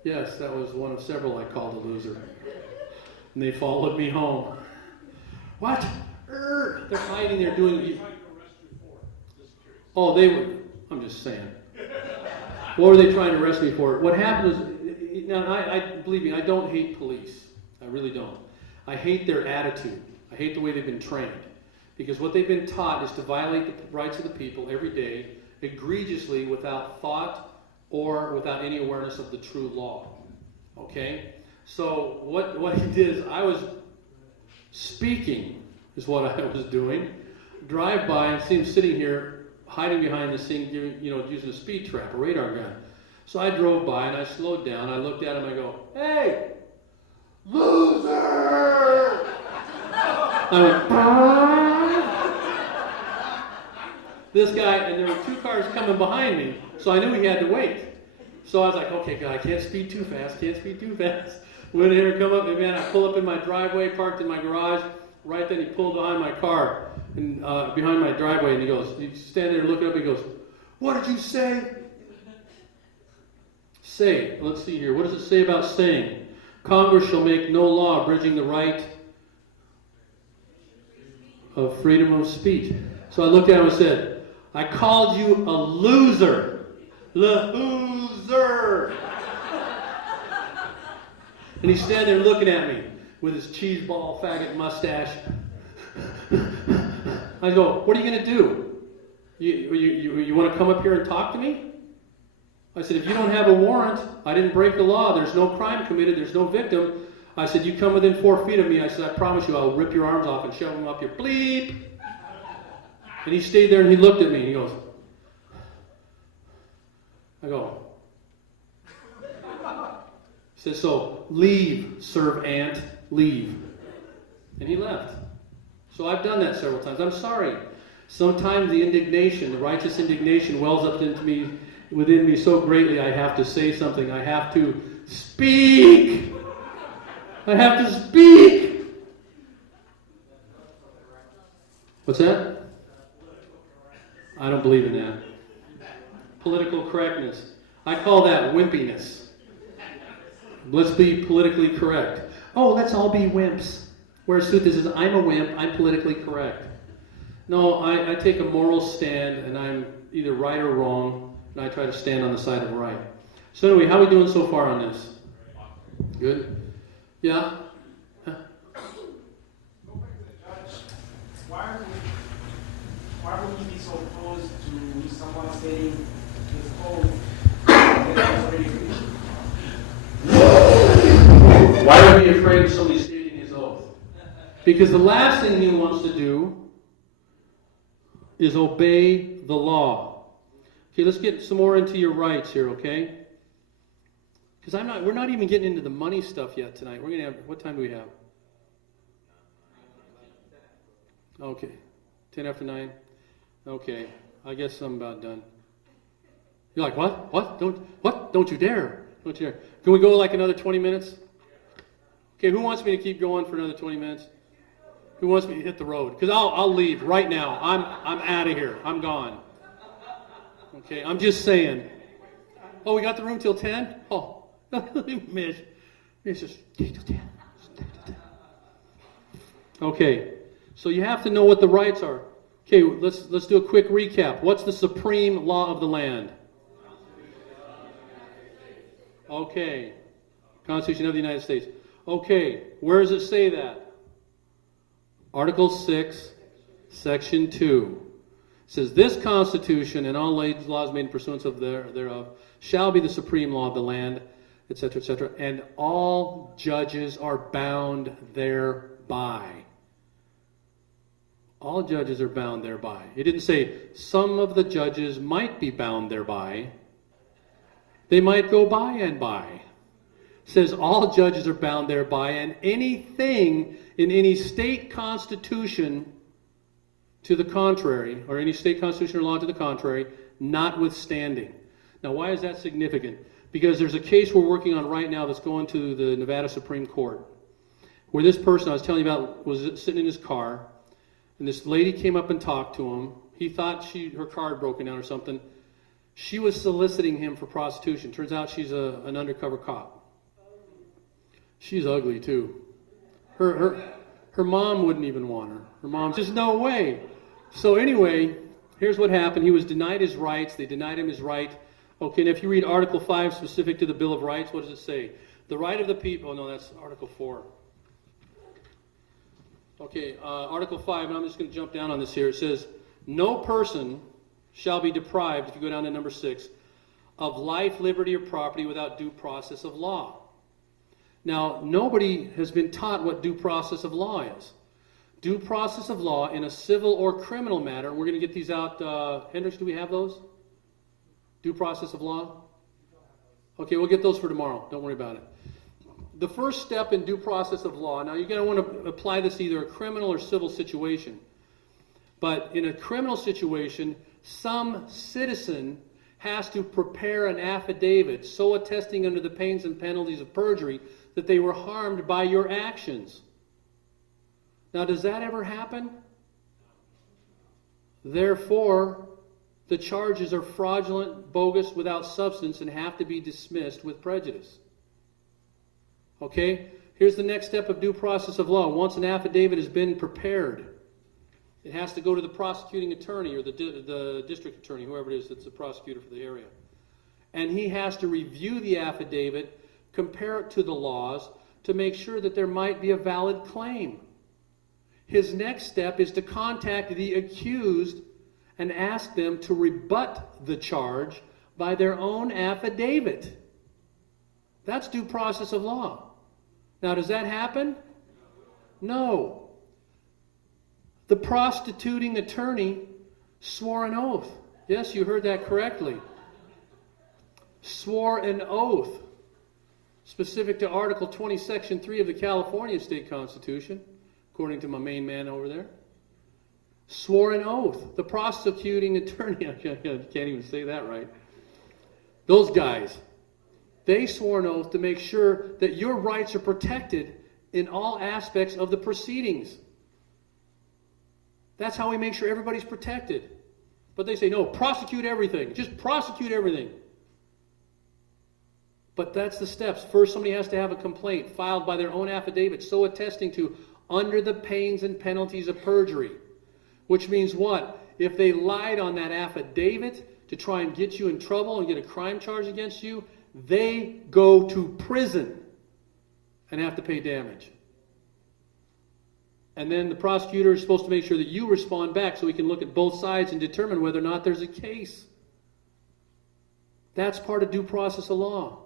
Yes, that was one of several I called a loser. And they followed me home. What? They're hiding there doing... What are they trying to arrest you for? Just curious. Oh, they were... I'm just saying. What were they trying to arrest me for? What happened was... Now, believe me, I don't hate police. I really don't. I hate their attitude. I hate the way they've been trained. Because what they've been taught is to violate the rights of the people every day, egregiously, without thought or without any awareness of the true law. Okay? So what he did is, I was speaking, is what I was doing. Drive by and see him sitting here, hiding behind this thing, using a speed trap, a radar gun. So I drove by and I slowed down. I looked at him and I go, "Hey, loser!" I went, this guy, and there were 2 cars coming behind me, so I knew he had to wait. So I was like, okay, God, I can't speed too fast, Went in here, come up, and man, I pull up in my driveway, parked in my garage. Right then he pulled behind my car, and behind my driveway, and he's standing there looking up, he goes, "What did you say?" Say, let's see here, what does it say about saying? Congress shall make no law abridging the right of freedom of speech. So I looked at him and said, "I called you a loser. Loser." sir. And he's standing there looking at me with his cheese ball faggot mustache. I go, what are you going to do? You want to come up here and talk to me? I said, if you don't have a warrant, I didn't break the law, there's no crime committed, there's no victim. I said, you come within 4 feet of me, I said, I promise you I'll rip your arms off and shove them up your bleep. And he stayed there and he looked at me and he goes, I go, he says, so leave, serve ant, leave. And he left. So I've done that several times. I'm sorry. Sometimes the indignation, the righteous indignation wells up into me, within me so greatly I have to say something. I have to speak. I have to speak. What's that? I don't believe in that. Political correctness. I call that wimpiness. Let's be politically correct. Oh, let's all be wimps. Whereas Sutha says, I'm a wimp, I'm politically correct. No, I take a moral stand, and I'm either right or wrong, and I try to stand on the side of right. So anyway, how are we doing so far on this? Good? Yeah? Go back to the judge. Why would he be so opposed to someone saying his oath that was already written? Why would he be afraid of somebody stating his oath? Because the last thing he wants to do is obey the law. Okay, let's get some more into your rights here, okay? Because we're not even getting into the money stuff yet tonight. We're gonna have, what time do we have? Okay, 10 after 9. Okay, I guess I'm about done. You're like, what? What? Don't you dare! Don't you dare! Can we go like another 20 minutes? Okay, who wants me to keep going for another 20 minutes? Who wants me to hit the road? Because I'll leave right now. I'm out of here. I'm gone. Okay, I'm just saying. Oh, we got the room till 10? Oh, Mitch. It's just stay till 10. Stay till 10. Okay, so you have to know what the rights are. Okay, let's do a quick recap. What's the supreme law of the land? Okay, Constitution of the United States. Okay, where does it say that? Article 6, Section 2. It says, this Constitution and all laws made in pursuance of thereof shall be the supreme law of the land, etc., and all judges are bound thereby. All judges are bound thereby. It didn't say some of the judges might be bound thereby. They might go by and by. It says all judges are bound thereby, and anything in any state constitution to the contrary, or any state constitution or law to the contrary, notwithstanding. Now, why is that significant? Because there's a case we're working on right now that's going to the Nevada Supreme Court, where this person I was telling you about was sitting in his car, and this lady came up and talked to him. He thought her car had broken down or something. She was soliciting him for prostitution. Turns out she's an undercover cop. She's ugly too. Her mom wouldn't even want her. Her mom's just no way. So anyway, here's what happened. He was denied his rights. They denied him his right. Okay, and if you read Article 5 specific to the Bill of Rights, what does it say? The right of the people. Oh, no, that's Article 4. Okay, Article 5, and I'm just going to jump down on this here. It says, no person shall be deprived, if you go down to number 6, of life, liberty, or property without due process of law. Now, nobody has been taught what due process of law is. Due process of law in a civil or criminal matter, we're going to get these out. Hendricks, do we have those? Due process of law? Okay, we'll get those for tomorrow. Don't worry about it. The first step in due process of law, now you're going to want to apply this to either a criminal or civil situation. But in a criminal situation, some citizen has to prepare an affidavit so attesting under the pains and penalties of perjury that they were harmed by your actions. Now, does that ever happen? Therefore, the charges are fraudulent, bogus, without substance, and have to be dismissed with prejudice. Okay? Here's the next step of due process of law. Once an affidavit has been prepared, it has to go to the prosecuting attorney or the district attorney, whoever it is that's the prosecutor for the area. and he has to review the affidavit, compare it to the laws to make sure that there might be a valid claim. His next step is to contact the accused and ask them to rebut the charge by their own affidavit. That's due process of law. Now, does that happen? No. The prostituting attorney swore an oath. Yes, you heard that correctly. Swore an oath specific to Article 20, Section 3 of the California State Constitution, according to my main man over there. Swore an oath. The prosecuting attorney, I can't even say that right. Those guys, they swore an oath to make sure that your rights are protected in all aspects of the proceedings. That's how we make sure everybody's protected. But they say, no, prosecute everything. Just prosecute everything. But that's the steps. First, somebody has to have a complaint filed by their own affidavit, so attesting to under the pains and penalties of perjury. Which means what? If they lied on that affidavit to try and get you in trouble and get a crime charge against you, they go to prison and have to pay damage. And then the prosecutor is supposed to make sure that you respond back so he can look at both sides and determine whether or not there's a case. That's part of due process of law.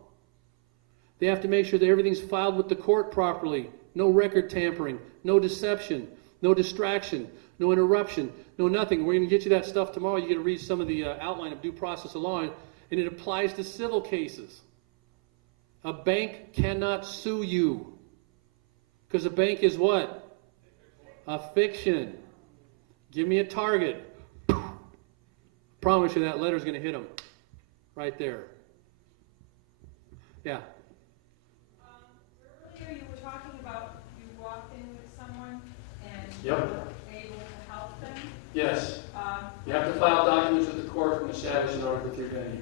They have to make sure that everything's filed with the court properly. No record tampering, no deception, no distraction, no interruption, no nothing. We're going to get you that stuff tomorrow. You're going to read some of the outline of due process of law, and it applies to civil cases. A bank cannot sue you because a bank is what? A fiction. Give me a target. Promise you that letter's going to hit them right there. Yeah. Earlier you were talking about you walked in with someone and Yep. you were able to help them. Yes. You have to file documents with the court from establishing an Article 3 venue.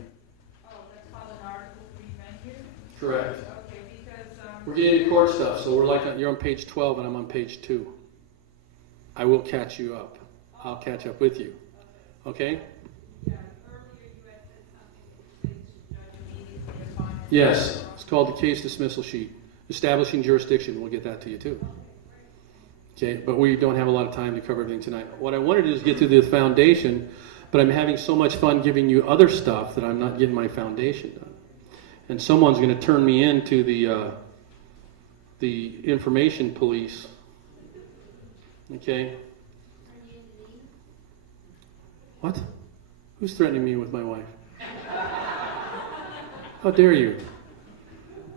Oh, that's called an Article 3 venue? Correct. Okay, because, We're getting into court stuff, so we're like you're on page 12 and I'm on page 2. I will catch you up. I'll catch up with you. Okay? yeah, earlier you had said something that you should judge immediately upon. Yes. It's called the case dismissal sheet. Establishing jurisdiction. We'll get that to you too. Okay, but we don't have a lot of time to cover everything tonight. What I wanted to do is get through the foundation, but I'm having so much fun giving you other stuff that I'm not getting my foundation done. And someone's going to turn me into the information police. Okay? What? Who's threatening me with my wife? How dare you?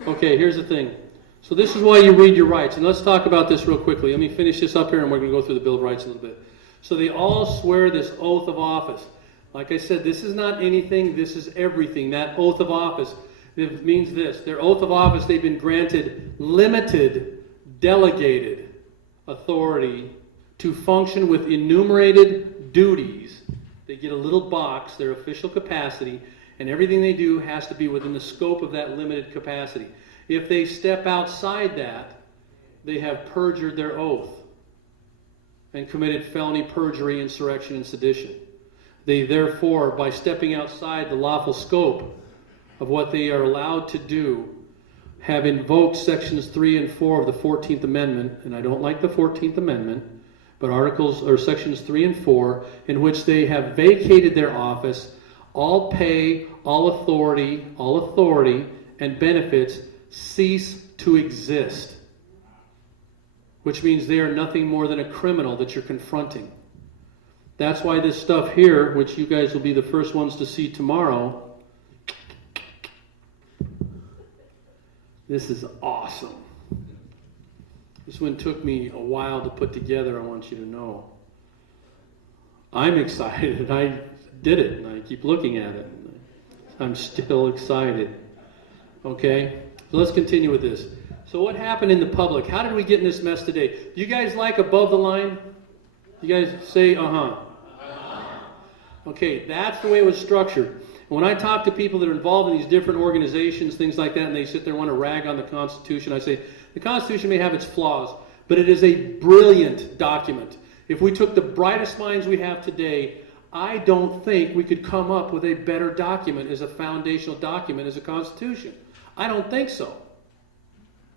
Okay, here's the thing. So this is why you read your rights. And let's talk about this real quickly. Let me finish this up here and we're going to go through the Bill of Rights a little bit. So they all swear this oath of office. Like I said, this is not anything, this is everything. That oath of office, it means this. Their oath of office, they've been granted limited, delegated authority to function with enumerated duties. They get a little box, their official capacity, and everything they do has to be within the scope of that limited capacity. If they step outside that, they have perjured their oath and committed felony perjury, insurrection, and sedition. They therefore, by stepping outside the lawful scope of what they are allowed to do, have invoked sections 3 and 4 of the 14th Amendment, and I don't like the 14th Amendment, but articles or sections 3 and 4, in which they have vacated their office, all pay, all authority, and benefits cease to exist. Which means they are nothing more than a criminal that you're confronting. That's why this stuff here, which you guys will be the first ones to see tomorrow, this is awesome. This one took me a while to put together, I want you to know. I'm excited. I did it, and I keep looking at it. I'm still excited. Okay? So let's continue with this. So what happened in the public? How did we get in this mess today? Do you guys like above the line? You guys say, uh-huh. Okay, that's the way it was structured. And when I talk to people that are involved in these different organizations, things like that, and they sit there and want to rag on the Constitution, I say, the Constitution may have its flaws, but it is a brilliant document. If we took the brightest minds we have today, I don't think we could come up with a better document as a foundational document as a Constitution. I don't think so.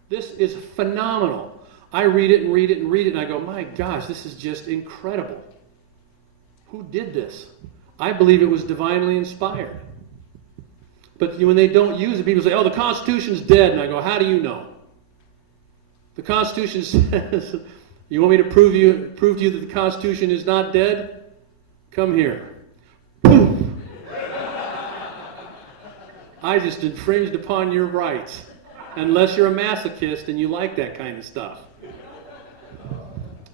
This is phenomenal. I read it and read it and read it, and I go, my gosh, this is just incredible. Who did this? I believe it was divinely inspired. But when they don't use it, people say, oh, the Constitution's dead. And I go, how do you know? The Constitution says, you want me to prove to you that the Constitution is not dead? Come here. Poof. I just infringed upon your rights. Unless you're a masochist and you like that kind of stuff.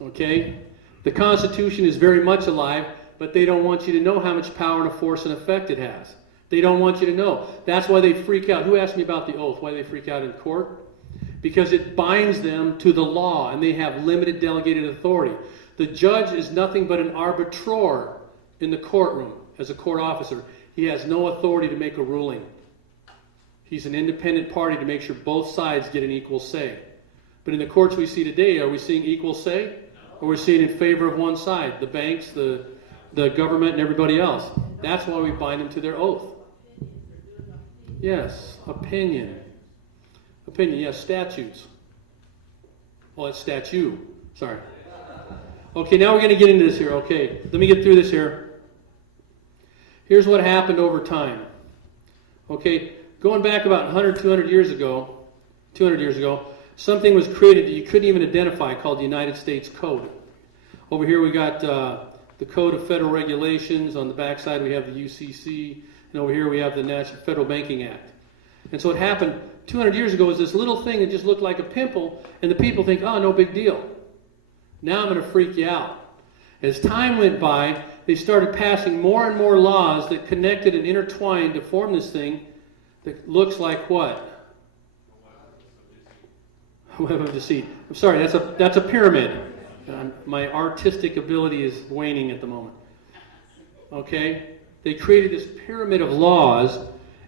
Okay? The Constitution is very much alive, but they don't want you to know how much power and force and effect it has. They don't want you to know. That's why they freak out. Who asked me about the oath? Why they freak out in court? Because it binds them to the law, and they have limited delegated authority. The judge is nothing but an arbitrator in the courtroom as a court officer. He has no authority to make a ruling. He's an independent party to make sure both sides get an equal say. But in the courts we see today, are we seeing equal say? Or are we seeing in favor of one side? The banks, the government, and everybody else. That's why we bind them to their oath. Yes, opinion. Opinion, yes, statutes. Well, it's statute. Sorry. Okay, now we're going to get into this here. Okay, let me get through this here. Here's what happened over time. Okay, going back about 100, 200 years ago, something was created that you couldn't even identify called the United States Code. Over here we got the Code of Federal Regulations. On the backside we have the UCC. And over here we have the National Federal Banking Act. And so what happened 200 years ago was this little thing that just looked like a pimple, and the people think, oh, no big deal. Now I'm going to freak you out. As time went by, they started passing more and more laws that connected and intertwined to form this thing that looks like what? A web of deceit. I'm sorry, that's a pyramid. My artistic ability is waning at the moment. Okay? They created this pyramid of laws,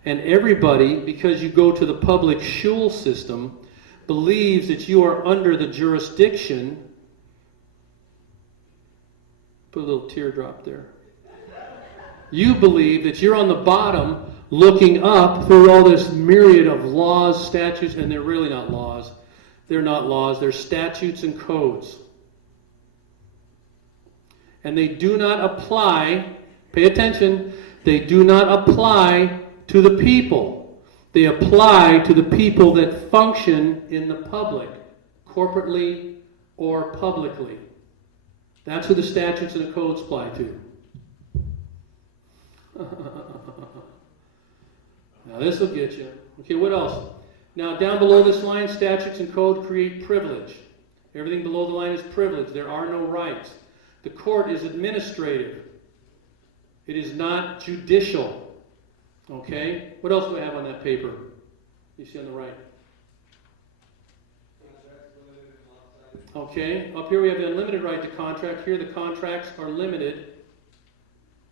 and everybody, because you go to the public school system, believes that you are under the jurisdiction. Put a little teardrop there. You believe that you're on the bottom looking up through all this myriad of laws, statutes, and they're really not laws. They're not laws, they're statutes and codes. And they do not apply, pay attention, they do not apply to the people. They apply to the people that function in the public, corporately or publicly. That's who the statutes and the codes apply to. Now this will get you. Okay, what else? Now down below this line, statutes and code create privilege. Everything below the line is privilege. There are no rights. The court is administrative. It is not judicial. Okay? What else do I have on that paper? You see on the right. Okay, up here we have the unlimited right to contract. Here the contracts are limited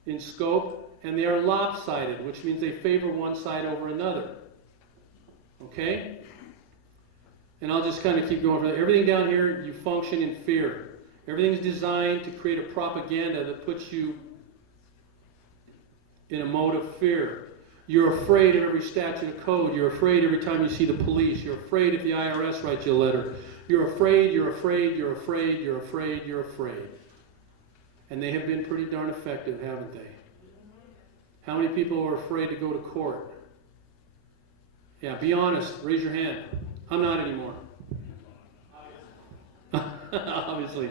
in scope, and they are lopsided, which means they favor one side over another. Okay? And I'll just kind of keep going. Everything down here, you function in fear. Everything's designed to create a propaganda that puts you in a mode of fear. You're afraid of every statute of code. You're afraid every time you see the police. You're afraid if the IRS writes you a letter. You're afraid, you're afraid, you're afraid, you're afraid, you're afraid. And they have been pretty darn effective, haven't they? How many people are afraid to go to court? Yeah, be honest. Raise your hand. I'm not anymore. Obviously.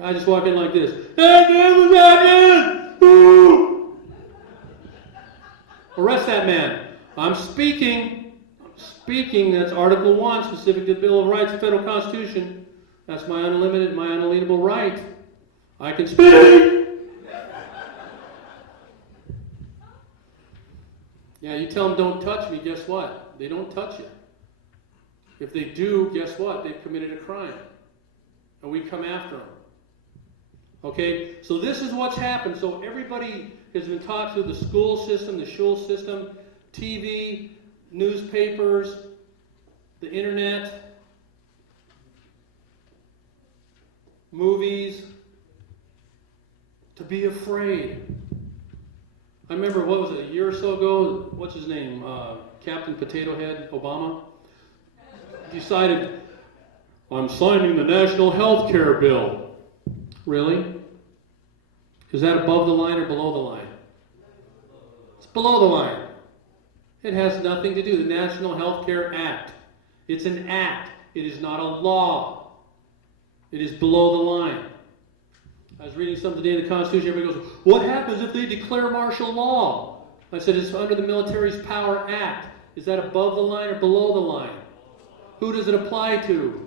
I just walk in like this. Hey, man, what's happening? Arrest that man. I'm speaking. That's Article 1, specific to the Bill of Rights, the Federal Constitution. That's my unlimited, my unalienable right. I can speak. Yeah, you tell them don't touch me, guess what? They don't touch you. If they do, guess what? They've committed a crime. And we come after them. Okay? So this is what's happened. So everybody has been taught through the school system, the shul system, TV, newspapers, the internet, movies, to be afraid. I remember, what was it, a year or so ago, what's his name, Captain Potato Head, Obama, decided, I'm signing the National Health Care Bill. Really? Is that above the line or below the line? It's below the line. It has nothing to do. The National Health Care Act. It's an act. It is not a law. It is below the line. I was reading something today in the Constitution. Everybody goes, what happens if they declare martial law? I said, it's under the Military's Power Act. Is that above the line or below the line? Who does it apply to?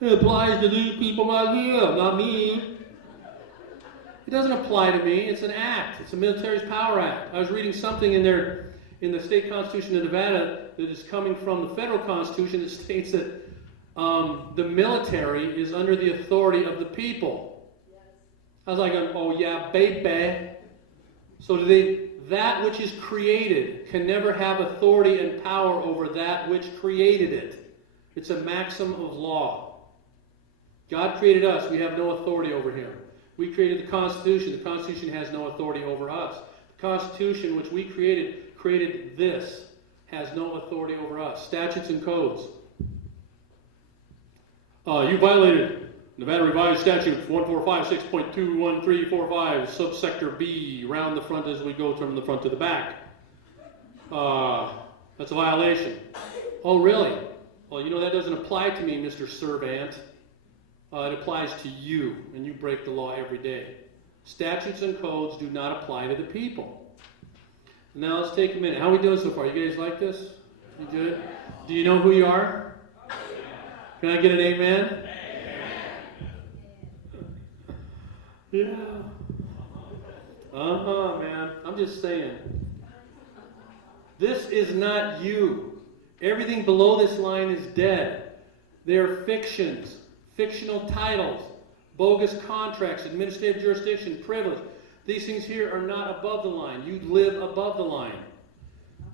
It applies to these people right here, not me. It doesn't apply to me. It's an act. It's a Military's Power Act. I was reading something in there in the state constitution of Nevada that is coming from the federal constitution that states that the military is under the authority of the people. I was like, oh yeah, baby. So that which is created can never have authority and power over that which created it. It's a maxim of law. God created us. We have no authority over him. We created the Constitution. The Constitution has no authority over us. The Constitution, which we created this, has no authority over us. Statutes and codes. You violated Nevada Revised Statute 1456.21345, subsector B, round the front as we go from the front to the back. That's a violation. Oh, really? Well, you know, that doesn't apply to me, Mr. Servant. It applies to you, and you break the law every day. Statutes and codes do not apply to the people. Now let's take a minute. How are we doing so far? You guys like this? You good? Do you know who you are? Can I get an amen? Yeah. Man. I'm just saying. This is not you. Everything below this line is dead. They are fictions, fictional titles, bogus contracts, administrative jurisdiction, privilege. These things here are not above the line. You live above the line.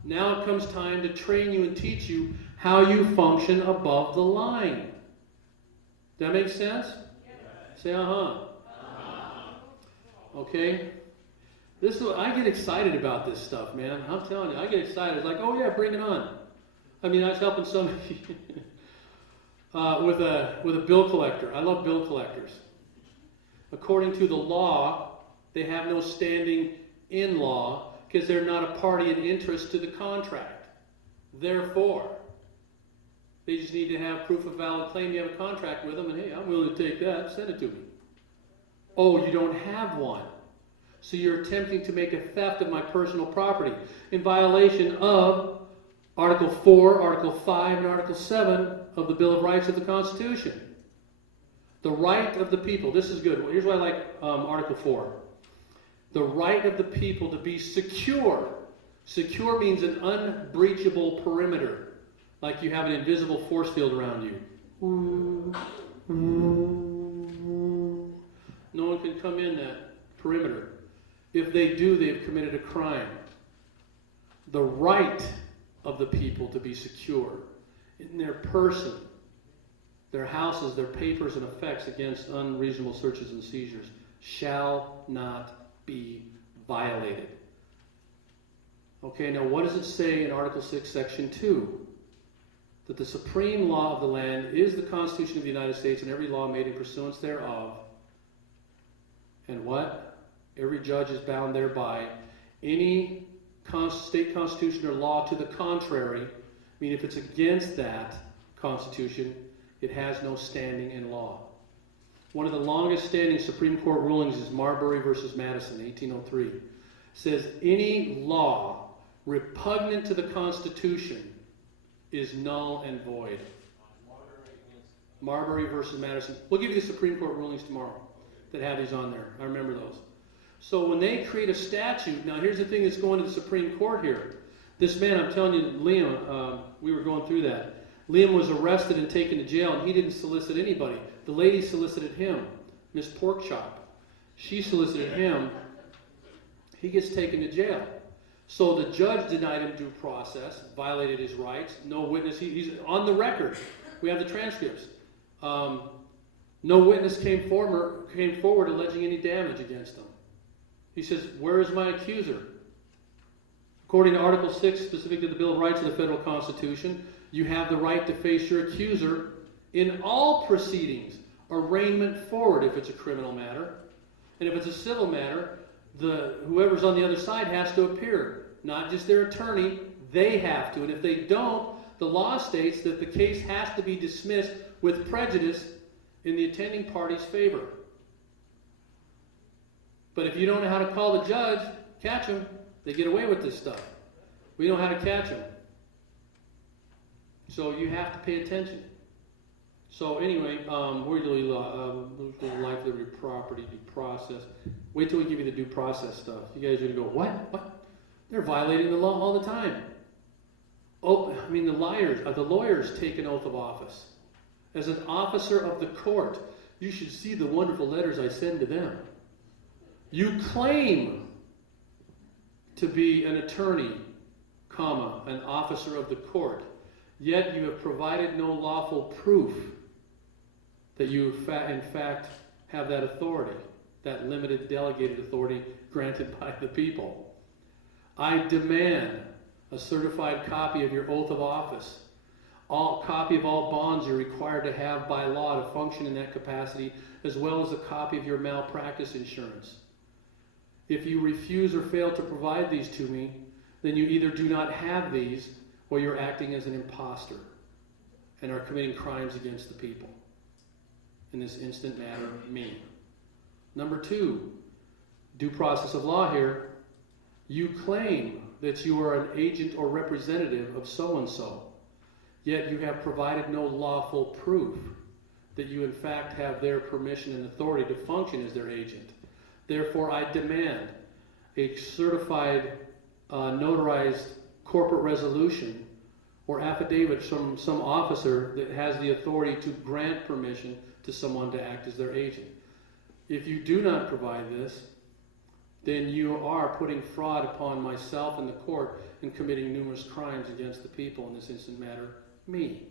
Now it comes time to train you and teach you how you function above the line. Does that make sense? Say Okay? I get excited about this stuff, man. I'm telling you, I get excited. It's like, oh yeah, bring it on. I mean, I was helping somebody with a bill collector. I love bill collectors. According to the law, they have no standing in law because they're not a party in interest to the contract. Therefore, they just need to have proof of valid claim. You have a contract with them, and hey, I'm willing to take that. Send it to me. Oh, you don't have one. So you're attempting to make a theft of my personal property in violation of Article 4, Article 5, and Article 7 of the Bill of Rights of the Constitution. The right of the people. This is good. Here's why I like Article 4. The right of the people to be secure. Secure means an unbreachable perimeter. Like you have an invisible force field around you. No one can come in that perimeter. If they do, they've committed a crime. The right of the people to be secure in their person, their houses, their papers, and effects against unreasonable searches and seizures shall not be violated. Okay, now what does it say in Article 6, Section 2? That the supreme law of the land is the Constitution of the United States and every law made in pursuance thereof. And what? Every judge is bound thereby. Any state constitution or law to the contrary, I mean, if it's against that Constitution, it has no standing in law. One of the longest standing Supreme Court rulings is Marbury versus Madison, 1803. It says any law repugnant to the Constitution is null and void. Marbury versus Madison. We'll give you the Supreme Court rulings tomorrow that have these on there. I remember those. So when they create a statute, now here's the thing that's going to the Supreme Court here. This man, I'm telling you, Liam, we were going through that. Liam was arrested and taken to jail, and he didn't solicit anybody. The lady solicited him, Miss Porkchop. She solicited him. He gets taken to jail. So the judge denied him due process, violated his rights. No witness. He's on the record. We have the transcripts. No witness came forward alleging any damage against him. He says, where is my accuser? According to Article 6, specific to the Bill of Rights of the Federal Constitution, you have the right to face your accuser in all proceedings, arraignment forward if it's a criminal matter. And if it's a civil matter, whoever's on the other side has to appear. Not just their attorney, they have to. And if they don't, the law states that the case has to be dismissed with prejudice in the attending party's favor. But if you don't know how to call the judge, catch them. They get away with this stuff. We know how to catch them. So you have to pay attention. So anyway, where do we life, liberty, property, due process? Wait till we give you the due process stuff. You guys are going to go, what? What? They're violating the law all the time. Oh, I mean, the lawyers take an oath of office. As an officer of the court, you should see the wonderful letters I send to them. You claim to be an attorney, comma, an officer of the court, yet you have provided no lawful proof that you in fact have that authority, that limited delegated authority granted by the people. I demand a certified copy of your oath of office, copy of all bonds you're required to have by law to function in that capacity, as well as a copy of your malpractice insurance. If you refuse or fail to provide these to me, then you either do not have these or you're acting as an imposter and are committing crimes against the people. In this instant matter, me. Number 2, due process of law here. You claim that you are an agent or representative of so-and-so, yet you have provided no lawful proof that you in fact have their permission and authority to function as their agent. Therefore, I demand a certified, notarized corporate resolution or affidavit from some officer that has the authority to grant permission to someone to act as their agent. If you do not provide this, then you are putting fraud upon myself and the court and committing numerous crimes against the people, in this instant matter, me.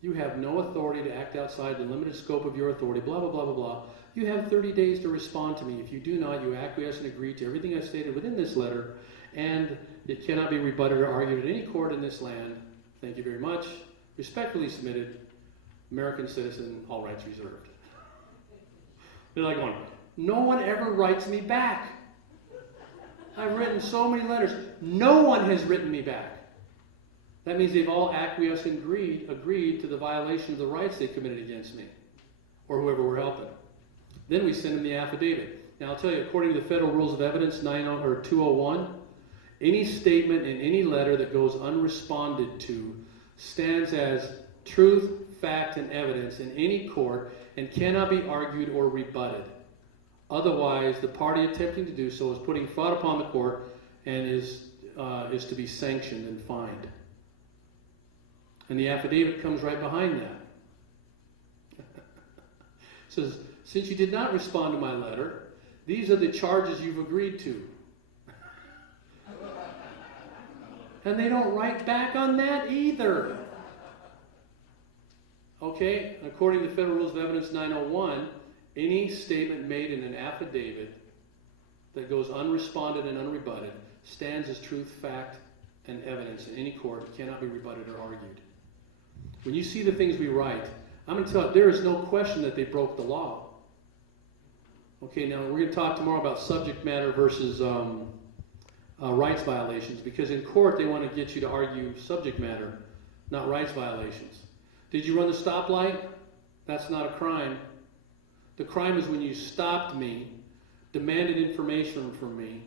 You have no authority to act outside the limited scope of your authority, blah, blah, blah, blah, blah. You have 30 days to respond to me. If you do not, you acquiesce and agree to everything I stated within this letter, and it cannot be rebutted or argued at any court in this land. Thank you very much. Respectfully submitted, American citizen, all rights reserved. They're like going, no one ever writes me back. I've written so many letters. No one has written me back. That means they've all acquiesced and agreed to the violation of the rights they committed against me, or whoever we're helping. Then we send them the affidavit. Now I'll tell you, according to the Federal Rules of Evidence 201, any statement in any letter that goes unresponded to stands as truth, fact, and evidence in any court and cannot be argued or rebutted. Otherwise, the party attempting to do so is putting fraud upon the court and is to be sanctioned and fined. And the affidavit comes right behind that. It says, since you did not respond to my letter, these are the charges you've agreed to. And they don't write back on that either. Okay, according to the Federal Rules of Evidence 901, any statement made in an affidavit that goes unresponded and unrebutted stands as truth, fact, and evidence in any court. It cannot be rebutted or argued. When you see the things we write, I'm going to tell you, there is no question that they broke the law. Okay, now we're going to talk tomorrow about subject matter versus rights violations, because in court they want to get you to argue subject matter, not rights violations. Did you run the stoplight? That's not a crime. The crime is when you stopped me, demanded information from me,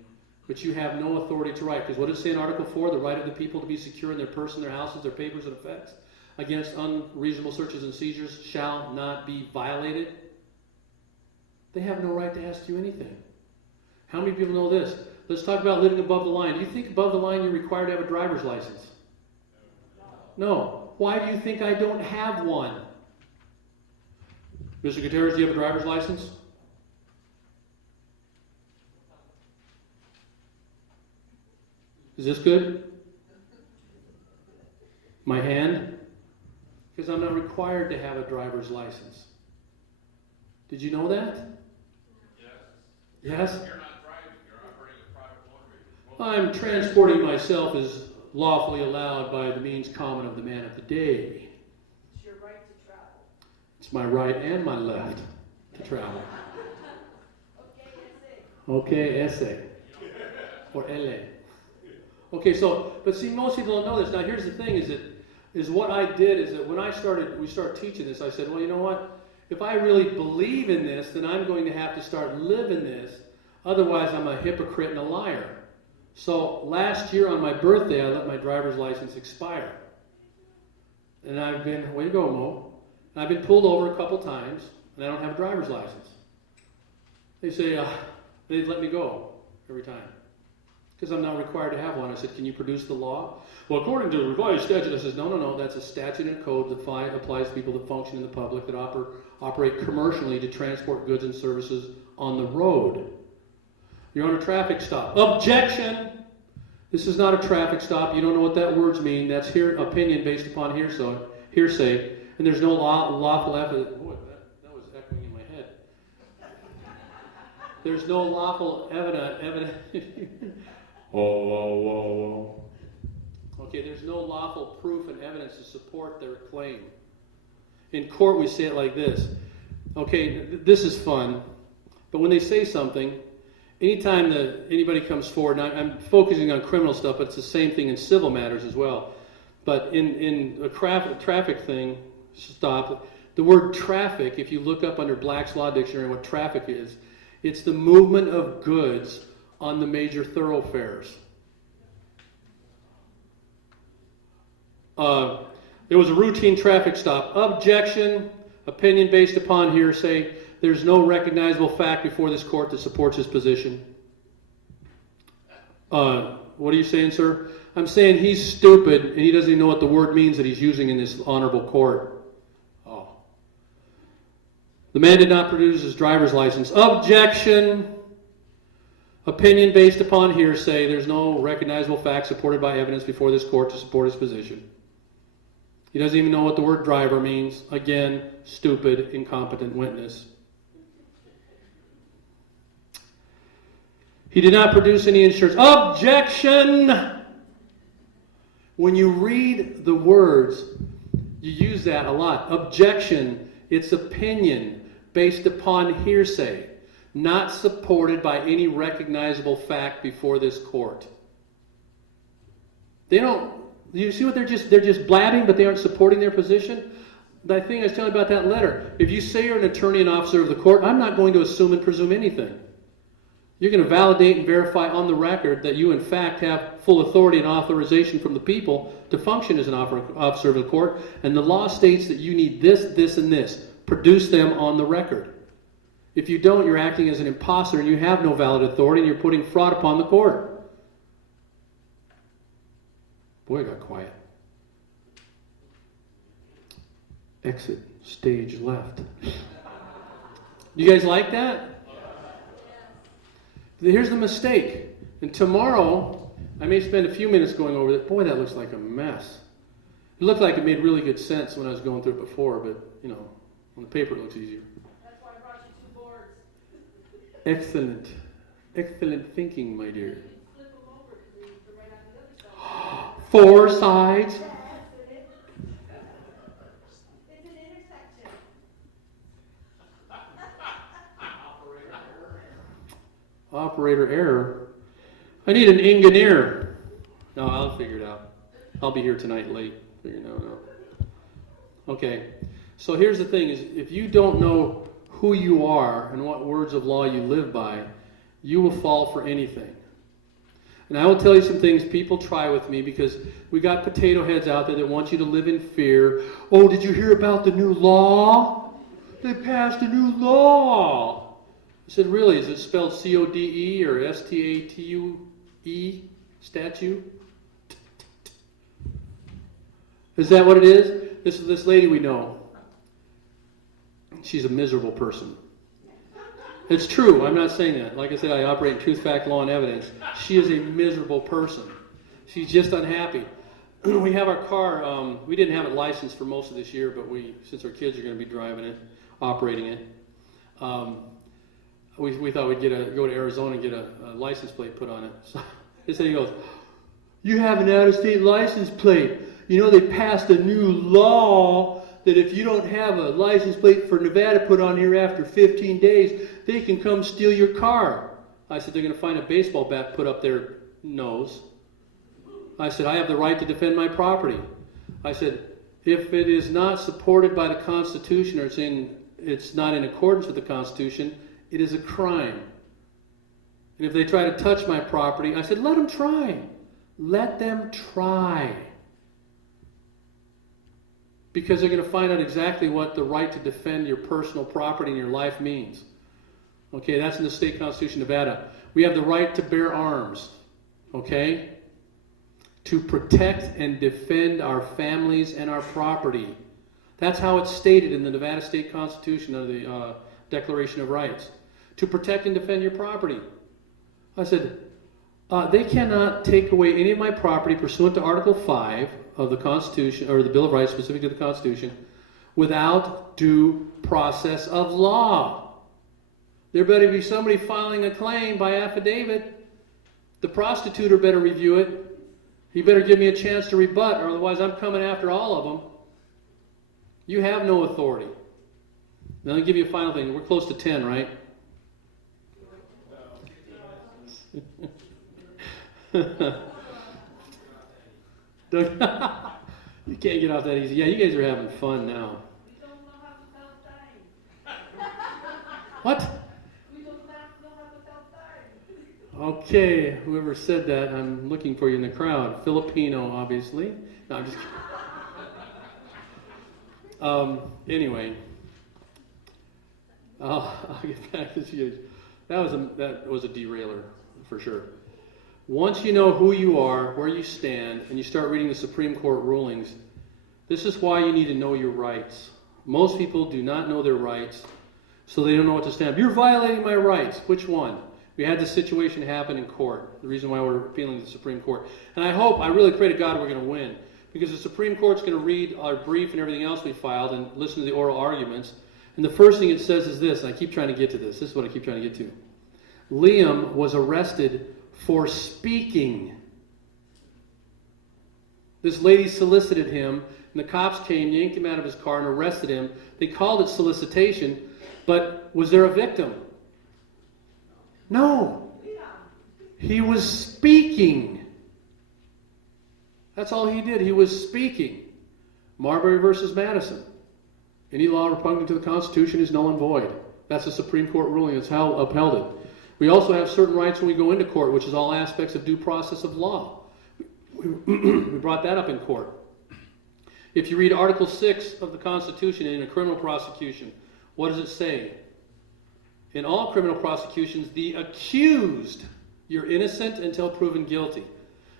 but you have no authority to write. Because what does it say in Article 4? The right of the people to be secure in their person, their houses, their papers, and effects against unreasonable searches and seizures shall not be violated. They have no right to ask you anything. How many people know this? Let's talk about living above the line. Do you think above the line you're required to have a driver's license? No. Why do you think I don't have one? Mr. Gutierrez, do you have a driver's license? Is this good? My hand? Because I'm not required to have a driver's license. Did you know that? Yes. Yes? You're not driving, you're operating a private motor vehicle. I'm transporting myself as lawfully allowed by the means common of the man of the day. It's your right to travel. It's my right and my left to travel. Okay, that's it. Okay, essay. Or LA. Okay, so, but see, most people don't know this. Now, here's the thing, is what I did is that when we started teaching this, I said, well, you know what? If I really believe in this, then I'm going to have to start living this. Otherwise, I'm a hypocrite and a liar. So, last year on my birthday, I let my driver's license expire. And I've been, way to go, Mo. And I've been pulled over a couple times, and I don't have a driver's license. They say, they let me go every time. Because I'm not required to have one. I said, can you produce the law? Well, according to the revised statute, I says, no, that's a statute and code that applies to people that function in the public, that operate commercially to transport goods and services on the road. You're on a traffic stop. Objection! This is not a traffic stop. You don't know what that words mean. That's opinion based upon hearsay. And there's no lawful evidence. Boy, that was echoing in my head. There's no lawful evidence. Whoa. Okay, there's no lawful proof and evidence to support their claim. In court, we say it like this. Okay, this is fun, but when they say something, anytime anybody comes forward, and I'm focusing on criminal stuff, but it's the same thing in civil matters as well. But in a traffic thing, stop, the word traffic, if you look up under Black's Law Dictionary what traffic is, it's the movement of goods on the major thoroughfares. It was a routine traffic stop. Objection, opinion based upon hearsay. There's no recognizable fact before this court that supports his position. What are you saying, sir? I'm saying he's stupid and he doesn't even know what the word means that he's using in this honorable court. Oh. The man did not produce his driver's license. Objection. Opinion based upon hearsay. There's no recognizable fact supported by evidence before this court to support his position. He doesn't even know what the word driver means. Again, stupid, incompetent witness. He did not produce any insurance. Objection! When you read the words, you use that a lot. Objection, it's opinion based upon hearsay, not supported by any recognizable fact before this court. They don't, you see what they're just blabbing, but they aren't supporting their position? That thing I was telling you about that letter. If you say you're an attorney and officer of the court, I'm not going to assume and presume anything. You're going to validate and verify on the record that you in fact have full authority and authorization from the people to function as an officer of the court, and the law states that you need this, this, and this. Produce them on the record. If you don't, you're acting as an imposter and you have no valid authority and you're putting fraud upon the court. Boy, it got quiet. Exit, stage left. You guys like that? Here's the mistake. And tomorrow, I may spend a few minutes going over that. Boy, that looks like a mess. It looked like it made really good sense when I was going through it before, but, you know, on the paper it looks easier. That's why I brought you 2 boards. Excellent. Excellent thinking, my dear. Flip them over because they're right on the other side. 4 sides. It's an intersection. Operator error. I need an engineer. No, I'll figure it out. I'll be here tonight late. Figure it out. Okay. So here's the thing: is if you don't know who you are and what words of law you live by, you will fall for anything. And I will tell you some things people try with me because we got potato heads out there that want you to live in fear. Oh, did you hear about the new law? They passed a new law. I said, really? Is it spelled C-O-D-E or S-T-A-T-U-E? Statue? Is that what it is? This lady we know, she's a miserable person. It's true. I'm not saying that. Like I said, I operate in truth, fact, law, and evidence. She is a miserable person. She's just unhappy. We have our car. We didn't have it licensed for most of this year, but since our kids are going to be driving it, operating it, we thought we'd go to Arizona and get a license plate put on it. So he goes, "You have an out-of-state license plate. You know they passed a new law that if you don't have a license plate for Nevada put on here after 15 days, they can come steal your car." I said, "They're going to find a baseball bat put up their nose." I said, "I have the right to defend my property." I said, "If it is not supported by the Constitution or it's not in accordance with the Constitution, it is a crime. And if they try to touch my property," I said, "let them try. Let them try. Because they're going to find out exactly what the right to defend your personal property and your life means." Okay, that's in the state constitution of Nevada. We have the right to bear arms. Okay? To protect and defend our families and our property. That's how it's stated in the Nevada State Constitution of the Declaration of Rights. To protect and defend your property. I said, they cannot take away any of my property pursuant to Article 5 of the Constitution, or the Bill of Rights specific to the Constitution, without due process of law. There better be somebody filing a claim by affidavit. The prosecutor better review it. He better give me a chance to rebut, or otherwise I'm coming after all of them. You have no authority. Now let me give you a final thing. We're close to 10, right? You can't get off that easy. Yeah, you guys are having fun now. We don't know how to tell time. What? We don't know how to tell time. Okay, whoever said that, I'm looking for you in the crowd. Filipino, obviously. No, I'm just kidding. Anyway, I'll get back to you. That was a derailer, for sure. Once you know who you are, where you stand, and you start reading the Supreme Court rulings, this is why you need to know your rights. Most people do not know their rights, so they don't know what to stand. "You're violating my rights." Which one? We had this situation happen in court, the reason why we're appealing to the Supreme Court. And I really pray to God we're going to win, because the Supreme Court's going to read our brief and everything else we filed and listen to the oral arguments. And the first thing it says is this, and I keep trying to get to this. This is what I keep trying to get to. Liam was arrested for speaking. This lady solicited him, and the cops came, yanked him out of his car, and arrested him. They called it solicitation, but was there a victim? No. He was speaking. That's all he did. He was speaking. Marbury versus Madison. Any law repugnant to the Constitution is null and void. That's a Supreme Court ruling. It's how upheld it. We also have certain rights when we go into court, which is all aspects of due process of law. We brought that up in court. If you read Article 6 of the Constitution in a criminal prosecution, what does it say? In all criminal prosecutions, the accused, you're innocent until proven guilty.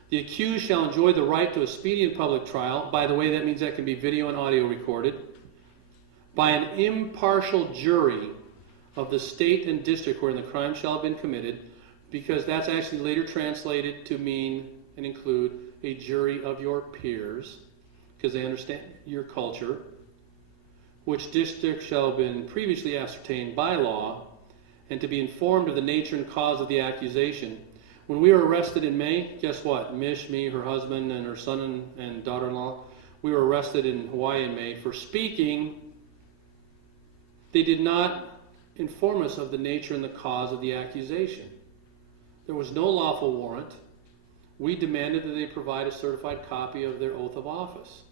The accused shall enjoy the right to a speedy and public trial. By the way, that means that can be video and audio recorded. By an impartial jury of the state and district wherein the crime shall have been committed, because that's actually later translated to mean and include a jury of your peers, because they understand your culture, which district shall have been previously ascertained by law, and to be informed of the nature and cause of the accusation. When we were arrested in May, guess what? Mish, me, her husband, and her son and daughter-in-law, we were arrested in Hawaii in May for speaking. They did not inform us of the nature and the cause of the accusation. There was no lawful warrant. We demanded that they provide a certified copy of their oath of office.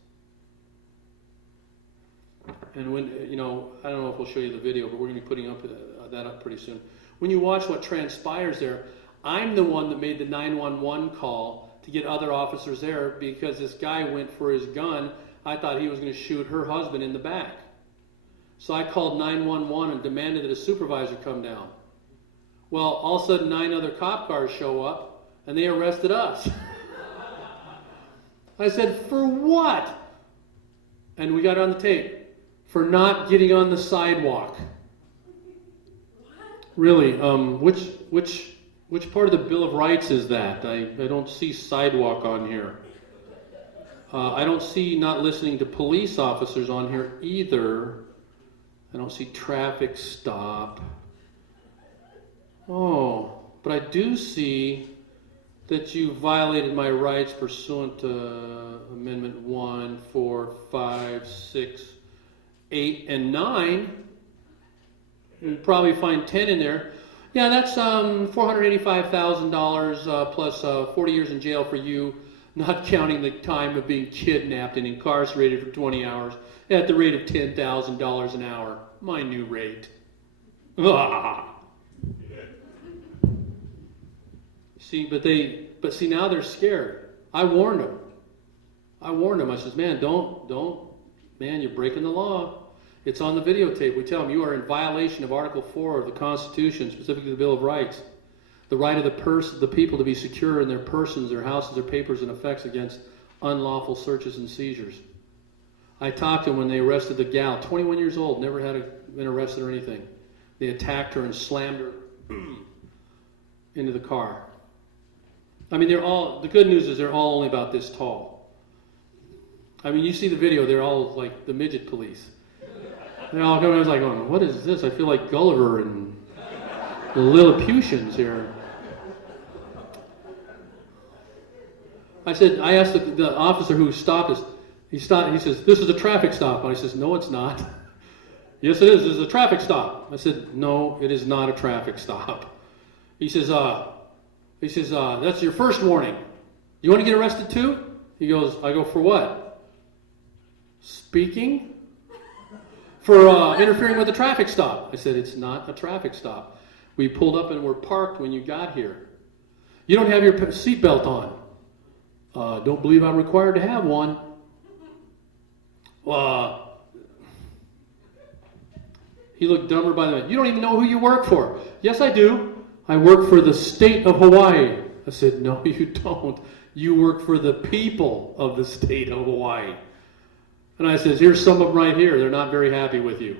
And when, I don't know if we'll show you the video, but we're going to be putting that up pretty soon. When you watch what transpires there, I'm the one that made the 911 call to get other officers there because this guy went for his gun. I thought he was going to shoot her husband in the back. So I called 911 and demanded that a supervisor come down. Well, all of a sudden 9 other cop cars show up and they arrested us. I said, "For what?" And we got on the tape. For not getting on the sidewalk. Really, which part of the Bill of Rights is that? I don't see sidewalk on here. I don't see not listening to police officers on here either. I don't see traffic stop. Oh, but I do see that you violated my rights pursuant to Amendment 1, 4, 5, 6, 8, and 9. You'd probably find 10 in there. Yeah, that's $485,000 plus 40 years in jail for you, not counting the time of being kidnapped and incarcerated for 20 hours at the rate of $10,000 an hour. My new rate. Ah. See, but see now they're scared. I warned them. I says, man, don't, man, you're breaking the law. It's on the videotape. We tell them you are in violation of Article 4 of the Constitution, specifically the Bill of Rights. The right of the people to be secure in their persons, their houses, their papers, and effects against unlawful searches and seizures. I talked to them when they arrested the gal, 21 years old, never been arrested or anything. They attacked her and slammed her into the car. I mean, the good news is they're all only about this tall. I mean, you see the video, they're all like the midget police. They're all coming, I was like, going, what is this? I feel like Gulliver and the Lilliputians here. I asked the officer who stopped us, he says, this is a traffic stop. And I says, no, it's not. Yes, it is. This is a traffic stop. I said, no, it is not a traffic stop. He says, that's your first warning. You want to get arrested too? I go, for what? Speaking? For interfering with a traffic stop. I said, it's not a traffic stop. We pulled up and were parked when you got here. You don't have your seatbelt on. Don't believe I'm required to have one. He looked dumber by the minute. You don't even know who you work for. Yes, I do. I work for the state of Hawaii. I said, no, you don't. You work for the people of the state of Hawaii. And I says, here's some of them right here. They're not very happy with you.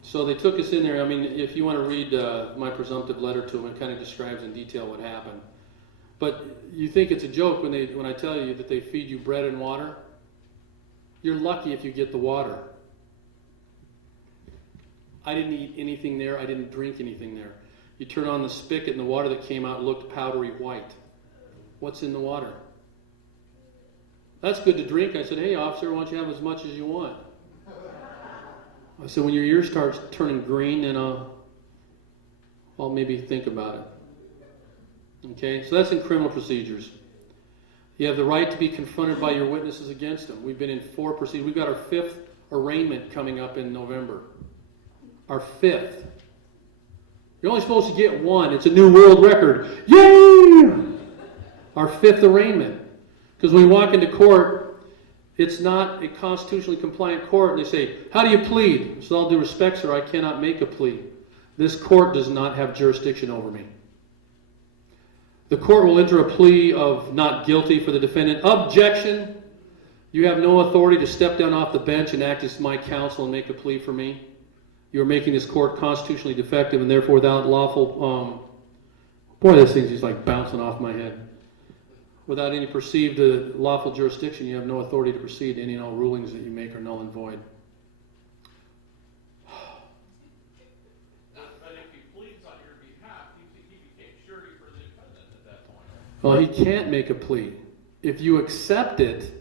So they took us in there. I mean, if you want to read my presumptive letter to them, it kind of describes in detail what happened. But you think it's a joke when I tell you that they feed you bread and water? You're lucky if you get the water. I didn't eat anything there. I didn't drink anything there. You turn on the spigot and the water that came out looked powdery white. What's in the water? That's good to drink. I said, hey, officer, why don't you have as much as you want? I said, when your ear starts turning green, then I'll maybe think about it. Okay, so that's in criminal procedures. You have the right to be confronted by your witnesses against them. We've been in 4 proceedings. We've got our 5th arraignment coming up in November. Our 5th. You're only supposed to get 1. It's a new world record. Yay! Our 5th arraignment. Because when we walk into court, it's not a constitutionally compliant court. And they say, how do you plead? With all due respect, sir, I cannot make a plea. This court does not have jurisdiction over me. The court will enter a plea of not guilty for the defendant. Objection! You have no authority to step down off the bench and act as my counsel and make a plea for me. You are making this court constitutionally defective and therefore without lawful... boy, this thing's just like bouncing off my head. Without any perceived lawful jurisdiction, you have no authority to proceed. Any and all rulings that you make are null and void. But if he pleads on your behalf, he became surety for the defendant at that point. Well, he can't make a plea. If you accept it,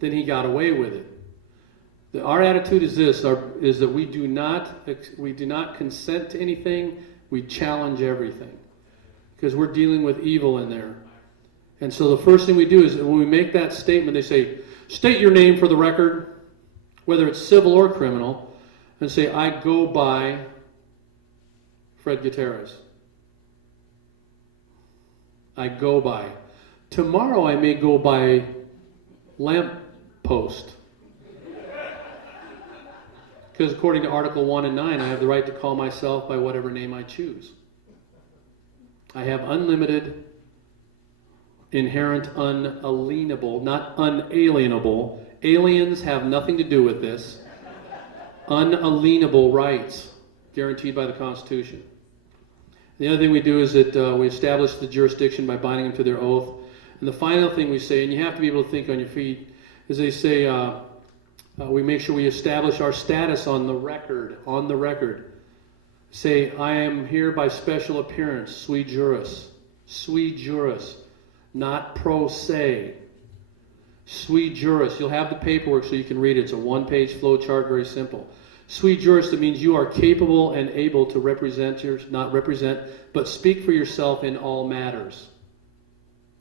then he got away with it. Our attitude is this: is that we do not consent to anything. We challenge everything because we're dealing with evil in there. And so the first thing we do is when we make that statement, they say, "State your name for the record, whether it's civil or criminal," and say, "I go by Fred Gutierrez. I go by. Tomorrow I may go by lamppost." Because according to Article 1 and 9, I have the right to call myself by whatever name I choose. I have unlimited, inherent, unalienable, not unalienable. Aliens have nothing to do with this. Unalienable rights guaranteed by the Constitution. The other thing we do is that we establish the jurisdiction by binding them to their oath. And the final thing we say, and you have to be able to think on your feet, is they say, We make sure we establish our status on the record. On the record. Say, I am here by special appearance, sui juris. Sui juris. Not pro se. Sui juris. You'll have the paperwork so you can read it. It's a one-page flow chart, very simple. Sui juris, that means you are capable and able to represent not represent, but speak for yourself in all matters.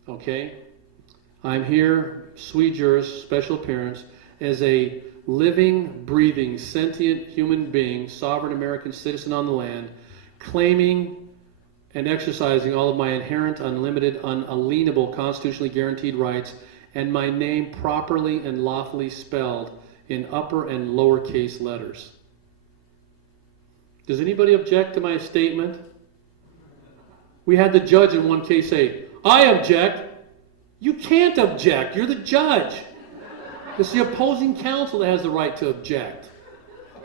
Okay? I'm here, sui juris, special appearance, as a living, breathing, sentient human being, sovereign American citizen on the land, claiming and exercising all of my inherent, unlimited, unalienable, constitutionally guaranteed rights, and my name properly and lawfully spelled in upper and lowercase letters. Does anybody object to my statement? We had the judge in one case say, I object. You can't object. You're the judge. It's the opposing counsel that has the right to object.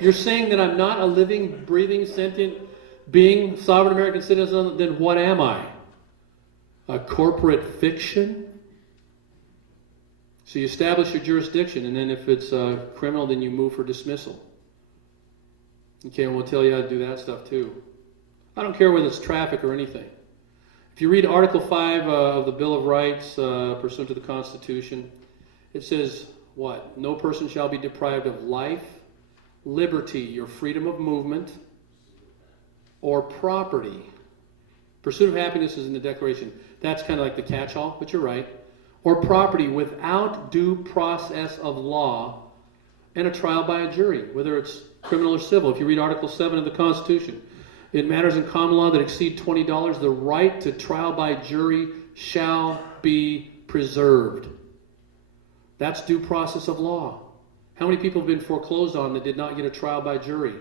You're saying that I'm not a living, breathing, sentient being, sovereign American citizen, then what am I? A corporate fiction? So you establish your jurisdiction, and then if it's a criminal, then you move for dismissal. Okay, and we'll tell you how to do that stuff too. I don't care whether it's traffic or anything. If you read Article 5 of the Bill of Rights, pursuant to the Constitution, it says, what? No person shall be deprived of life, liberty, your freedom of movement, or property. Pursuit of happiness is in the Declaration. That's kind of like the catch-all, but you're right. Or property without due process of law and a trial by a jury, whether it's criminal or civil. If you read Article 7 of the Constitution, in matters in common law that exceed $20, the right to trial by jury shall be preserved. That's due process of law. How many people have been foreclosed on that did not get a trial by jury?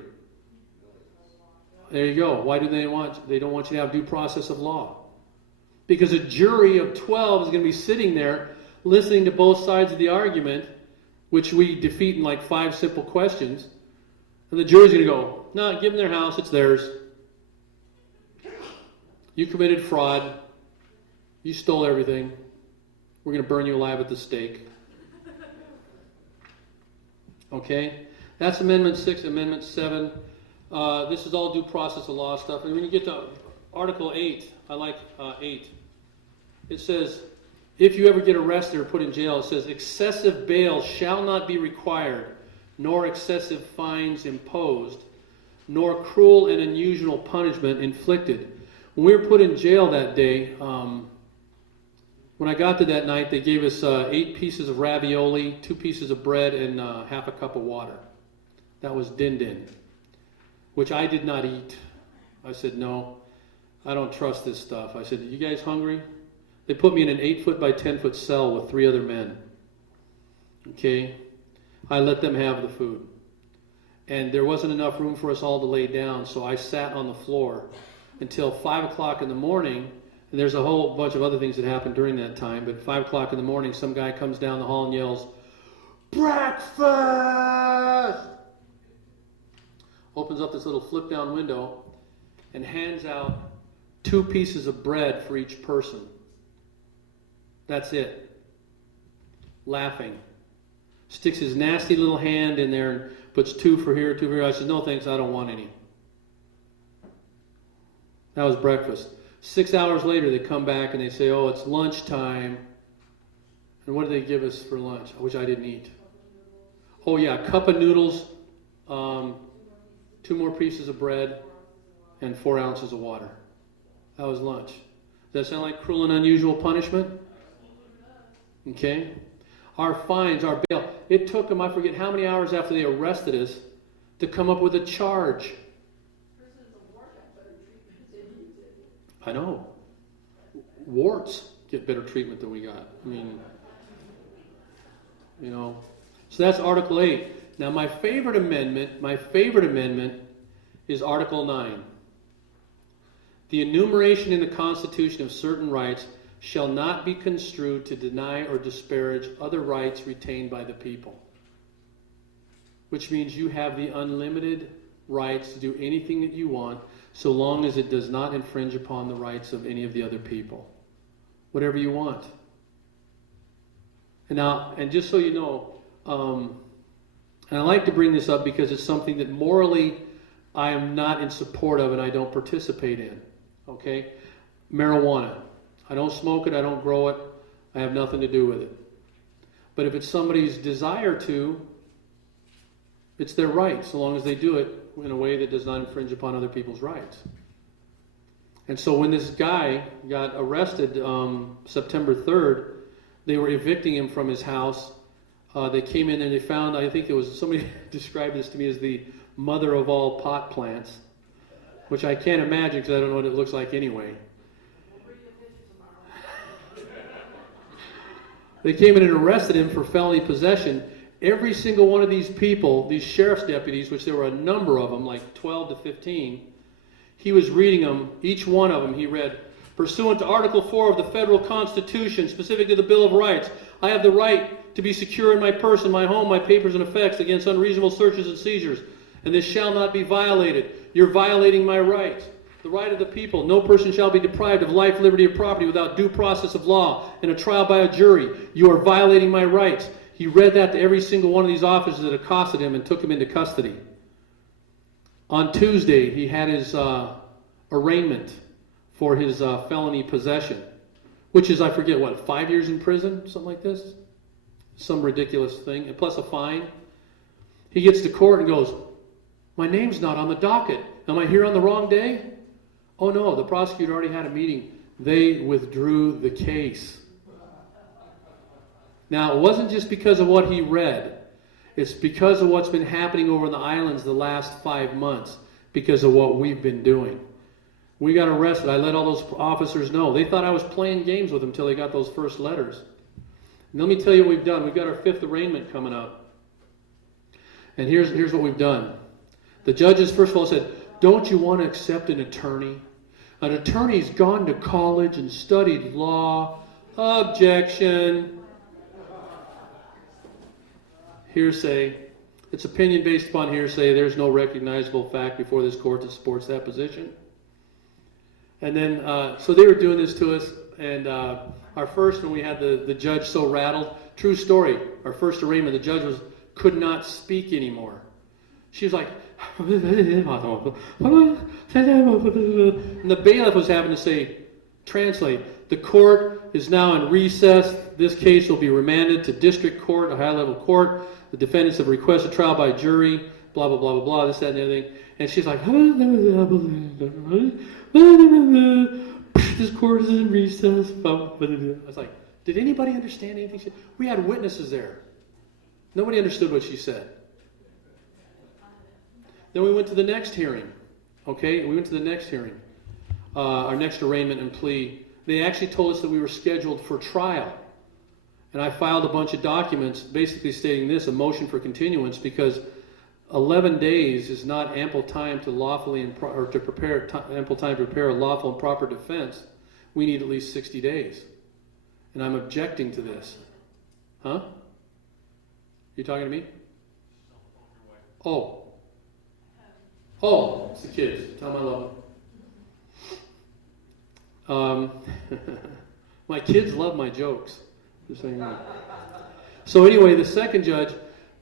There you go. Why do they want? They don't want you to have due process of law. Because a jury of 12 is going to be sitting there listening to both sides of the argument, which we defeat in like 5 simple questions. And the jury's going to go, no, give them their house, it's theirs. You committed fraud. You stole everything. We're going to burn you alive at the stake. Okay? That's Amendment 6. Amendment 7. This is all due process of law stuff. And when you get to Article 8, I like 8. It says, if you ever get arrested or put in jail, it says, excessive bail shall not be required, nor excessive fines imposed, nor cruel and unusual punishment inflicted. When we were put in jail that day, when I got to that night, they gave us 8 pieces of ravioli, 2 pieces of bread, and half a cup of water. That was din-din, which I did not eat. I said, no, I don't trust this stuff. I said, you guys hungry? They put me in an 8-foot by 10-foot cell with 3 other men. Okay? I let them have the food. And there wasn't enough room for us all to lay down, so I sat on the floor until 5 o'clock in the morning, and there's a whole bunch of other things that happened during that time, but 5 o'clock in the morning, some guy comes down the hall and yells, breakfast! Opens up this little flip-down window and hands out 2 pieces of bread for each person. That's it. Laughing. Sticks his nasty little hand in there and puts 2 for here, 2 for here. I said, no thanks, I don't want any. That was breakfast. 6 hours later, they come back and they say, oh, it's lunchtime. And what do they give us for lunch? Which I didn't eat. Oh, yeah, a cup of noodles, 2 more pieces of bread, and 4 ounces of water. That was lunch. Does that sound like cruel and unusual punishment? Okay. Our fines, our bail. It took them, I forget how many hours after they arrested us, to come up with a charge. I know. Warts get better treatment than we got. I mean, you know. So that's Article 8. Now my favorite amendment is Article 9. The enumeration in the Constitution of certain rights shall not be construed to deny or disparage other rights retained by the people. Which means you have the unlimited rights to do anything that you want, so long as it does not infringe upon the rights of any of the other people. Whatever you want. And now, and just so you know, And I like to bring this up because it's something that morally I am not in support of and I don't participate in. Okay? Marijuana. I don't smoke it, I don't grow it, I have nothing to do with it. But if it's somebody's desire to, it's their right, so long as they do it in a way that does not infringe upon other people's rights. And so when this guy got arrested September 3rd, they were evicting him from his house. They came in and they found, I think it was, somebody described this to me as the mother of all pot plants, which I can't imagine because I don't know what it looks like anyway. They came in and arrested him for felony possession. Every single one of these people, these sheriff's deputies, which there were a number of them, like 12 to 15, he was reading them, each one of them he read, pursuant to Article 4 of the Federal Constitution, specific to the Bill of Rights, I have the right to be secure in my person, my home, my papers, and effects against unreasonable searches and seizures, and this shall not be violated. You're violating my rights. The right of the people. No person shall be deprived of life, liberty, or property without due process of law and a trial by a jury. You are violating my rights. He read that to every single one of these officers that accosted him and took him into custody. On Tuesday, he had his arraignment for his felony possession, which is, I forget what, 5 years in prison? Something like this? Some ridiculous thing, and plus a fine. He gets to court and goes, my name's not on the docket. Am I here on the wrong day? Oh no, the prosecutor already had a meeting. They withdrew the case. Now, it wasn't just because of what he read. It's because of what's been happening over in the islands the last 5 months, because of what we've been doing. We got arrested. I let all those officers know. They thought I was playing games with them until they got those first letters. And let me tell you what we've done. We've got our 5th arraignment coming up. And here's what we've done. The judges, first of all, said, don't you want to accept an attorney? An attorney's gone to college and studied law. Objection. Hearsay. It's opinion based upon hearsay. There's no recognizable fact before this court that supports that position. And then, so they were doing this to us. And our first, when we had the judge so rattled, true story, our first arraignment, the judge could not speak anymore. She was like, and the bailiff was having to say, translate, the court is now in recess. This case will be remanded to district court, a high-level court. The defendants have requested trial by jury, blah, blah, blah, blah, blah, this, that, and everything. And she's like, this court is in recess. I was like, did anybody understand anything? We had witnesses there. Nobody understood what she said. Then we went to the next hearing. Okay, we went to the next hearing. Our next arraignment and plea. They actually told us that we were scheduled for trial. And I filed a bunch of documents basically stating this, a motion for continuance, because 11 days is not ample time to ample time to prepare a lawful and proper defense. We need at least 60 days. And I'm objecting to this. Huh? You talking to me? Oh, it's the kids. Tell them I love them. My kids love my jokes. Just saying that. So anyway, the second judge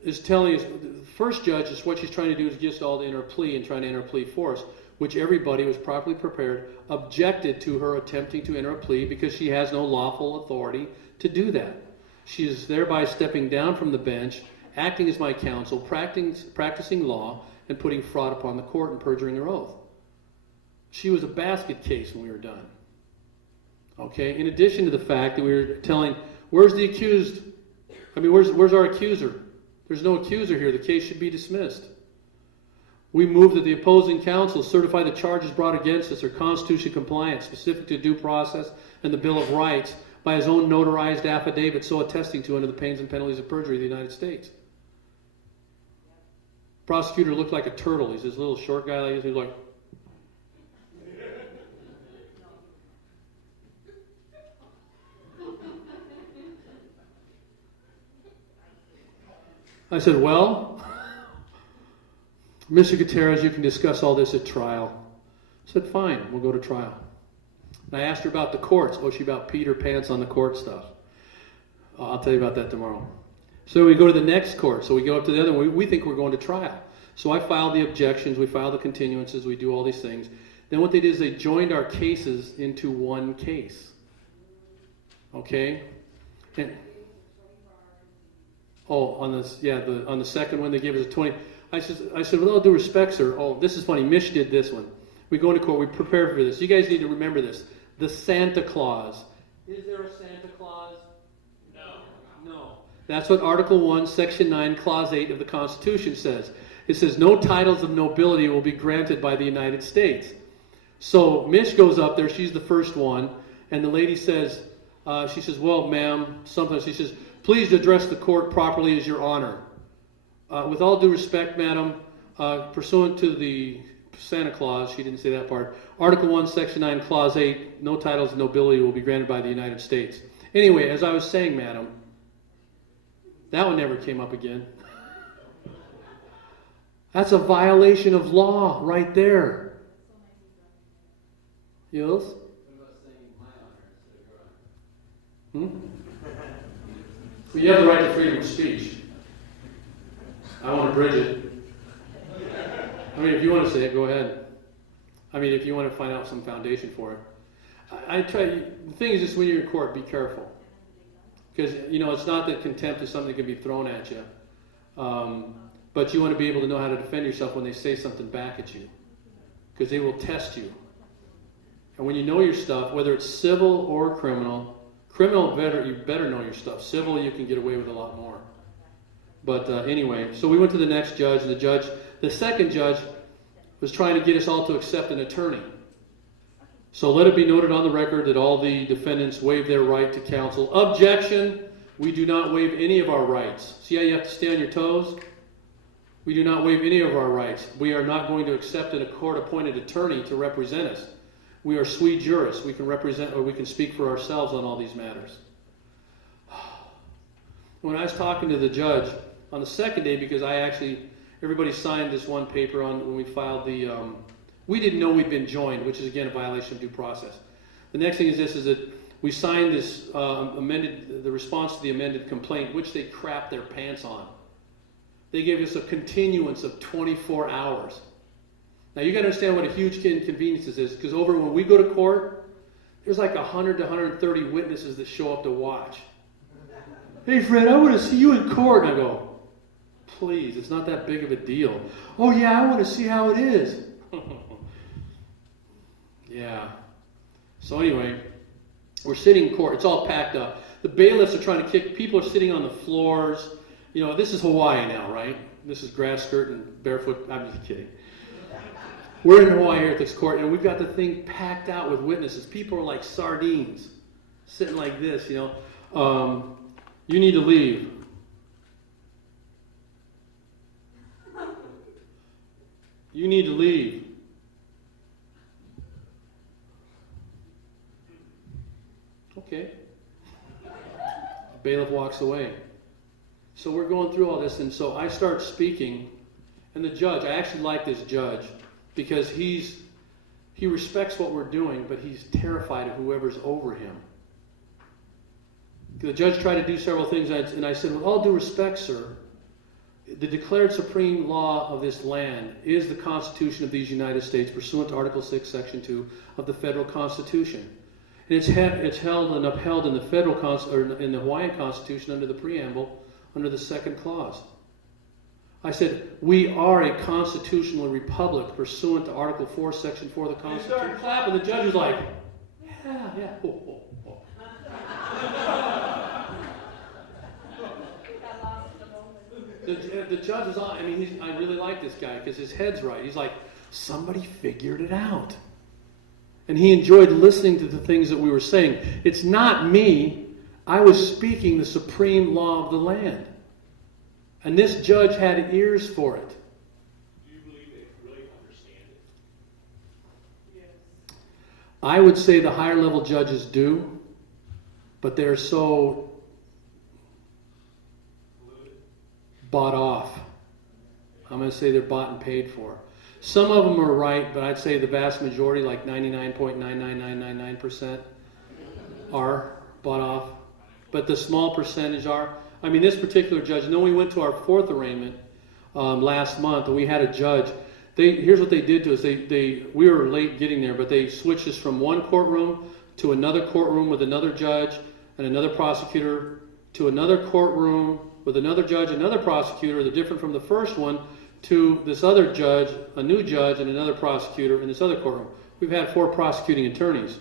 is telling us, the first judge is what she's trying to do is get us all to enter a plea and trying to enter a plea for us, which everybody was properly prepared, objected to her attempting to enter a plea because she has no lawful authority to do that. She is thereby stepping down from the bench, acting as my counsel, practicing law, and putting fraud upon the court and perjuring her oath. She was a basket case when we were done. Okay, in addition to the fact that we were telling, where's the accused? I mean, where's our accuser? There's no accuser here. The case should be dismissed. We moved that the opposing counsel certify the charges brought against us are constitutionally compliant, specific to due process and the Bill of Rights, by his own notarized affidavit, so attesting to under the pains and penalties of perjury of the United States. Prosecutor looked like a turtle. He's this little short guy like this. He's like, I said, well, Mr. Gutierrez, you can discuss all this at trial. I said, fine, we'll go to trial. And I asked her about the courts. Oh, she about peed her pants on the court stuff. I'll tell you about that tomorrow. So we go to the next court. So we go up to the other one. We think we're going to trial. So I filed the objections. We filed the continuances. We do all these things. Then what they did is they joined our cases into one case. Okay? And, on this, on the second one they gave us a 20. I said, with all due respect, sir. Oh, this is funny. Mish did this one. We go into court. We prepare for this. You guys need to remember this. The Santa Claus. Is there a Santa Claus? No. That's what Article 1, Section 9, Clause 8 of the Constitution says. It says no titles of nobility will be granted by the United States. So Mish goes up there. She's the first one. And the lady says, she says, well, ma'am, sometimes she says, please address the court properly as your honor. With all due respect, madam, pursuant to the Santa Claus, she didn't say that part, Article 1, Section 9, Clause 8, no titles of nobility will be granted by the United States. Anyway, as I was saying, madam, that one never came up again. That's a violation of law right there. Yes? Hmm? Well, you have the right to freedom of speech. I want to bridge it. I mean, if you want to say it, go ahead. I mean, if you want to find out some foundation for it. I try. The thing is, just when you're in court, be careful. Because, it's not that contempt is something that can be thrown at you. But you want to be able to know how to defend yourself when they say something back at you. Because they will test you. And when you know your stuff, whether it's civil or criminal, you better know your stuff. Civil, you can get away with a lot more. But anyway, so we went to the next judge. The second judge was trying to get us all to accept an attorney. So let it be noted on the record that all the defendants waive their right to counsel. Objection! We do not waive any of our rights. See how you have to stay on your toes? We do not waive any of our rights. We are not going to accept a court-appointed attorney to represent us. We are sui juris. We can represent, or we can speak for ourselves on all these matters. When I was talking to the judge on the second day, because everybody signed this one paper on when we filed we didn't know we'd been joined, which is again a violation of due process. The next thing is that we signed this the response to the amended complaint, which they crapped their pants on. They gave us a continuance of 24 hours. Now you got to understand what a huge inconvenience this is, because when we go to court, there's like 100 to 130 witnesses that show up to watch. Hey Fred, I want to see you in court. And I go, please, it's not that big of a deal. Oh yeah, I want to see how it is. Yeah. So anyway, we're sitting in court. It's all packed up. The bailiffs are trying to people are sitting on the floors. This is Hawaii now, right? This is grass skirt and barefoot. I'm just kidding. We're in Hawaii here at this court, and we've got the thing packed out with witnesses. People are like sardines, sitting like this, You need to leave. You need to leave. Okay. The bailiff walks away. So we're going through all this, and so I start speaking, and the judge, I actually like this judge, because he respects what we're doing, but he's terrified of whoever's over him. The judge tried to do several things, and I said, with all due respect, sir, the declared supreme law of this land is the Constitution of these United States, pursuant to Article 6, Section 2 of the Federal Constitution. And it's held and upheld in the in the Hawaiian Constitution under the preamble, under the second clause. I said, we are a constitutional republic pursuant to Article 4, Section 4 of the Constitution. Clap, and the judge was like, yeah. The judge is on. I really like this guy because his head's right. He's like, somebody figured it out. And he enjoyed listening to the things that we were saying. It's not me. I was speaking the supreme law of the land. And this judge had ears for it. Do you believe they really understand it? Yes. I would say the higher level judges do, but they're so bought off. I'm going to say they're bought and paid for. Some of them are right, but I'd say the vast majority, like 99.99999%, are bought off. But the small percentage are. I mean, this particular judge, we went to our fourth arraignment last month, and we had a judge. Here's what they did to us. We were late getting there, but they switched us from one courtroom to another courtroom with another judge and another prosecutor, to another courtroom with another judge, another prosecutor, they're different from the first one, to this other judge, a new judge, and another prosecutor in this other courtroom. We've had 4 prosecuting attorneys.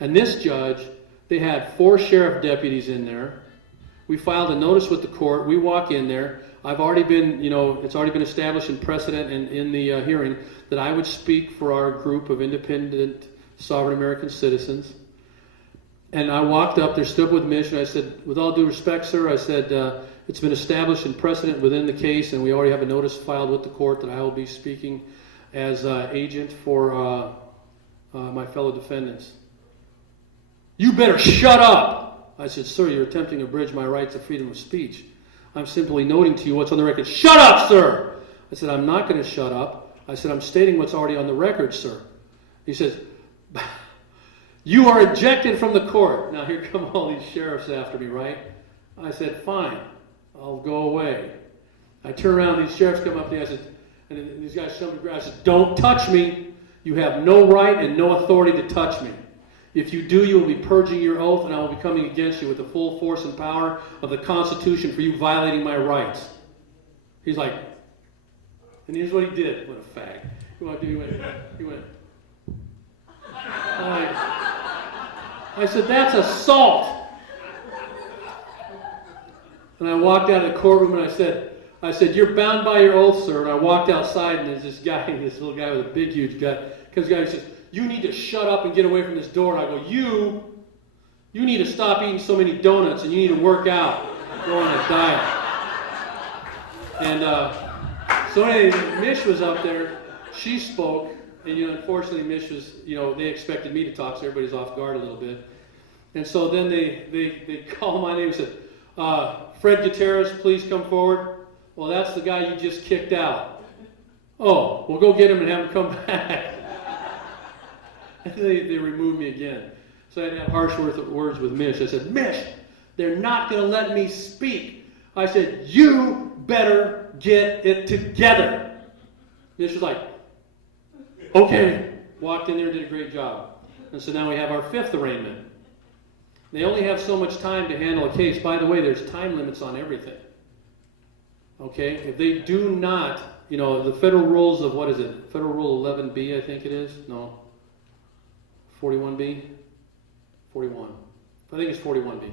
And this judge, they had 4 sheriff deputies in there. We filed a notice with the court. We walk in there. I've already been, it's already been established in precedent and in the hearing that I would speak for our group of independent sovereign American citizens. And I walked up there, stood with Mish, and I said, with all due respect, sir, I said, it's been established in precedent within the case, and we already have a notice filed with the court that I will be speaking as agent for my fellow defendants. You better shut up! I said, sir, you're attempting to abridge my rights of freedom of speech. I'm simply noting to you what's on the record. Shut up, sir! I said, I'm not going to shut up. I said, I'm stating what's already on the record, sir. He says, you are ejected from the court. Now here come all these sheriffs after me, right? I said, fine, I'll go away. I turn around, these sheriffs come up to me, I said, and these guys shove me to the ground. I said, don't touch me. You have no right and no authority to touch me. If you do, you will be purging your oath, and I will be coming against you with the full force and power of the Constitution for you violating my rights. He's like, and here's what he did. What a fag. He went. I said, that's assault. And I walked out of the courtroom and I said, you're bound by your oath, sir. And I walked outside, and there's this little guy with a big, huge gut. Comes the guy and says, you need to shut up and get away from this door. And I go, you need to stop eating so many donuts, and you need to work out. Go on a diet. And so anyway, Mish was up there. She spoke. And unfortunately, Mish was, they expected me to talk, so everybody's off guard a little bit. And so then they call my name and said, Fred Gutierrez, please come forward. Well, that's the guy you just kicked out. Oh, we'll go get him and have him come back. And they removed me again. So I had to have harsh words with Mish. I said, Mish, they're not going to let me speak. I said, you better get it together. Mish was like, okay. Walked in there and did a great job. And so now we have our 5th arraignment. They only have so much time to handle a case. By the way, there's time limits on everything. Okay? If they do not, the federal rules of, what is it? Federal Rule 11B, I think it is? No. 41B? 41. I think it's 41B. It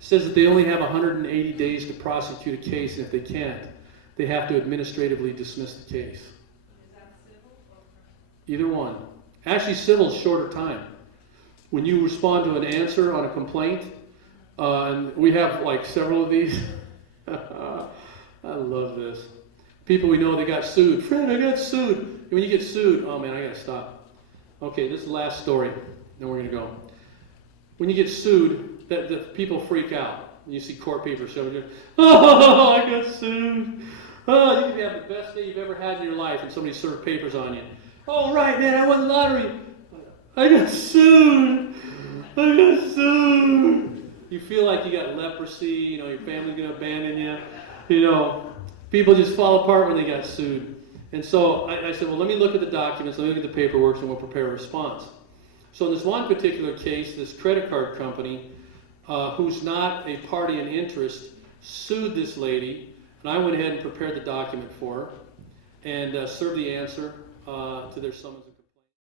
says that they only have 180 days to prosecute a case, and if they can't, they have to administratively dismiss the case. Either one. Actually, civil is shorter time. When you respond to an answer on a complaint, and we have like several of these. I love this. People we know, they got sued. Fred, I got sued. When you get sued, oh man, I gotta stop. Okay, this is the last story. Then we're gonna go. When you get sued, the people freak out. You see court papers showing you, oh, I got sued. Oh, you could have the best day you've ever had in your life, and somebody served papers on you. Oh, right, man, I won the lottery. I got sued. I got sued. You feel like you got leprosy, your family's going to abandon you. People just fall apart when they got sued. And so I said, well, let me look at the documents, let me look at the paperwork, and we'll prepare a response. So in this one particular case, this credit card company, who's not a party in interest, sued this lady, and I went ahead and prepared the document for her and served the answer to their summons.